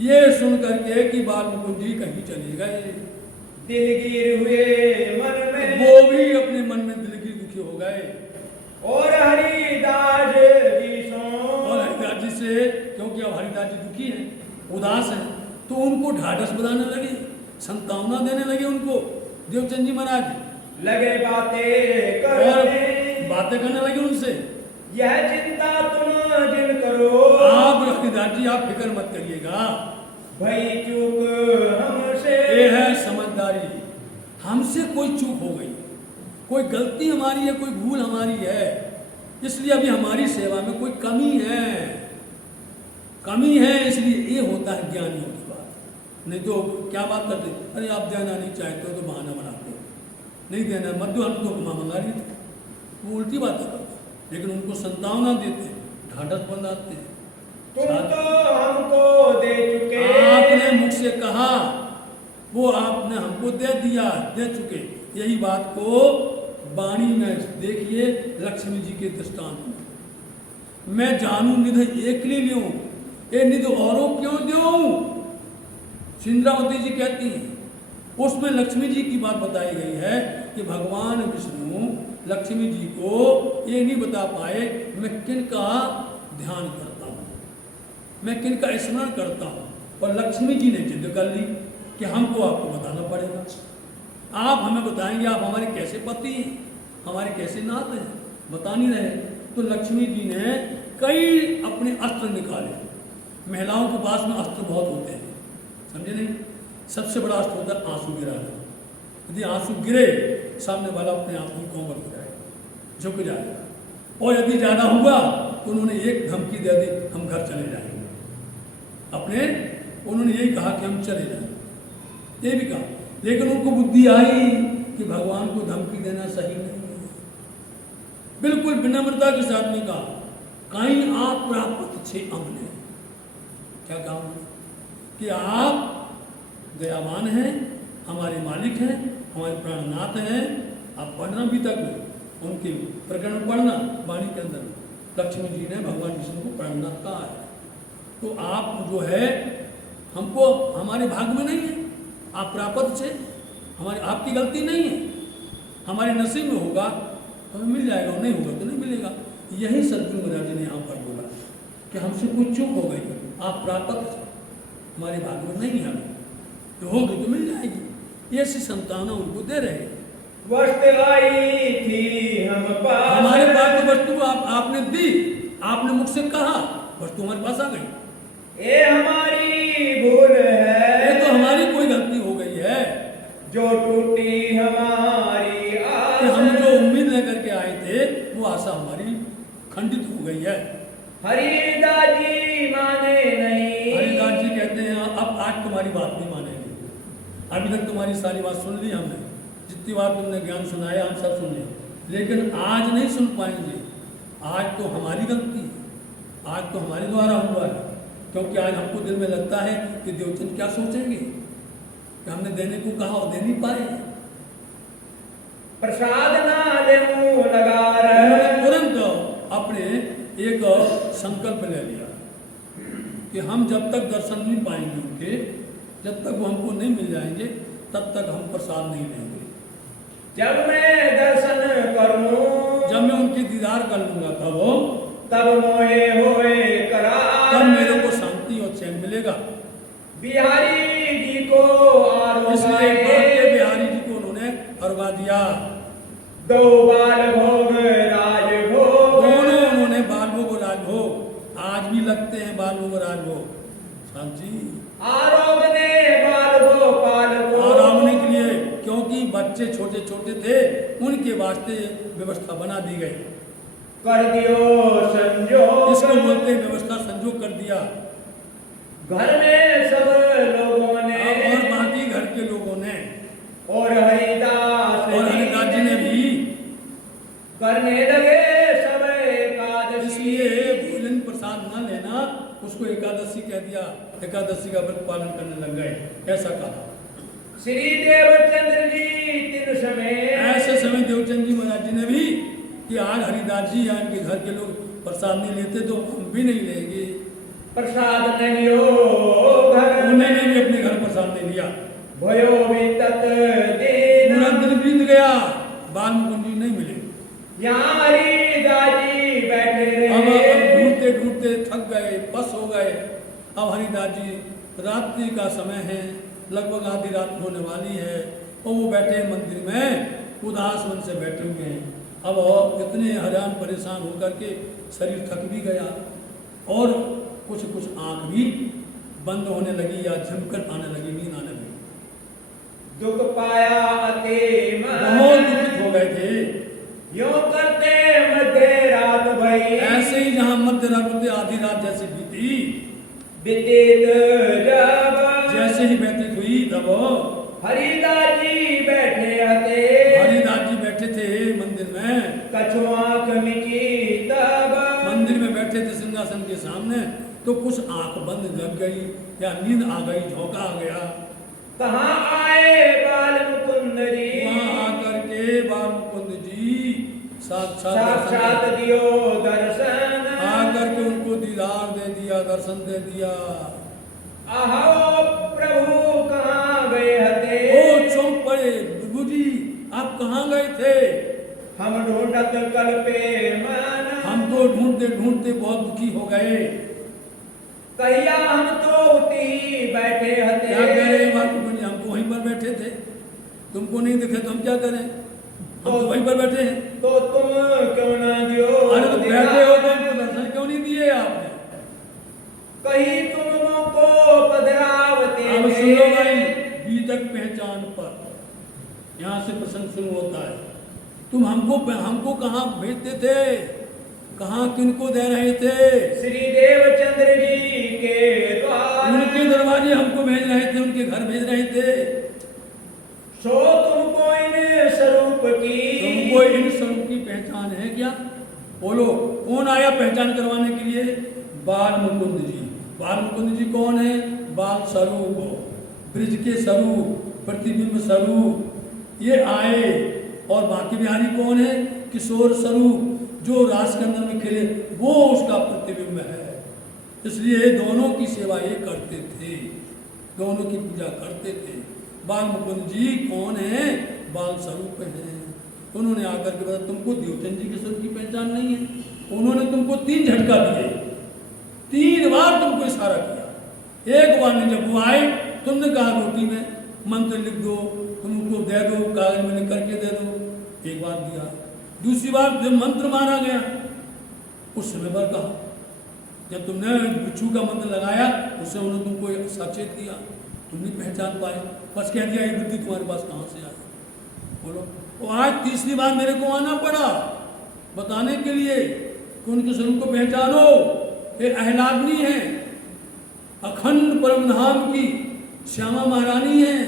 ये सुन करके कि बालमुकुंद जी कहीं चले गए, दिलगीर हुए मन में। वो भी अपने मन में दिलगीर दुखी हो गए। और हरिदास जी सो। और हरिदास जी से, क्योंकि अब हरिदास जी दुखी हैं, उदास हैं, तो उनको ढाढ़स बधाने लगे, संतावना देने लगे उनको देवचंद जी महाराज। लगे बातें और करने। बातें करने लगे उनसे, यह चिंता तुम जिन करो। आप हरिदास जी आप फिक्र मत करिएगा, भाई चूक हमसे। ये है समझदारी, हमसे कोई चूक हो गई, कोई गलती हमारी है, कोई भूल हमारी है, इसलिए अभी हमारी सेवा में कोई कमी है, इसलिए ये होता है ज्ञानियों की बात। नहीं तो क्या बात करते, अरे आप देना नहीं चाहते हो तो बहाना बनाते हो, नहीं देना मत दो, हम तो मंगा लिए थे, वो उल्टी बात करते। लेकिन उनको संतावना देते, ढाढ़स बंधाते। तुम तो हमको दे चुके। आपने मुझसे कहा, वो आपने हमको दे चुके। यही बात को वाणी में देखिए, लक्ष्मी जी के दृष्टांत में, मैं जानू निध एक लियो, ये निध औरों क्यों दूं? सिंद्रावती जी कहती हैं, उसमें लक्ष्मी जी की बात बताई गई है कि भगवान विष्णु लक्ष्मी जी को ये नहीं बता पाए मैं किन का ध्यान करता हूँ, मैं किन का स्मरण करता हूँ, और लक्ष्मी जी ने जिद कर ली कि हमको आपको बताना पड़ेगा, आप हमें बताएंगे आप हमारे कैसे पति हैं, हमारे कैसे नाथ हैं, बता नहीं रहे। तो लक्ष्मी जी ने कई अपने अस्त्र निकाले। महिलाओं के पास में अस्त्र बहुत होते हैं, समझे नहीं, सबसे बड़ा अस्त्र होता है आंसू गिराना। यदि आंसू गिरे, सामने वाला अपने आप ही कोमल हो जाएगा, झुक जाएगा, और यदि ज़्यादा हुआ तो उन्होंने एक धमकी दे दी, हम घर चले जाएंगे अपने, उन्होंने यही कहा कि हम चले जाएंगे, ये भी कहा। लेकिन उनको बुद्धि आई कि भगवान को धमकी देना सही नहीं है। बिल्कुल विनम्रता के साथ में कहा, कहीं आप प्राप्त छे हमने, क्या कहा कि आप दयावान हैं, हमारे मालिक हैं, हमारे प्राणनाथ हैं। आप पढ़ना भी तक उनके प्रकरण पढ़ना वाणी के अंदर लक्ष्मी जी ने भगवान विष्णु को प्राणनाथ कहा है। तो आप जो है हमको हमारे भाग में नहीं है, आप प्राप्त से हमारी आपकी गलती नहीं है, हमारे नसीब में होगा तो हमें मिल जाएगा, नहीं होगा तो नहीं मिलेगा। यही सद्गुरु महाराज जी ने यहाँ पर बोला कि हमसे कुछ चूक हो गई, आप प्राप्त से हमारे भाग में नहीं है, हमें तो होगी तो मिल जाएगी। ऐसी संतान उनको दे रहे हैं। वस्तु आई थी हम पास, हमारे पास तो वस्तु आपने दी, आपने मुझसे कहा, वस्तु हमारे पास आ गई। ये हमारी भूल है, ये तो हमारी कोई गलती हो गई है, जो टूटी हमारी आस, कि हम जो उम्मीद लेकर के आए थे वो आशा हमारी खंडित हो गई है। हरिदास जी माने नहीं, हरिदास जी कहते हैं अब आज तुम्हारी बात नहीं मानेंगे, अभी तक तुम्हारी सारी बात सुन ली हमने, जितनी बार तुमने ज्ञान सुनाया हम सब सुन लिए, लेकिन आज नहीं सुन पाएंगे। आज तो हमारी गलती है, आज तो हमारे द्वारा हुआ है, क्योंकि आज हमको दिल में लगता है कि देवचंद क्या सोचेंगे कि हमने देने को कहा और दे नहीं पाए। प्रसाद ना लेऊं लगा उन्होंने तुरंत अपने एक संकल्प ले लिया कि हम जब तक दर्शन नहीं पाएंगे उनके, जब तक वो हमको नहीं मिल जाएंगे तब तक हम प्रसाद नहीं लेंगे। जब मैं दर्शन करूं, जब मैं उनके दीदार कर लूंगा तब मोहे होए करार, तब मेरे को शांति और चैन मिलेगा। बिहारी जी को इसलिए के बिहारी जी को उन्होंने फरवा दिया। दो बाल भोग राजभोग, दोनों उन्होंने बाल भोग और राजभोग, आज भी लगते हैं बाल भोग और राजभोग। जी आरोग ने बाल गोपाल को, आरामने के लिए, क्योंकि बच्चे छोटे छोटे थे उनके वास्ते व्यवस्था बना दी गई। कर दियो संजोग, इसको बोलते हैं व्यवस्था, संजोग कर दिया। घर में सब लोगों ने और बाकी घर के लोगों ने और हरिदास जी ने भी करने लगे सब एकादशी। इसलिए भोजन प्रसाद न लेना उसको एकादशी कह दिया, एकादशी का व्रत पालन करने लग गए, ऐसा कहा। श्री देवचंद्र जी तीन समय, ऐसे समय देवचंद जी महाराज जी ने भी कि आज हरिदास जी या इनके घर के लोग प्रसाद नहीं लेते तो हम भी नहीं लेंगे। प्रसाद नहीं हो घर, उन्होंने भी अपने घर प्रसाद नहीं लिया। भयो वितत दिन, पूरा दिन बीत गया, बाल मुकुंद जी नहीं मिले। यहाँ हरिदास जी बैठे अब रहे, ढूंढते ढूंढते थक गए, बस हो गए। अब हरिदास जी रात्रि का समय है, लगभग आधी रात होने वाली है और वो बैठे हैं मंदिर में, उदास मन से बैठे हुए हैं। अब इतने हैरान परेशान होकर के शरीर थक भी गया और कुछ कुछ आंख भी बंद होने लगी या झमकर आने लगी, नींद आने लगी। दुख पाया अति बहुत दुखित हो गए थे। यो करते मध्य रात भई, ऐसे ही जहाँ मध्य रात होते आधी रात जैसे बीती, बीतीत जब जैसे ही व्यतीत हुई तब हरिदास जी बैठे हते, हरिदास जी बैठे थे मंदिर में, कछु आंख मिची तब, मंदिर में बैठे थे सिंहासन के सामने, तो कुछ आंख बंद लग गई या नींद आ गई, झोंका आ गया। कहाँ आए बाल मुकुंद जी, वहाँ आकर के बाल मुकुंद जी साक्षात दियो दर्शन, आकर के उनको दीदार दे दिया, दर्शन दे दिया। आहो प्रभु कहाँ गए हते, ओ चौंक पड़े, प्रभु जी आप कहाँ गए थे? हम ढूंढत कल पे मन, हम तो ढूंढते ढूंढते बहुत दुखी हो गए। कहिया हम तो उठी बैठे हते, क्या कह रहे बात, हम तो वहीं पर बैठे थे, तुमको नहीं दिखे तो हम क्या करें, हम तो वहीं पर बैठे हैं। तो तुम क्यों ना दियो, अरे तो बैठे हो तो हमको दर्शन क्यों नहीं दिए आपने? कहीं तुम को पधरावते, अब सुन लो भाई, बीतक पहचान पर यहाँ से प्रसंग शुरू होता है। तुम हमको कहाँ भेजते थे, कहाँ किनको दे रहे थे? श्री देवचंद्र जी के द्वार, उनके दरवाजे हमको भेज रहे थे, उनके घर भेज रहे थे। सो तुमको इन स्वरूप की, तुमको इन स्वरूप की पहचान है क्या? बोलो कौन आया पहचान करवाने के लिए? बाल मुकुंद जी। बाल मुकुंद जी कौन है? बाल स्वरूप, ब्रिज के स्वरूप, प्रतिबिंब स्वरूप ये आए। और बाकी बिहारी कौन है? किशोर स्वरूप जो रास के अंदर में खेले, वो उसका प्रतिबिंब है। इसलिए दोनों की सेवा ये करते थे, दोनों की पूजा करते थे। बाल मुकुंद जी कौन है? बाल स्वरूप हैं। उन्होंने आकर के बताया तुमको देवचंद जी के स्वरूप की पहचान नहीं है। उन्होंने तुमको 3 झटका दिए, 3 बार तुमको इशारा किया। एक बार नहीं, जब वो आए तुमने कहा रोटी में मंत्र लिख दो, तुमको दे दो, कागज में लिख करके दे दो, एक बार दिया। दूसरी बार जब मंत्र मारा गया उस समय पर कहा, जब तुमने बिच्छू का मंत्र लगाया उससे उन्होंने तुमको सचेत किया, तुम नहीं पहचान पाए, बस कह दिया ये बुद्धि तुम्हारे पास कहाँ से आई? बोलो। वो आज तीसरी बार मेरे को आना पड़ा बताने के लिए कि उनके स्वरूप को पहचानो। ये अहलादनी है, अखंड परम धाम की श्यामा महारानी है,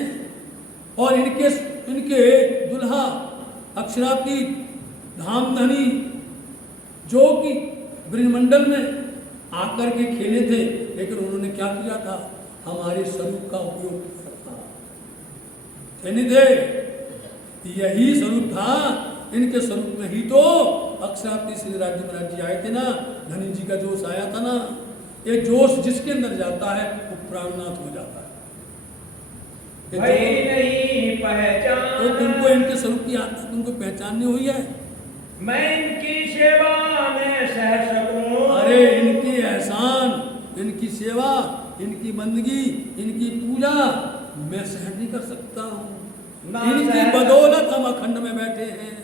और इनके दुल्हा अक्षरातीत धामधनी जो कि ब्रह्मंडल में आकर के खेले थे, लेकिन उन्होंने क्या किया था? हमारे स्वरूप का उपयोग किया था। नहीं थे, यही स्वरूप था। इनके स्वरूप में ही तो अक्षरातीत श्री राज्य महाराज जी आए थे ना, धनी जी का जोश आया था ना। ये जोश जिसके अंदर जाता है वो प्राणनाथ हो जाता है। नहीं पहचान तो तुमको इनके स्वरूप की आत्मा तुमको पहचाननी हुई है। मैं इनकी सेवा में सह सकूं। अरे इनकी एहसान, इनकी सेवा, इनकी बंदगी, इनकी पूजा मैं सहन नहीं कर सकता हूँ। इनकी बदौलत हम अखंड में बैठे हैं,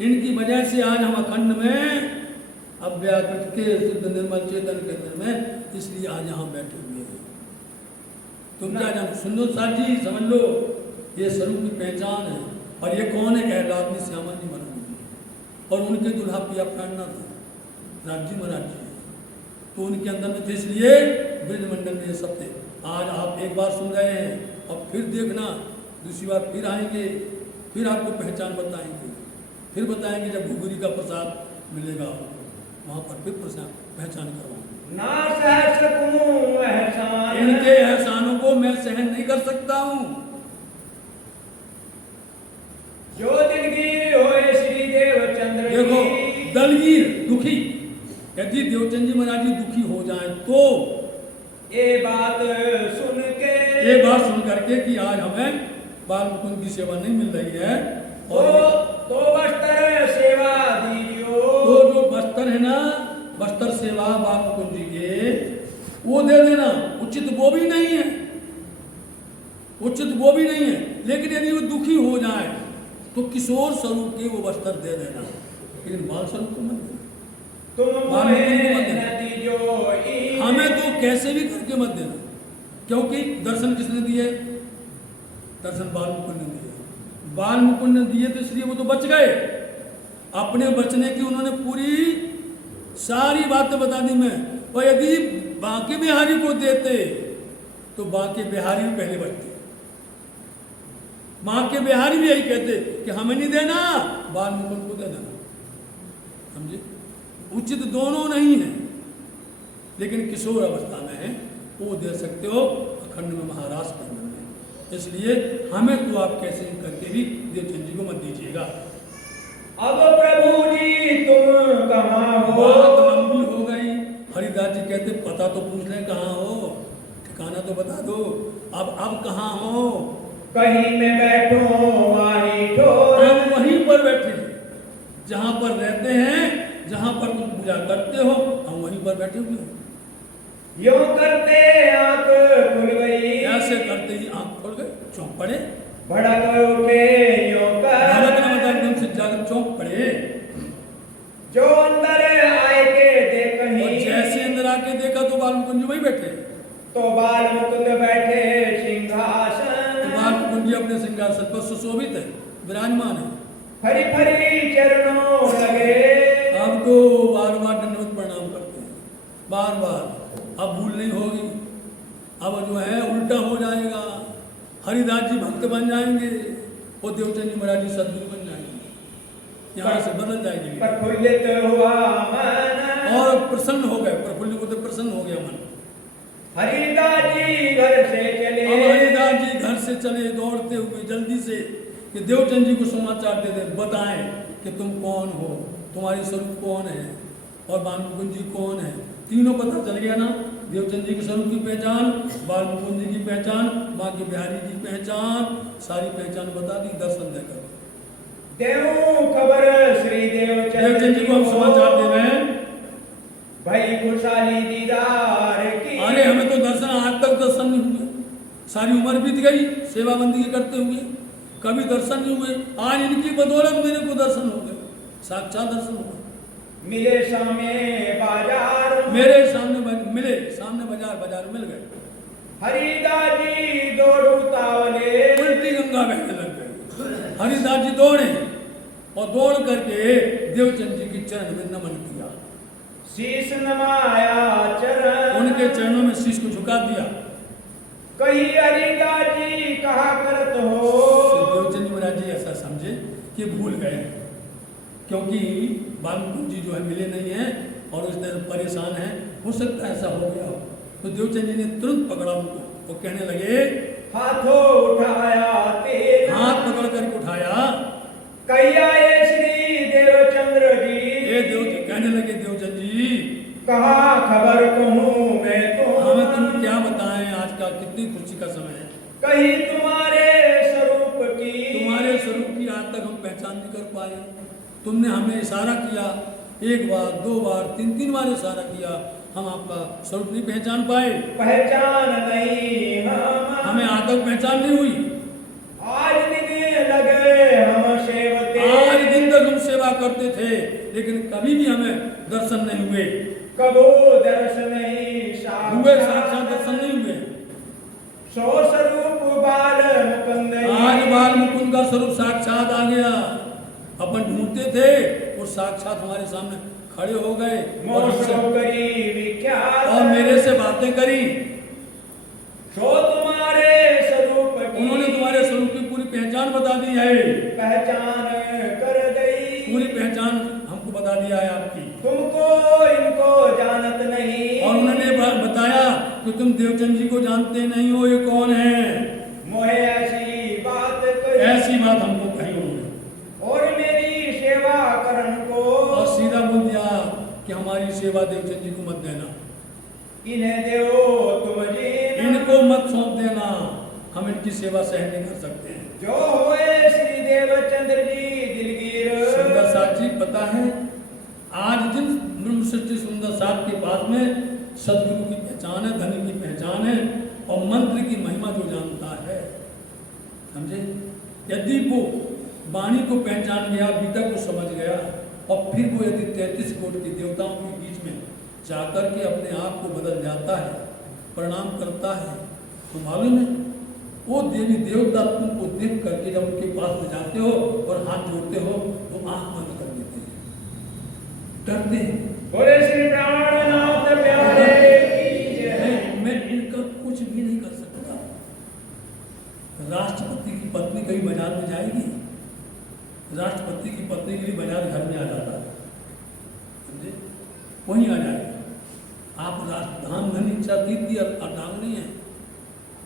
इनकी वजह से आज हम अखंड में अव्याकृत के शुद्ध निर्मल चेतन के अंदर में, इसलिए आज यहाँ बैठे हुए हैं। तुम क्या जानो? सुनो साहब जी, समझ लो ये स्वरूप की पहचान है। और ये कौन है? अहलादनी श्यामा जी महाराज जी, और उनके दुल्हा पिया प्राणनाथ राज्य महाराज जी, तो उनके अंदर में थे, इसलिए ब्रजमंडल में ये सब थे। आज आप एक बार सुन रहे हैं, अब फिर देखना, दूसरी बार फिर आएंगे, फिर आपको पहचान बताएंगे, फिर बताएंगे जब घुघुरी का प्रसाद मिलेगा वहाँ पर फिर पहचान करवाऊंगा। ना सह सकूं एहसान, इनके एहसानों को मैं सहन नहीं कर सकता हूँ। जो दिलगीर होए श्री देवचंद्र देखो, की। दलगीर दुखी, यदि देवचंद जी महाराज जी दुखी हो जाए तो ये बात सुन करके कि आज हमें बाल मुकुंद की सेवा नहीं मिल रही है, तो बस्तर सेवा दीजियो। तो जो बस्तर है ना, बस्तर सेवा बाल मुकुंद जी के, वो दे देना। उचित वो भी नहीं है, उचित वो भी नहीं है, लेकिन यदि वो दुखी हो जाए तो किशोर स्वरूप के वो बस्तर दे देना, लेकिन बाल स्वरूप को मत देना। हमें तो कैसे भी करके मत देना, क्योंकि दर्शन किसने दिए? दर्शन बाल मुकुंद ने दिए। बाल मुकुंद ने दिए तो इसलिए वो तो बच गए। अपने बचने की उन्होंने पूरी सारी बातें बता दी मैं। और यदि बांके बिहारी को देते तो बांके बिहारी भी पहले बचते। बांके बिहारी भी यही कहते कि हमें नहीं देना, बाल मुकुंद को दे देना। समझे? उचित दोनों नहीं है, लेकिन किशोर अवस्था में है, वो दे सकते हो अखंड में महाराज के अंदर में। इसलिए हमें तो आप कैसे करके भी देवचंद जी को मत दीजिएगा। अब प्रभु जी तुम कहाँ हो? बात लंबी हो गई। हरिदास जी कहते पता तो पूछ लें कहाँ हो, ठिकाना तो बता दो। अब कहाँ हो? कहीं में बैठो वहीं ठोर। हम वहीं पर बैठे हैं जहाँ पर रहते हैं, जहाँ पर तुम पूजा करते हो, हम वहीं पर बैठे हुए हैं। यूं करते आंख खुल गई, ऐसे करते ही आंख खुल गए, चौंक पड़े। भड़क उठे यूं कर, भड़कना मतलब एकदम से जाकर चौंक पड़े। जो अंदर आए के देख और कहीं, जैसे अंदर आके देखा तो बाल मुकुंद जी वहीं बैठे। तो बाल मुकुंद बैठे सिंहासन। तो बाल मुकुंद जी अपने सिंहासन पर सुशोभित है, विराजमान है। हरि हरि चरणों लगे। अब तो बार बार दंडवत प्रणाम करते हैं, बार बार। अब भूल नहीं होगी, अब जो है उल्टा हो जाएगा। हरिदास जी भक्त बन जाएंगे और देवचंद जी महाराज जी सदगुरु बन जाएंगे, यहाँ से बदल जाएंगे। प्रफुल्लित हुआ मन, और प्रसन्न हो गए, प्रफुल्लित होते प्रसन्न हो गया मन। हरिदास जी घर से चले। अब हरिदास जी घर से चले दौड़ते हुए जल्दी से कि देवचंद जी को समाचार दे दे, बताएं कि तुम कौन हो, तुम्हारी स्वरूप कौन है और बालमुकुंद जी कौन है। तीनों पता चल गया ना, देवचंद जी के स्वरूप की पहचान, बालमुकुंद जी की पहचान, माँ के बिहारी जी की पहचान, सारी पहचान बता दी दर्शन देकर। देव खबर श्री देवचंद जी को हम समाचार दे रहे हैं, भाई खुशहाली दीदार की। अरे हमें तो दर्शन आज तक दर्शन नहीं हुए, सारी उम्र बीत गई सेवा बंदी करते हुए, कभी दर्शन नहीं हुए। आज इनकी बदौलत मेरे को दर्शन हो गए, साक्षात दर्शन हुआ। मिले सामने बाजार, मेरे सामने मिले, सामने बाजार, बाजार मिल गए। हरिदास जी दौड़ उतावले, उल्टी गंगा बहने लग गई। हरिदास जी दौड़े और दौड़ करके देवचंद जी के चरण में नमन किया, शीश नमाया चरण, उनके चरणों में शीश को झुका दिया। कही हरिदास जी कहा करत हो। देवचंद जी महाराज जी ऐसा समझे कि भूल गए, क्योंकि बालमुकुंद जी जो है मिले नहीं हैं और उस तरह परेशान है, हो सकता है ऐसा हो गया हो। तो देवचंद जी ने तुरंत पकड़ा उनको, वो कहने लगे, हाथों उठाया तेज, हाथ पकड़ करके उठाया, कहिया ये श्री देवचंद्र जी, ये देव कहने लगे देवचंद जी, कहा खबर कहूँ मैं तो, हमें तुम क्या बताएं, आज का कितनी खुशी का समय है। कही तुम्हारे स्वरूप की, तुम्हारे स्वरूप की आज तक हम पहचान नहीं कर पाए। तुमने हमें इशारा किया, एक बार, दो बार, तीन बार इशारा किया, हम आपका स्वरूप नहीं पहचान पाए। पहचान नहीं हमें आज तक पहचान नहीं हुई। आज दिन लगे हम सेवते, आज दिन तक हम सेवा करते थे, लेकिन कभी भी हमें दर्शन नहीं हुए। कबो दर्शन नहीं हुए, साक्षात दर्शन नहीं हुए। सो स्वरूप बाल मुकुंद, आज बाल मुकुंद का स्वरूप साक्षात आ गया। अपन ढूंढते थे, वो साक्षात हमारे सामने खड़े हो गए और मेरे से बातें करी। सो तुम्हारे स्वरूप की, उन्होंने तुम्हारे स्वरूप की पूरी पहचान बता दी है, पहचान कर गई, पूरी पहचान हमको बता दिया है आपकी। तुमको इनको जानत नहीं, और उन्होंने बताया कि तुम देवचंद जी को जानते नहीं हो, ये कौन है। मोहे ऐसी बात कही, ऐसी बात हमको कही उन्होंने, और मेरी सेवा करन को, और सीधा बोल दिया कि हमारी सेवा देवचंद जी को मत देना, इन्हें देओ तुम जी, इनको मत सौंप देना, हम इनकी सेवा सहन नहीं कर सकते हैं। जो होए श्री देवचंद्र जी दिलगीर। सुंदर साथ जी पता है, आज जिन ब्रह्म सृष्टि सुंदर साथ के पास में सदगुरु की पहचान है, धनी की पहचान है और मंत्र की महिमा जो जानता है, समझे, यदि वो वाणी को पहचान गया, बीतक को समझ गया और फिर वो यदि 33 कोटि के देवताओं के बीच में जाकर के अपने आप को बदल जाता है, प्रणाम करता है, तो मालूम है वो देवी देवता तुमको देख करके जब उनके पास में जाते हो और हाथ जोड़ते हो तो आंख बंद कर देते हैं, डरते हैं। बोले श्री प्राणनाथ प्यारे की जय। मैं इनका कुछ भी नहीं कर सकता। राष्ट्रपति की पत्नी कहीं बाजार में जाएगी, राष्ट्रपति की पत्नी के लिए बाजार घर में आ जाता है, समझे, वहीं आ जाएगा। आप राष्ट्रधाम धन इच्छा दीदी अर्धांगनी है,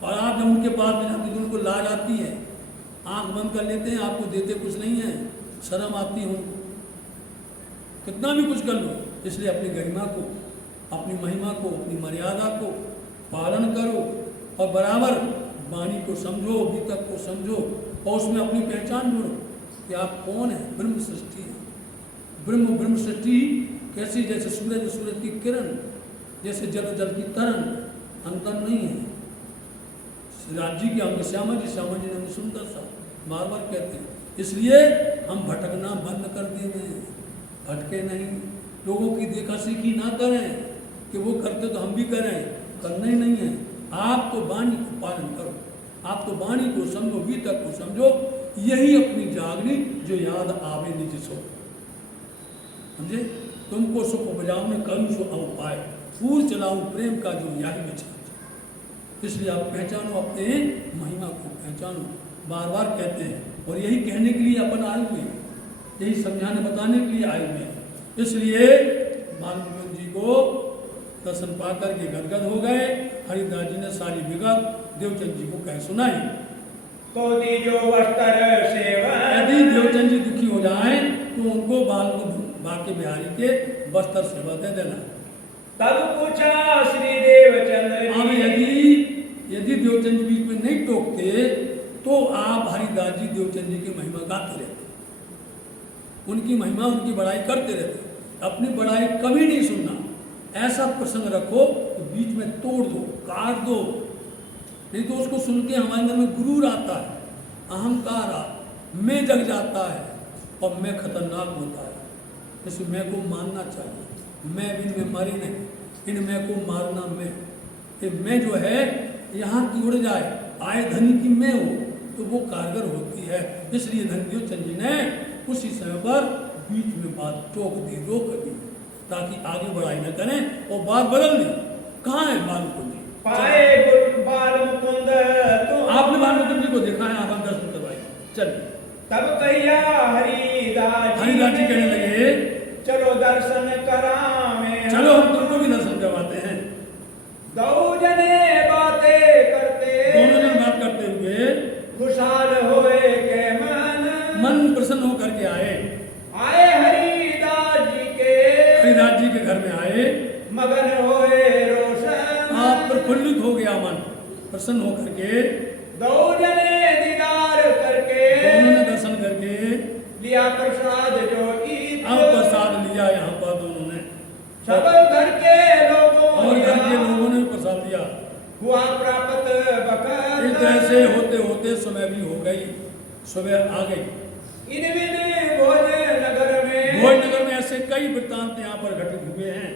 और आप जब उनके पास में जाते तो उनको लाज आती है, आंख बंद कर लेते हैं, आपको देते कुछ नहीं है, शर्म आती है उनको, कितना भी कुछ कर लो। इसलिए अपनी गरिमा को, अपनी महिमा को, अपनी मर्यादा को पालन करो और बराबर वाणी को समझो, बीतक को समझो और उसमें अपनी पहचान जोड़ो कि आप कौन है। ब्रह्म सृष्टि है, ब्रह्म सृष्टि कैसी, जैसे सूरज की किरण, जैसे जल की तरंग, अंतर नहीं है। राज्य की हमने श्यामा जी ने हमें सुंदर सा बार बार कहते हैं, इसलिए हम भटकना बंद कर देंगे, भटके नहीं, लोगों की देखा सीखी ना करें कि वो करते तो हम भी करें, करना ही नहीं है। आप तो वाणी को पालन करो, आप तो वाणी को समझो, बीतक को समझो, यही अपनी जागनी जो याद आवे निज सो, समझे, तुमको सुख उपजाऊं करूं सो उपाय, फूल चलाऊं प्रेम का जो यही में छा। इसलिए आप पहचानो, अपने महिमा को पहचानो, बार बार कहते हैं, और यही कहने के लिए अपन आए हुए, यही समझाने बताने के लिए आए हुए हैं। इसलिए बालमुकुंद जी को दर्शन पाकर के गदगद हो गए। हरिदास जी ने सारी विगत देवचंद जी को कह सुनाई। तो दीजो वस्त्र सेवन। यदि देवचंद जी दुखी हो जाए तो उनको बाके बिहारी के वस्त्र सेवा दे देना। तब पूछा श्री देवचंद अब यदि देवचंद जी बीच में नहीं टोकते तो आप हरिदास जी देवचंद जी की महिमा गाते रहते, उनकी महिमा उनकी बड़ाई करते रहते। अपनी बड़ाई कभी नहीं सुनना। ऐसा प्रसंग रखो तो बीच में तोड़ दो, काट दो, नहीं तो उसको सुन के हमारे अंदर में गुरूर आता है, अहंकार मैं जग जाता है और मैं खतरनाक होता है। इस मैं को मानना चाहिए। मैं बिन में मरी नहीं, इन मैं को मारना मैं। ये मैं जो है यहाँ की उड़ जाए, आए धनी की मैं हो तो वो कारगर होती है। इसलिए धनदेवचंद जी ने उसी समय पर बीच में बात टोक दी, रोक दी, ताकि आगे बढ़ाई न करें और बात बदल दी। कहाँ है बालमुकुंद जी? पाए बालमुकुंद आपने बालमुकुंद जी को देखा है, आप दर्शन करवाइए। चलिए। तब कहिया हरिदास जी कहने लगे चलो दर्शन करावे। चलो हम तुमको भी दर्शन करवाते हैं। दो जने बातें करते, दोनों जन बात करते हुए खुशहाल होए के मन प्रसन्न होकर के आए हरिदास जी के घर में आए। मगन होए रोशन। आप प्रफुल्लित हो गया मन, प्रसन्न होकर के दो जने दीदार करके, दोनों ने दर्शन करके लिया प्रसाद जो अब प्रसाद लिया यहाँ पर दोनों ने। सब घर के लोगों और घर के लोगों ने प्रसाद दिया। हुआ प्राप्त बकर। इस तरह से होते होते समय भी हो गई, सुबह आ गई। इन भोजनगर में ऐसे कई वृत्तांत यहाँ पर घटित हुए हैं।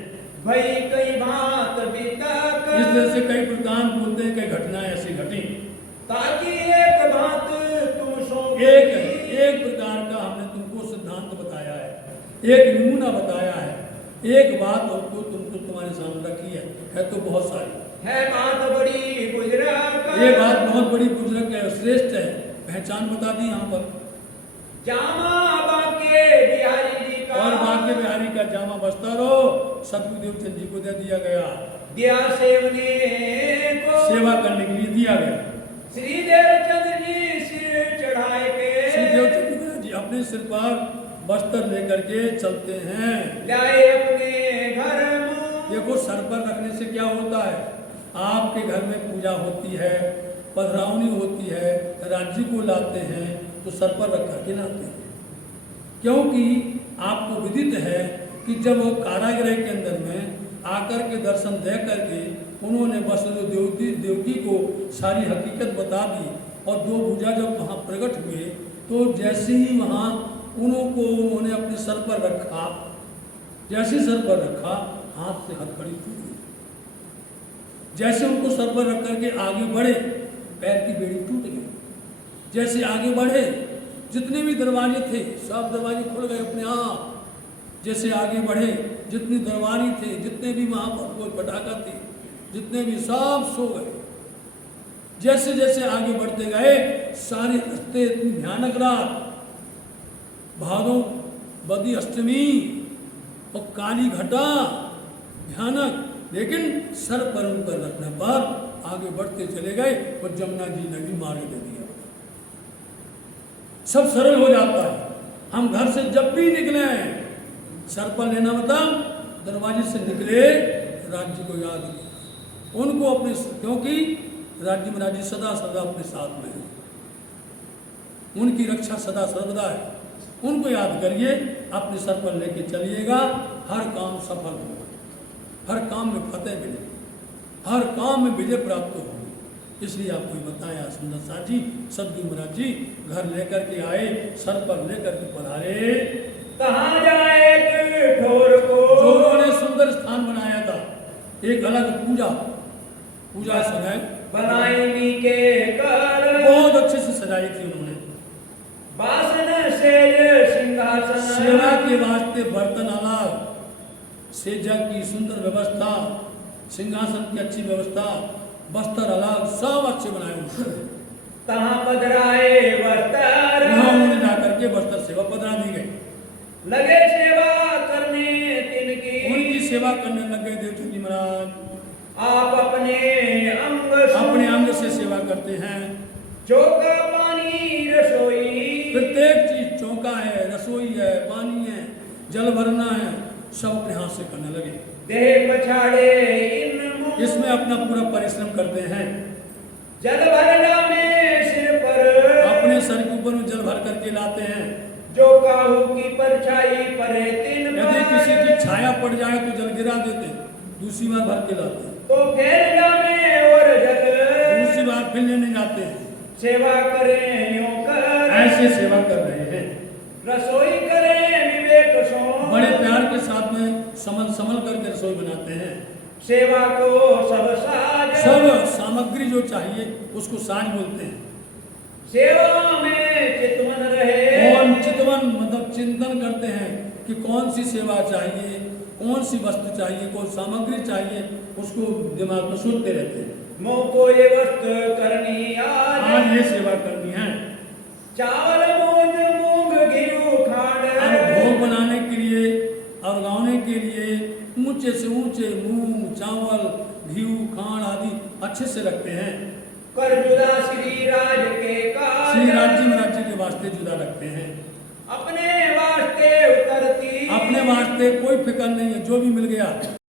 भाई कई बात बीतक। इस तरह से कई वृत्तांत बोलते हैं, कई घटनाएं ऐसी घटी ताकि एक बात तुम सो एक प्रकार का हमने तुमको सिद्धांत बताया है, एक नमूना बताया है, एक बात हमको तुमको तुम्हारे सामने रखी है तो बहुत सारी है बात बड़ी बुजुर्ग। ये बात बहुत बड़ी बुजुर्ग है, श्रेष्ठ है। पहचान बता दी यहाँ पर। जामा बाके बिहारी जी का, और बाके बिहारी का जामा बस्तर हो सतगुरु देवचंद जी को दे दिया गया, दिया सेवने को, सेवा करने के लिए दिया गया। श्री देवचंद जी सिर चढ़ाए के, श्री देवचंद जी अपने सिर पर बस्तर लेकर के चलते हैं, लाए अपने घर में। देखो सर पर रखने से क्या होता है, आपके घर में पूजा होती है, पधरावनी होती है, राज्य को लाते हैं तो सर पर रख करके लाते हैं। क्योंकि आपको विदित है कि जब वो कारागृह के अंदर में आकर के दर्शन दे करके उन्होंने वसुदेव देवकी को सारी हकीकत बता दी और दो भुजा जब वहाँ प्रकट हुए तो जैसे ही वहाँ उन्होंने अपने सर पर रखा, जैसे सर पर रखा हाथ से हथकड़ी टूट गई। जैसे उनको सर पर रख करके आगे बढ़े पैर की बेड़ी टूट गई। जैसे आगे बढ़े जितने भी दरवाजे थे सब दरवाजे खुल गए अपने आप। जैसे आगे बढ़े जितने दरबारी थे, जितने भी वहाँ पर कोई पटाखा थे, जितने भी सब सो गए। जैसे जैसे आगे बढ़ते गए सारे रास्ते इतनी भयानक रात, भादों बदी अष्टमी और काली घटा भयानक, लेकिन सर पर उनकर रखने पर आगे बढ़ते चले गए और जमुना जी ने भी मारे दे दिया। सब सरल हो जाता है। हम घर से जब भी निकले सर पर लेना मतलब दरवाजे से निकले राज्य को याद किया, उनको अपने, क्योंकि राज्य महाराज जी सदा सदा अपने साथ में है, उनकी रक्षा सदा सर्वदा है। उनको याद करिए, अपने सर पर लेके चलिएगा, हर काम सफल होगा, हर काम में फतेह मिलेगी, हर काम में विजय प्राप्त होगी। इसलिए आपको बताया सुंदर साथ जी, सदगुरु महाराज जी घर लेकर के आए, सर पर लेकर के पधारे। कहाँ जाए ठोर को, जो उन्होंने सुंदर स्थान बनाया था, एक अलग पूजा सजाए बनाई के कर, बहुत अच्छे से सजाई थी उन्होंने। बासन से सिंहासन, सेवा के वास्ते बर्तन अलग, सेजा की सुंदर व्यवस्था, सिंहासन की अच्छी व्यवस्था, बस्तर अलग, सब अच्छे बनाए उन्होंने। तहाँ पधराए बस्तर, वहाँ उन्होंने जाकर के बस्तर सेवा पधरा दी गई। लगे सेवा करने तिनकी, उनकी सेवा सेवा करने लग गए देवचंद जी महाराज। आप अपने अंग से सेवा करते हैं। चौका पानी रसोई, प्रत्येक चीज चौका है, रसोई है, पानी है, जल भरना है, सब अपने हाथ से करने लगे। देह पछाड़े इन इसमें अपना पूरा परिश्रम करते हैं। जल भरना में सिर पर, अपने सर के ऊपर में जल भर करके लाते हैं। जो काहू की परछाई परे तीन यदि किसी की छाया पड़ जाए तो जल गिरा देते, दूसरी बार भर के लाते हैं। तो फिर जामे और जल, दूसरी बार फिर लेने जाते हैं। सेवा करें यूं कर, ऐसे सेवा कर रहे हैं। रसोई करें विवेक सो, बड़े प्यार के साथ में समल करके रसोई बनाते हैं। सेवा को सब साज, सब सामग्री जो चाहिए उसको साज बोलते हैं। सेवा में चितवन रहे, कौन चितवन मतलब चिंतन करते हैं कि कौन सी सेवा चाहिए, कौन सी वस्तु चाहिए, कौन सामग्री चाहिए, उसको दिमाग में सोचते रहते हैं। मुँह को ये वस्तु करनी आज ये सेवा करनी है। चावल मूंग घी खाड़, अब भोग बनाने के लिए और गाने के लिए ऊंचे से ऊंचे मूंग, चावल, घी, खांड आदि अच्छे से रखते हैं। कर जुदा श्री राज के काज, श्री राज्य के वास्ते जुदा रखते हैं। अपने वास्ते उतरती, अपने वास्ते कोई फिक्र नहीं है, जो भी मिल गया